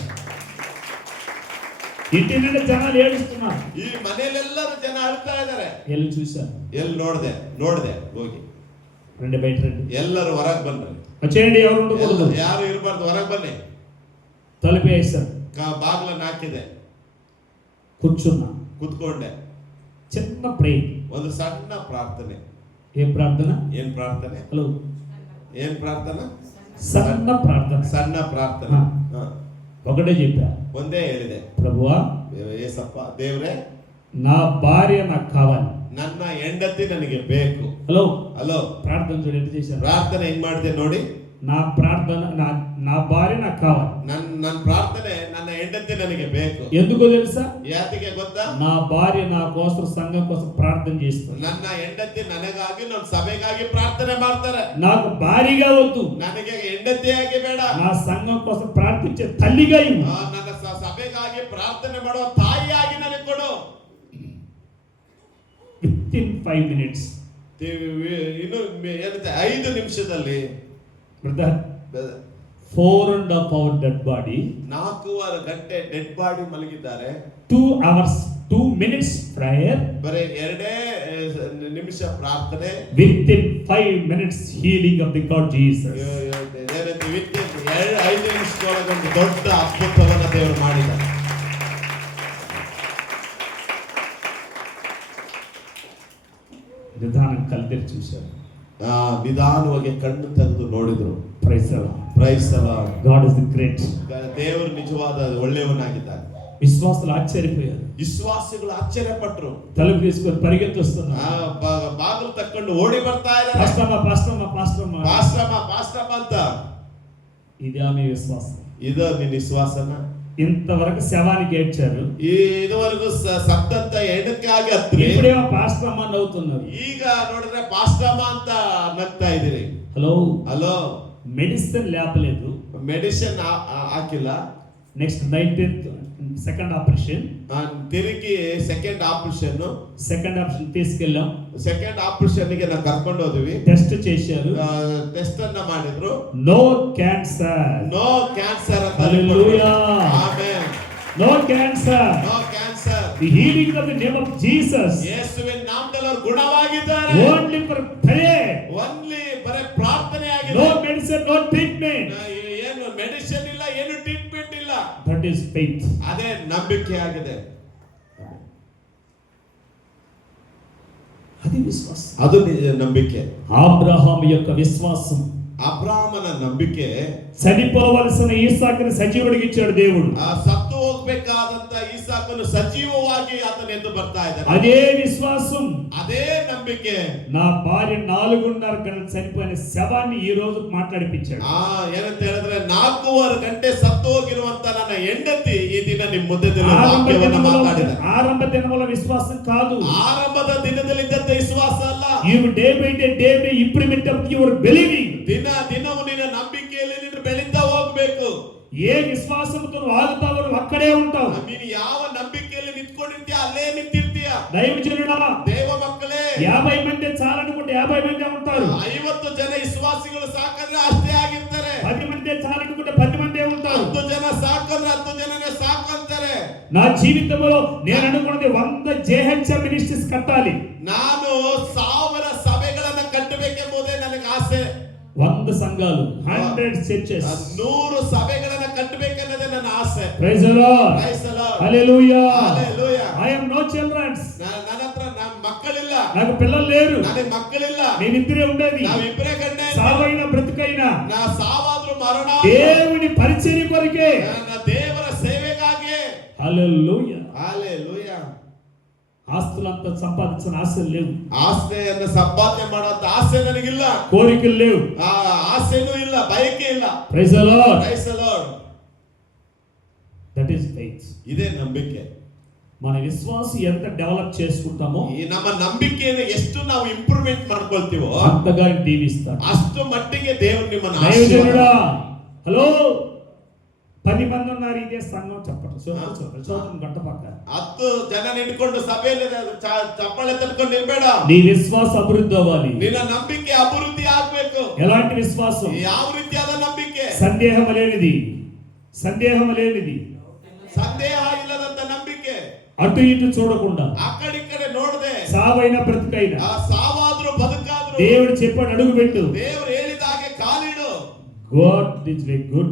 ఇంటి నిండా జనాలు ఏడుస్తున్నారు, ಈ ಮನೆಯಲ್ಲೆಲ್ಲರೂ ಜನ ಅಳ್ತಾ ಇದ್ದಾರೆ. ಎಲ್ಲಿ చూశాను, ಎಲ್ಲಿ ನೋಡ್ದೆ ಹೋಗಿ రండి బయట రండి, ಎಲ್ಲರೂ ಹೊರಗೆ ಬನ್ರಿ. వచ్చేయండి, ఎవరు ఉండకూడదు, ಯಾರು ಇರಬಾರ್ದು, ಹೊರಗೆ ಬನ್ನಿ. తలుపు వేశారు, ಬಾಗ್ಲನ್ನ ಹಾಕಿದೆ, కూర్చున్నా. ಕುತ್ಕೊಂಡೆ. చిన్న ప్రేయర్. ಒಂದು ಸಣ್ಣ ಪ್ರಾರ್ಥನೆ. ఏం ప్రార్థన? ಏನ್ ಪ್ರಾರ್ಥನೆ? హలో, ಏನ್ ಪ್ರಾರ್ಥನೆ? సన్న ప్రార్థన. ಸಣ್ಣ ಪ್ರಾರ್ಥನೆ. ఒకటే చెప్పా, ಒಂದೇ ಹೇಳಿದೆ, ప్రభువా ಏಸಪ್ಪ ದೇವ್ರೆ, నా భార్య నాకు కావాలి. ನನ್ನ ಹೆಂಡತಿ ನನಗೆ ಬೇಕು. హలో, ಹಲೋ, ప్రార్థన చూడండి చేశారు. ಪ್ರಾರ್ಥನೆ ಹೆಂಗ್ ಮಾಡಿದೆ ನೋಡಿ. నా ప్రార్థన నా భార్య నాకు కావాలి. ನನ್ನ ಪ್ರಾರ್ಥನೆ ನನ್ನ ಹೆಂಡತಿ ನನಗೆ ಬೇಕು. ఎందుకో తెలుసా? ಯಾತಿಗೆ ಗೊತ್ತಾ? నా భార్య నా కోసం, సంఘం కోసం ప్రార్థన చేస్తుంది. ನನ್ನ ಹೆಂಡತಿ ನನಗಾಗಿ, ನನ್ನ ಸಭೆಗಾಗಿ ಪ್ರಾರ್ಥನೆ ಮಾಡ್ತಾರೆ. నాకు భార్యగా వద్దు, ನನಗೆ ಹೆಂಡತಿಯಾಗಿ ಬೇಡ, నా సంఘం కోసం ప్రార్థించే తల్లిగా ఇవ్వు. ನನ್ನ ಸಭೆಗಾಗಿ ಪ್ರಾರ್ಥನೆ ಮಾಡುವ ತಾಯಿಯಾಗಿ ನನಗೆ ಕೊಡು. Within 5 minutes, ಇನ್ನು 5 ನಿಮಿಷದಲ್ಲಿ ಬ್ರದರ್, 4.5 hour dead body, 4.5 ಗಂಟೆ ಡೆಡ್ ಬಾಡಿ ಮಲಗಿದ್ದಾರೆ. 2 hours 2 minutes prayer, ಬರೀ 2 ನಿಮಿಷ ಪ್ರಾರ್ಥನೆ. within 5 minutes healing of the God Jesus. 5 ನಿಮಿಷದೊಳಗೆ ಒಂದು ದೊಡ್ಡ ಅದ್ಭುತವನ್ನು ದೇವರು ಮಾಡಿದ್ದಾರೆ. నిదానం కళ్ళెత్తి చూశారు. ನಿಧಾನವಾಗಿ ಕಣ್ಣು ತೆಗೆದು ನೋಡಿದ್ರು. Praise the Lord. Praise the Lord. God is the great. ದೇವರು ನಿಜವಾದ ಒಳ್ಳೆಯವನಾಗಿದ್ದಾನೆ. విశ్వాసులు ఆశ్చర్యపోయారు. ವಿಶ್ವಾಸಿಗಳು ಆಶ್ಚರ್ಯಪಟ್ಟರು. తలుపు తీసుకొని పరిగెత్తి వస్తున్నారు. ಬಾಗಿಲು ತಕ್ಕೊಂಡು ಓಡಿ ಬರ್ತಾ ಇದ್ದಾರೆ. ಪಾಸ್ಟಮ್ಮ ಅಂತ. ఇది ఆమె విశ్వాసం. ಇದು ನಿನ್ನ ವಿಶ್ವಾಸನ? ఇంతవరకు శవానికి ఏడ్చారు, ಇದುವರೆಗೂ ಸತ್ತಂತ ಹೆಣಕ್ಕಾಗಿ ಹತ್ರಿ, ఇప్పుడేమో పాస్టర్ అమ్మ నవ్వుతున్నారు. ಈಗ ನೋಡಿದ್ರೆ ಪಾಸ್ಟಮ್ಮ ಅಂತ ನಗ್ತಾ ಇದೀರಿ. హలో, ಹಲೋ, మెడిసిన్ లేపలేదు, ಮೆಡಿಸಿನ್ ಹಾಕಿಲ್ಲ. నెక్స్ట్ 19th సెకండ్ ఆపరేషన్, ತಿರುಗಿ ಸೆಕೆಂಡ್ ಆಪರೇಷನ್ తీసుకెళ్ళాం. ಸೆಕೆಂಡ್ ಆಪರೇಷನ್ ಗೆ ನಾವು ಕರ್ಕೊಂಡು ಹೋದ್ವಿ. టెస్ట్ చేశారు, ಟೆಸ್ಟ್ ಅನ್ನ ಮಾಡಿದ್ರು. No cancer. ನೋ ಕ್ಯಾನ್ಸರ್ ಅಂತ. Hallelujah, amen. No cancer. No cancer. The healing of the name of Jesus. ಯೇಸುವಿನ ನಾಮದಲ್ಲಿ ಅವರು ಗುಣವಾಗಿದ್ದಾರೆ. ಓನ್ಲಿ ಫಾರ್ ಪ್ರೇಯರ್, ಓನ್ಲಿ ಬರೀ ಪ್ರಾರ್ಥನೆ ಆಗಿದೆ. No medicine, no treatment. ಏನು ಮೆಡಿಸಿನ್ ಇಲ್ಲ, ಏನು ಟ್ರೀಟ್ಮೆಂಟ್ ಇಲ್ಲ. That is faith. ಅದೇ ನಂಬಿಕೆ ಆಗಿದೆ. అది విశ్వాసం. ಅದು ನಂಬಿಕೆ. అబ్రహాము యొక్క విశ్వాసం, ಅಬ್ರಾಹಮನ ನಂಬಿಕೆ. చనిపోవలసిన ఈసాకుని సజీవుడికి ఇచ్చాడు దేవుడు. ಸತ್ತು ಹೋಗ್ಬೇಕಾದಂತ ಈಸಾಕನು ಸಜೀವವಾಗಿ ಆತನ ಎದ್ದು ಬರ್ತಾ ಇದ್ದಾನೆ. అదే విశ్వాసం, ಅದೇ ನಂಬಿಕೆ. నా భార్య 4:30 గంటలు చనిపోయిన శవాన్ని ఈ రోజు మాట్లాడిపించాడు. ಏನಂತ ಹೇಳಿದ್ರೆ 4.5 ಗಂಟೆ ಸತ್ತು ಹೋಗಿರುವಂತ ನನ್ನ ಹೆಂಡತಿ ಈ ದಿನ ನಿಮ್ಮ ಮುದ್ದೆದಲ್ಲಿ ವಾಕ್ಯವನ್ನು ಮಾತಾಡಿದ. ಆರಂಭ ದಿನಗಳ ವಿಶ್ವಾసం ಕಾದು, ಆರಂಭದ ದಿನದಲ್ಲಿದ್ದಂತ ವಿಶ್ವಾಸ ಅಲ್ಲ. you day by day implement of your believing. ದಿನವು ನಿನ್ನ ನಂಬಿಕೆಯಲ್ಲಿ ನೀನು ಬೆಳೀತಾ ಹೋಗಬೇಕು. ఏ విశ్వాసంతో ఆగుతావో అక్కడే ఉంటావు. ನೀನು ಯಾವ ನಂಬಿಕೆಯಲ್ಲಿ ನಿಂತ್ಕೊಂಡಿರ್ತೀಯ ಅಲ್ಲೇ ನಿಂತಿರ್ತೀಯ. దైవజనుడా, ದೇವ ಮಕ್ಕಳೇ, 50 మంది చాలనుకుంటే 50 మంది ఉంటారు. 50 ಜನ ವಿಶ್ವಾಸಿಗಳು ಸಾಕಂದ್ರೆ ಅಷ್ಟೇ ಆಗಿರ್ತಾರೆ. 10 మంది చాలనుకుంటే 10 మంది ఉంటారు. 10 ಜನ ಸಾಕಂದ್ರೆ 10 ಜನನೇ ಸಾಕು ಅಂತಾರೆ. నా జీవితంలో నేను అనుకున్నది 100 JHM మినిస్ట్రీస్ కట్టాలి. ನಾನು 1000 ಸಭೆಗಳನ್ನ ಕಟ್ಟಬೇಕೆಂಬುದೇ ನನಗೆ ಆಸೆ. 100 సంఘాలు, 100 చర్చెస్, 100 ಸಭೆಗಳನ್ನ ಕಟ್ಟಬೇಕನ್ನೋದೇ ನನ್ನ ಆಸೆ. Praise the Lord, praise the Lord, hallelujah, hallelujah. I am no childrens. ನನ್ನ ಹತ್ರ ಮಕ್ಕಳಿಲ್ಲ, నాకు పిల్లలు లేరు, ನನಗೆ ಮಕ್ಕಳಿಲ್ಲ. మేమిద్దరే ఉండేది. ನಾವಿಬ್ಬರೇ ಗಂಡ ಹೆಂಡತಿ. సావైన బ్రతుకైనా ನಾ ಸಾವಾದ್ರೂ ಮರಣ దేవుని పరిచర్య కొరకే, ನನ್ನ ದೇವರ ಸೇವೆಗಾಗಿ. హల్లెలూయా. ಹಲ್ಲೆಲೂಯಾ. ఆస్తులంతా సంపాదించిన ఆశలు లేవు, ಆಸ್ತಿಯನ್ನು ಸಂಪಾದನೆ ಮಾಡುವಂತ ಆಸೆ ನನಗಿಲ್ಲ, కోరికలు లేవు, ಆಸೆನೂ ಇಲ್ಲ, ಬಯಕೆ ಇಲ್ಲ. Praise the Lord, praise the Lord. That is faith. ಇದೇ ನಂಬಿಕೆ. మన విశ్వాసం ఎంత డెవలప్ చేసుకుంటామో ಈ ನಮ್ಮ ನಂಬಿಕೆಯನ್ನು ಎಷ್ಟು ನಾವು ಇಂಪ್ರೂವ್ಮೆಂಟ್ ಮಾಡ್ಕೊಳ್ತೀವೋ అంతగా దీవిస్తాడు. ಅಷ್ಟು ಮಟ್ಟಿಗೆ ದೇವರು ನಿಮ್ಮನ್ನು దైవజనుడా, ಆಶೀರ್ವಾದ. హలో, 10 మంది ఉన్నారు ఇదే సంఘం, చెప్పండి చోటం గంట పక్క 10 ಜನ ನಿಂತ್ಕೊಂಡು ಸಭೆಯಲ್ಲಿ ಚಪ್ಪಾಳೆ ತಟ್ಕೊಂಡು ನಿಲ್ಬೇಡ. నీ విశ్వాసం అభివృద్ధి అవ్వాలి. ನಿನ್ನ ನಂಬಿಕೆ ಅಭಿವೃದ್ಧಿ ಆಗ್ಬೇಕು. ఎలాంటి విశ్వాసం? ಯಾವ ರೀತಿಯಾದ ನಂಬಿಕೆ? సందేహం లేనిది, సందేహం లేనిది, ಸಂದೇಹ ಇಲ್ಲದಂತ ನಂಬಿಕೆ. అటు ఇటు చూడకుండా, ಆ ಕಡೆ ಈ ಕಡೆ ನೋಡದೆ, సావైన బ్రతుకైనా, ಸಾವಾದ್ರೂ ಬದುಕಾದ್ರೂ దేవుడు చెప్పాడు అడుగు పెట్టు. ದೇವರು ಹೇಳಿದ ಹಾಗೆ ಕಾಲಿಡು. God is a good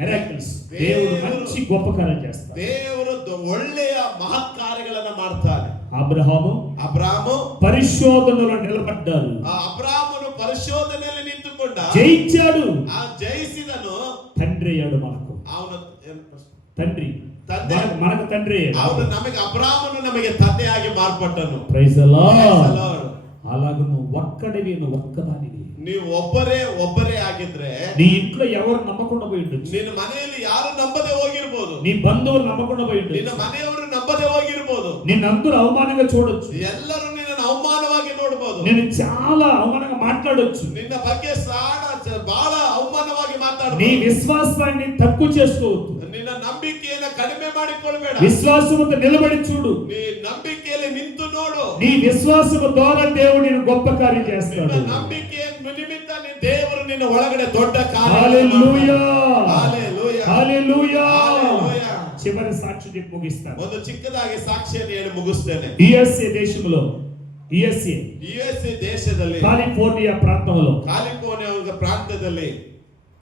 miracles. దేవుడు మంచి గొప్ప కార్యం చేస్తాడు. ದೇವರು ಒಳ್ಳೆಯ ಮಹತ್ ಕಾರ್ಯಗಳನ್ನ ಮಾಡ್ತಾನೆ. ಅಬ್ರಾಮು పరిశోధనలో నిలబడ్డారు, ಆ ಅಬ್ರಾಮನು ಪರಿಶೋಧನೆಯಲ್ಲಿ ನಿಂತುಕೊಂಡ, జయించాడు, ಆ ಜಯಿಸಿದನು. తండ్రి అయ్యాడు మనకు. ಅವನು తండ్రి ತಂದೆ, మనకు తండ్రి అయ్యాడు. ಅವನು ನಮಗೆ, ಅಬ್ರಾಮನು ನಮಗೆ ತಂದೆಯಾಗಿ ಮಾರ್ಪಟ್ಟನು. Praise the Praise the Lord. Lord. అలాగ నువ్వు ఒక్కడివి, నువ్వు ఒక్కదానివి. ನೀವು ಒಬ್ಬರೇ ಆಗಿದ್ರೆ నీ ఇంట్లో ఎవరు నమ్మకుండా పోయి ఉండొచ్చు, ನಿನ್ನ ಮನೆಯಲ್ಲಿ ಯಾರು ನಂಬದೆ ಹೋಗಿರ್ಬೋದು, నీ బంధువులు నమ్మకుండా పోయి ನಿನ್ನ ఉండొచ్చు, ಮನೆಯವರು ನಂಬದೆ ಹೋಗಿರ್ಬೋದು, నిన్నందరూ అవమానంగా చూడొచ్చు, ಎಲ್ಲರೂ ನಿನ್ನನ್ನು ಅವಮಾನವಾಗಿ ನೋಡಬಹುದು, నేను చాలా అవమానంగా మాట్లాడొచ్చు, ನಿನ್ನ ಬಗ್ಗೆ ಬಹಳ ಅವಮಾನವಾಗಿ నీ ಮಾತಾಡಬಹುದು. విశ్వాసాన్ని తక్కువ చేసుకోవద్దు, ನಿನ್ನ ನಂಬಿಕೆಯನ್ನ ಕಡಿಮೆ ಮಾಡಿಕೊಳ್ಳಬೇಡ. విశ్వాసంతో నిలబడి చూడు. ನೀ ನಂಬಿಕೆಯಲ್ಲಿ ನಿಂತು ನೋಡು. నీ విశ్వాసము ద్వారా దేవుడు నిన్ను గొప్ప కార్యం ನಿನ್ನ చేస్తాడు. ನಂಬಿಕೆಯ ನಿಮಿತ್ತ ದೇವರು ನಿನ್ನ ಒಳಗಡೆ ದೊಡ್ಡ ಕಾರ್ಯ హల్లెలూయా, హల్లెలూయా, హల్లెలూయా. హల్లెలూయా. చివరి సాక్షి చెప్పి ముగిస్తాను. ಒಂದು ಚಿಕ್ಕದಾಗಿ ಸಾಕ್ಷಿಯನ್ನು ಹೇಳಿ ಮುಗಿಸ್ತೇನೆ. యుఎస్ఏ దేశంలో, ಯುಎಸ್ಎ ದೇಶದಲ್ಲಿ, కాలిఫోర్నియా ప్రాంతంలో ಕ್ಯಾಲಿಫೋರ್ನಿಯಾ ಪ್ರಾಂತ್ಯದಲ್ಲಿ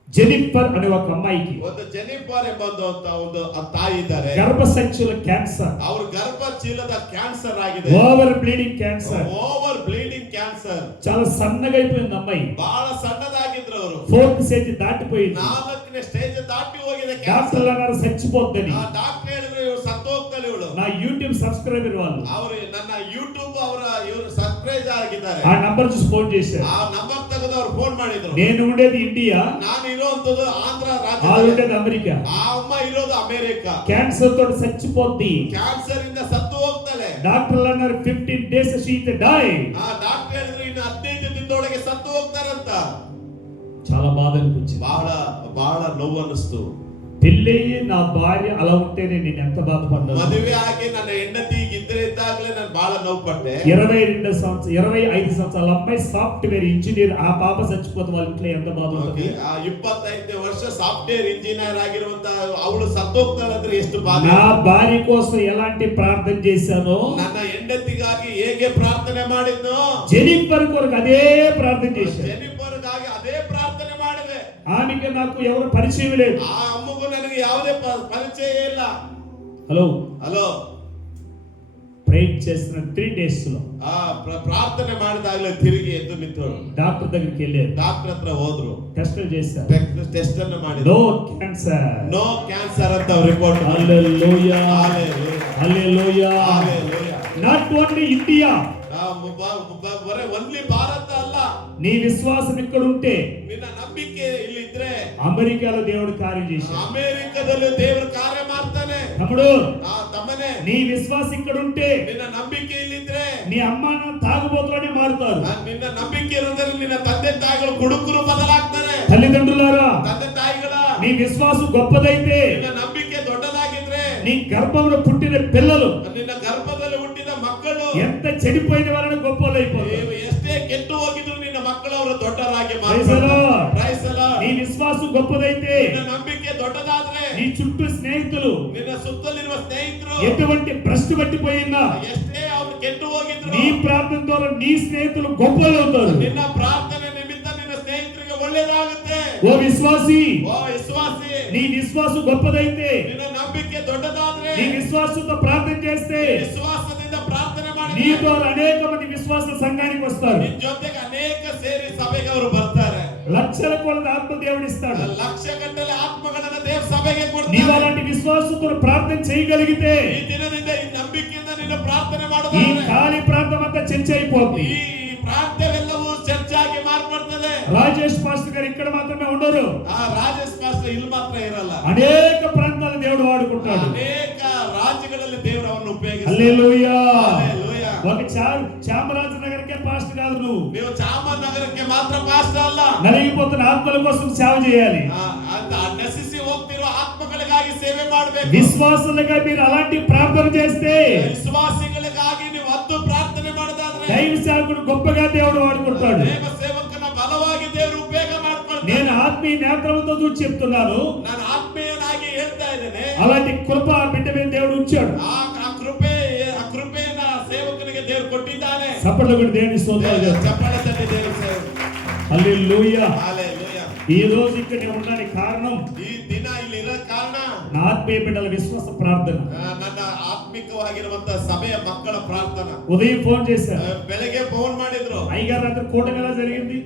జెనిఫర్ అనే ఒక అమ్మాయికి ಒಂದು ಜೆನಿಫರ್ ಎಂಬ ಒಂದು ತಾಯಿ ಇದ್ದಾರೆ. గర్భసంచుల క్యాన్సర్, ಅವ್ರ ಗರ್ಭ ಚೀಲದ ಕ್ಯಾನ್ಸರ್ ಆಗಿದೆ. Over bleeding cancer, over bleeding cancer. చాలా సన్నగా అయిపోయింది అమ్మాయి. ಬಹಳ ಸಣ್ಣದಾಗಿದ್ರು ಅವರು. 4th స్టేజ్ దాటిపోయింది. 4ನೇ ಸ್ಟೇಜ್ ದಾಟಿ ಹೋಗಿದೆ డాక్టర్లు ಕ್ಯಾನ್ಸರ್. అన్నారు చచ్చిపోద్దని. ಆ ಡಾಕ್ಟರ್ ಹೇಳಿದ್ರು ಇವ್ರು ಸತ್ತು ಹೋಗ್ತಾರೆ ಇವಳು. నా యూట్యూబ్ సబ్స్క్రైబర్ వాళ్ళు ಅವರು ನನ್ನ ಯೂಟ್ಯೂಬ್ ಇವರು ಸಬ್ಸ್ಕ್ರೈಬ್ ಆಗಿದ್ದಾರೆ. ఆ నంబర్ చూసి ఫోన్ చేశారు. ಆ ನಂಬರ್ ತೆಗೆದು ಅವ್ರು ಫೋನ್ ಮಾಡಿದ್ರು. నేను ఉండేది ఇండియా, ನಾನು ಇರುವಂತದ್ದು ಆಂಧ್ರ వాళ్ళు ರಾಜ್ಯದಲ್ಲಿ, ఉండేది అమెరికా. ಆ ಅಮ್ಮ ಇರೋದು ಅಮೆರಿಕ. క్యాన్సర్ తోటి చచ్చిపోద్ది. ಕ್ಯಾನ್ಸರ್ ಇಂದ ಸತ್ತು ಹೋಗ್ತಾಳೆ. డాక్టర్లు అన్నారు 15 days she will die. ಆ ಡಾಕ್ಟರ್ ಹೇಳಿದ್ರು ಇನ್ನು 15 ದಿನದೊಳಗೆ ಸತ್ತು ಹೋಗ್ತಾರಂತ. చాలా బాధ అనిపించింది. ಬಹಳ ನೋವು ಅನ್ನಿಸ್ತು. పెళ్ళయ్యి నా భార్య అలా ఉంటేనే నేను ఎంత బాధపడ్డాను. ಮದುವೆ ಆಗಿ ನನ್ನ ಹೆಂಡತಿ ಇದ್ರೆ ಇದ್ದಾಗಲೇ ನಾನು ಬಹಳ ನೋವು ಪಟ್ಟೆ. 25 సంవత్సరాల అమ్మాయి సాఫ్ట్వేర్ ఇంజనీర్, ఆ పాప చచ్చిపోతే వాళ్ళ ఇంట్లో ఎంత బాధ ఉంటుంది. 25 ವರ್ಷ ಸಾಫ್ಟ್ವೇರ್ ಇಂಜಿನಿಯರ್ ಆಗಿರುವಂತ ಅವಳು ಸತ್ತೋಗ್ತಾಳೆ ಅಂದ್ರೆ ಎಷ್ಟು ಬಾಧೆ. నా భార్య కోసం ఎలాంటి ప్రార్థన చేశానో, ನನ್ನ ಹೆಂಡತಿಗಾಗಿ ಹೇಗೆ ಪ್ರಾರ್ಥನೆ ಮಾಡಿದ್ನೋ, జెనిఫర్ కొరకు అదే ప్రార్థన చేశాను. ಜೆನಿಫರ್ಗಾಗಿ ಅದೇ ಪ್ರಾರ್ಥನೆ ಮಾಡಿದೆ. ఆమెకి నాకు ఎవరు పరిచయం లేదు. ಆ ಅಮ್ಮಗೂ ನನಗೆ ಯಾವುದೇ ಪರಿಚಯ ಇಲ್ಲ. హలో ప్రేయర్ చేసిన 3 days లో ಆ ಪ್ರಾರ್ಥನೆ ಮಾಡಿದಾಗಲೇ ತಿರುಗಿ ಎದ್ದು ನಿಂತಳು. డాక్టర్ దగ్గరికి వెళ్ళారు. ಡಾಕ್ಟರ್ ಹತ್ರ ಹೋದ್ರು. టెస్టులు చేశారు. ಟೆಸ್ಟ್ ಅನ್ನು ಮಾಡಿದ್ರು. నో క్యాన్సర్, ನೋ ಕ್ಯಾನ್ಸರ್ ಅಂತ report. Hallelujah, hallelujah, hallelujah. Hallelujah. Not only India, only ಭಾರತ ಅಲ್ಲ. నీ విశ్వాసం ఇక్కడ ఉంటే ನಿನ್ನ ನಂಬಿಕೆ ಇಲ್ಲಿ ಇದ್ರೆ అమెరికాలో దేవుడు కార్యం చేశాడు. ಅಮೆರಿಕದಲ್ಲಿ ದೇವರು ಕಾರ್ಯ ಮಾಡ್ತಾನೆ. తమ్ముడు, ತಮ್ಮನೇ, నీ విశ్వాసం ఇక్కడ ఉంటే ನಿನ್ನ ನಂಬಿಕೆ ಇಲ್ಲಿದ್ರೆ నీ అమ్మ నాన్న తాగుబోతులనే మారుతారు. ನಿನ್ನ ನಂಬಿಕೆ ಇರೋದ್ರಲ್ಲಿ ನಿನ್ನ ತಂದೆ ತಾಯಿಗಳು ಕುಡುಕರು ಬದಲಾಗ್ತಾರೆ. తల్లిదండ్రులారా, ತಂದೆ ತಾಯಿಗಳ నీ విశ్వాసం గొప్పదైతే ನಿನ್ನ ನಂಬಿಕೆ ದೊಡ್ಡದಾಗಿದ್ರೆ నీ గర్భంలో పుట్టిన పిల్లలు ನಿನ್ನ ಗರ್ಭದಲ್ಲಿ ಹುಟ್ಟಿದ ಮಕ್ಕಳು ఎంత చెడిపోయిన వాళ్ళని గొప్పలు అయిపోతారు. ನೀವು ಎಷ್ಟೇ ಕೆಟ್ಟು ಹೋಗಿದ್ರು ನಿನ್ನ ಮಕ್ಕಳು ಅವರು ದೊಡ್ಡರಾಗಿ Praise the Lord. Praise the Lord. నీ విశ్వాసం గొప్పదైతే ನಿನ್ನ ನಂಬಿಕೆ ದೊಡ್ಡದಾದ್ರೆ నీ చుట్టూ స్నేహితులు ನಿನ್ನ ಸುತ್ತಲಿರುವ ಸ್ನೇಹಿತರು ఎటువంటి భ్రష్టు పట్టిపోయినా ಎಷ್ಟೇ ಅವರು ಕೆಟ್ಟು ಹೋಗಿದ್ರು నీ ప్రార్థన ద్వారా నీ స్నేహితులు గొప్పలు అవుతారు. ನಿನ್ನ ಪ್ರಾರ್ಥನೆ ನಿಮಿತ್ತ ನಿನ್ನ ಸ್ನೇಹಿತರಿಗೆ ಒಳ್ಳೆಯದಾಗುತ್ತೆ. ఓ విశ్వాసి, ಓ ವಿಶ್ವಾಸಿ, నీ విశ్వాసం గొప్పదైతే, ನಿನ್ನ ನಂಬಿಕೆ ದೊಡ್ಡದಾದ್ರೆ నీ విశ్వాసంతో ప్రార్థన చేస్తే ವಿಶ್ವಾಸದಿಂದ ಪ್ರಾರ್ಥನೆ నీ ಮಾಡಿ ద్వారా అనేక మంది విశ్వాస సంఘానికి వస్తారు. ನಿನ್ ಜೊತೆಗೆ ಅನೇಕ ಸೇರಿ ಸಭೆಗೆ ಅವರು ಬರ್ತಾರೆ. లక్షల కొలది ఆత్మ దేవుడు ఇస్తాడు. ಲಕ್ಷ ಗಟ್ಟಲೆ ಆತ್ಮಗಳನ್ನ ದೇವ ಸಭೆಗೆ నీవు ಕೊಡ್ತಾರೆ. అలాంటి విశ్వాసంతో ప్రార్థన చేయగలిగితే ಈ ದಿನದಿಂದ ಈ ನಂಬಿಕೆಯಿಂದ ನಿನ್ನ ಪ್ರಾರ್ಥನೆ ఈ ಮಾಡೋದಾದ್ರೆ ఖాళీ ప్రాంతం అంతా చర్చ అయిపోతుంది. ಈ ಪ್ರಾಂತ್ಯವೆಲ್ಲವೂ ಚರ್ಚಾಗಿ ಮಾರ್ಪಡ್ತದೆ. రాజేష్ పాస్టర్ గారు ఇక్కడ మాత్రమే ఉండరు, ಆ ರಾಜೇಶ್ ಪಾಸ್ಟರ್ ಇಲ್ಲಿ ಮಾತ್ರ ಇರಲ್ಲ. అనేక ప్రాంతాలు దేవుడు వాడుకుంటాడు. ಅನೇಕ ರಾಜ್ಯಗಳಲ್ಲಿ ದೇವರು ಅವರನ್ನು ಉಪಯೋಗಿಸ್ತಾರೆ. హల్లెలూయా. హల్లెలూయా. ఒక చామరాజనగర్కే పాస్టర్ కాదు నువ్వు, ನೀವು ಚಾಮರಾಜನಗರಕ್ಕೆ ಮಾತ್ರ ಪಾಸ್ಟರ್ ಅಲ್ಲ, నలిగిపోతున్న ఆత్మల కోసం సేవ చేయాలి. ನಶಿಸಿ ಹೋಗ್ತಿರುವ ಆತ್ಮಗಳಿಗಾಗಿ ಸೇವೆ ಮಾಡಬೇಕು. విశ్వాసులుగా మీరు అలాంటి ప్రార్థన చేస్తే ವಿಶ್ವಾಸಿಗಳಿಗಾಗಿ ನೀವು ಹತ್ತು ಪ್ರಾರ್ಥನೆ ಮಾಡೋದಾದ್ರೆ దైవ సేవకుడు గొప్పగా దేవుడు వాడుకుంటాడు. ದೇವ ಸೇವಕನ ಬಲವಾಗಿ ದೇವರು ಉಪಯೋಗ ಮಾಡ್ಕೊಳ್ತಾರೆ. నేను ఆత్మీయ నేత్రముతో చూసి చెప్తున్నాను, ನಾನು ಆತ್ಮೀಯನಾಗಿ ಹೇಳ್ತಾ ಇದ್ದೇನೆ. అలాంటి కృప బిడ్డ మీద దేవుడు ఉంచాడు. ಆ ಕೃಪೆಯನ್ನ ಸೇವಕನಿಗೆ ದೇವರು ಕೊಟ್ಟಿದ್ದಾನೆ. చప్పట్లు కూడా దేవుని స్తోత్రాలు చేస్తాం. ಚಪ್ಪಾಳೆ ತಟ್ಟಿ ದೇವರು ಸೇವೆ. హల్లెలూయా. హల్లెలూయా. ఈ రోజు ఇక్కడ ఉండడానికి కారణం ಈ ದಿನ ಇಲ್ಲಿ ಇರೋ ಕಾರಣ నా ఆత్మీయ బిడ్డల విశ్వాస ప్రార్థన. ನನ್ನ ಆತ್ಮೀಯ ಆತ್ಮಿಕವಾಗಿರುವಂತ ಸಭೆಯ ಮಕ್ಕಳ ಪ್ರಾರ್ಥನಾ. ఉదయం ఫోన్ చేశారు, ಬೆಳಗ್ಗೆ ಫೋನ್ ಮಾಡಿದ್ರು. అయ్యగారు రాత్రి కూటమి ఎలా జరిగింది?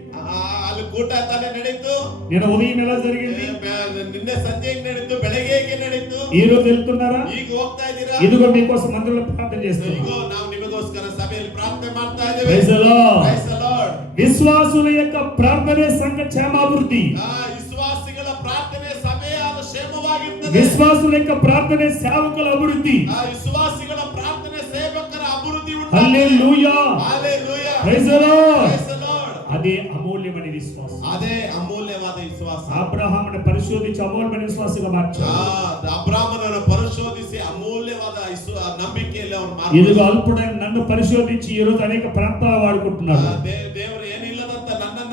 ಅಲ್ಲಿ ಕೂಟ ತಾನೇ ನಡೀತು. నిన్న ఉదయం ఎలా జరిగింది? ನಿನ್ನೆ ಸಂಜೆ ನಡೀತು, ಬೆಳಗ್ಗೆ ಹೇಗೆ ನಡೀತು? ఈ రోజు వెళ్తున్నారా? ಈಗ ಹೋಗ್ತಾ ಇದ್ದೀರಾ? ఇదిగో మీకోసం మందిరంలో ప్రార్థన చేస్తున్నాం. ఇదిగో ನಾವು ನಿಮಗೋಸ್ಕರ ಸಭೆಯಲ್ಲಿ ಪ್ರಾರ್ಥನೆ ಮಾಡ್ತಾ ಇದ್ದೇವೆ. Praise the Lord. Praise the Lord. విశ్వాసుల యొక్క ప్రార్థనే సంఘ క్షేమాభివృద్ధి. ವಿಶ್ವಾಸಿಗಳ ಪ್ರಾರ್ಥನೆ ಸಭೆಯ ಕ್ಷೇಮವಾಗಿರುತ್ತದೆ. విశ్వాసుల యొక్క ప్రార్థనే సేవకుల అభివృద్ధి. ವಿಶ್ವಾಸಿಗಳ ಪ್ರಾರ್ಥನೆ ಸೇವಕರ ಅಭಿವೃದ್ಧಿ ಉಂಟು. హల్లెలూయా. హల్లెలూయా. Praise the Lord. Praise the Lord. అదే అమూల్యమైన విశ్వాసం. అదే అమూల్యವಾದ ವಿಶ್ವಾಸ. అబ్రహామును పరిశోధించి అమూల్యమైన విశ్వాసగా మార్చాడు. ಅಬ್ರಾಮನನ್ನು ಪರಿಶೋಧಿಸಿ ಅಮೂಲ್ಯವಾದ ನಂಬಿಕೆಯಲ್ಲಿ ಅವನು ಮಾರ್ಪಾಡು. ఇదిగో అల్పుడైన నన్ను పరిశోధించి ఈ రోజు అనేక ప్రాంతాలు వాడుకుంటున్నాడు. ದೇವರು ಏನಿಲ್ಲದಂತ ನನ್ನನ್ನ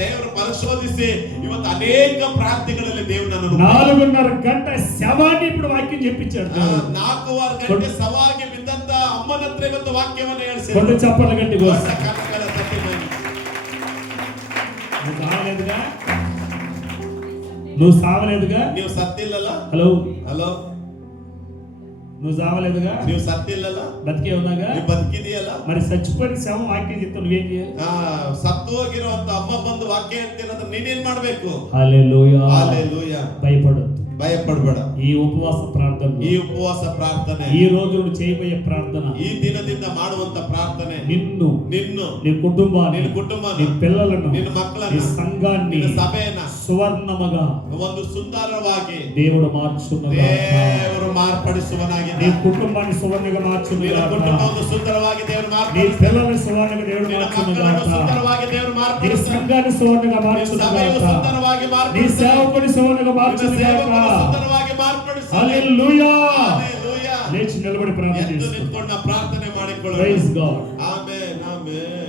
ದೇವರು ಪರಿಶೋಧಿಸಿ ಇವತ್ತು ಅನೇಕ ಪ್ರಾರ್ಥನೆಗಳಲ್ಲಿ ದೇವರು ನನ್ನನ್ನು 4:30 ಗಂಟೆ ಶವಾన్ని ఇప్పుడు వాక్యం చెప్పించాడు. 4:30 ಗಂಟೆ ಸವಾಗಿ ಬಿದ್ದಂತ ಅಮ್ಮನ ಹತ್ರ ಇವತ್ತು ವಾಕ್ಯವನ್ನು ಹೇಳಿಸಿದ್ರು. కొంచెం చప్పట్లు గట్టిగా ಕನ್ನಡಗಳ ತಟ್ಟಿ ಮಾಡಿ. నువ్వు సావలేదుగా, నువ్వు సావలేదుగా, ನೀವು ಸತ್ತಿಲ್ಲಲ್ಲ? హలో ಹಲೋ, నువ్వు సావలేదుగా, ನೀವು ಸತ್ತಿಲ್ಲಲ್ಲ? బతికే ఉన్నాగా, ನೀವು ಬದುಕಿದೆಯಲ್ಲ? మరి చచ్చిపోయిన శవం వాక్యం చెప్తా నువ్వేం చేయాలి? ಸತ್ತು ಹೋಗಿರುವಂತ ಅಮ್ಮ ಬಂದು ವಾಕ್ಯ ಹೇಳ್ತಿರೋದ್ರೆ ನೀನೇನ್ ಮಾಡ್ಬೇಕು? హల్లెలూయా. హల్లెలూయా. భయపడొద్దు. ಭಯಪಡಬೇಡ. ఈ ఉపవాస ప్రార్థన, ಈ ಉಪವಾಸ ಪ್ರಾರ್ಥನೆ, ఈ రోజు నువ్వు చేయబోయే ప్రార్థన, ಈ ದಿನದಿಂದ ಮಾಡುವಂತ ಪ್ರಾರ್ಥನೆ నిన్ను, ನಿನ್ನು, నీ కుటుంబాన్ని, ನಿನ್ನ ಕುಟುಂಬನ, నీ పిల్లలను, ನಿನ್ನ నీ ಮಕ್ಕಳನ್ನ, సంఘాన్ని ನಿನ್ನ ಸಭೆಯನ್ನ సువర్ణముగా ಒಂದು ಸುಂದರವಾಗಿ దేవుడు మార్చునుగాక. ದೇವರು నీ ಮಾರ್ಪಡಿಸುವನಾಗಿದ್ದಾನೆ. కుటుంబాన్ని సువర్ణంగా ನಿನ್ನ మార్చునుగాక. ಕುಟುಂಬವನ್ನು ಸುಂದರವಾಗಿ ದೇವರು నీ ಮಾರ್ಪಡಿಸ್ತಾನೆ. పిల్లల్ని సువర్ణంగా దేవుడు ನಿನ್ನ మార్చునుగాక. ಮಕ್ಕಳನ್ನು ಸುಂದರವಾಗಿ ದೇವರು నీ ಮಾರ್ಪಡಿಸ್ತಾನೆ. సంఘాన్ని సువర్ణంగా ನಿನ್ನ ಸಭೆಯು మార్చునుగాక. ಸುಂದರವಾಗಿ నీ ಮಾರ್ಪಡಿಸ್ತಾನೆ. సేవకుని సువర్ణంగా ನಿನ್ನ మార్చునుగాక. ಸೇವಕನು ಸುಂದರವಾಗಿ ಮಾರ್ಪಡಿಸ್ತಾನೆ. హల్లెలూయా. ಹಲ್ಲೆಲೂಯಾ. లేచి నిలబడి ప్రార్థన ಎದ್ದು చేస్తాం. ನಿಂತ್ಕೊಂಡು ನಾವು ಪ್ರಾರ್ಥನೆ ಮಾಡಿಕೊಳ್ಳೋಣ. Praise God. Amen, amen.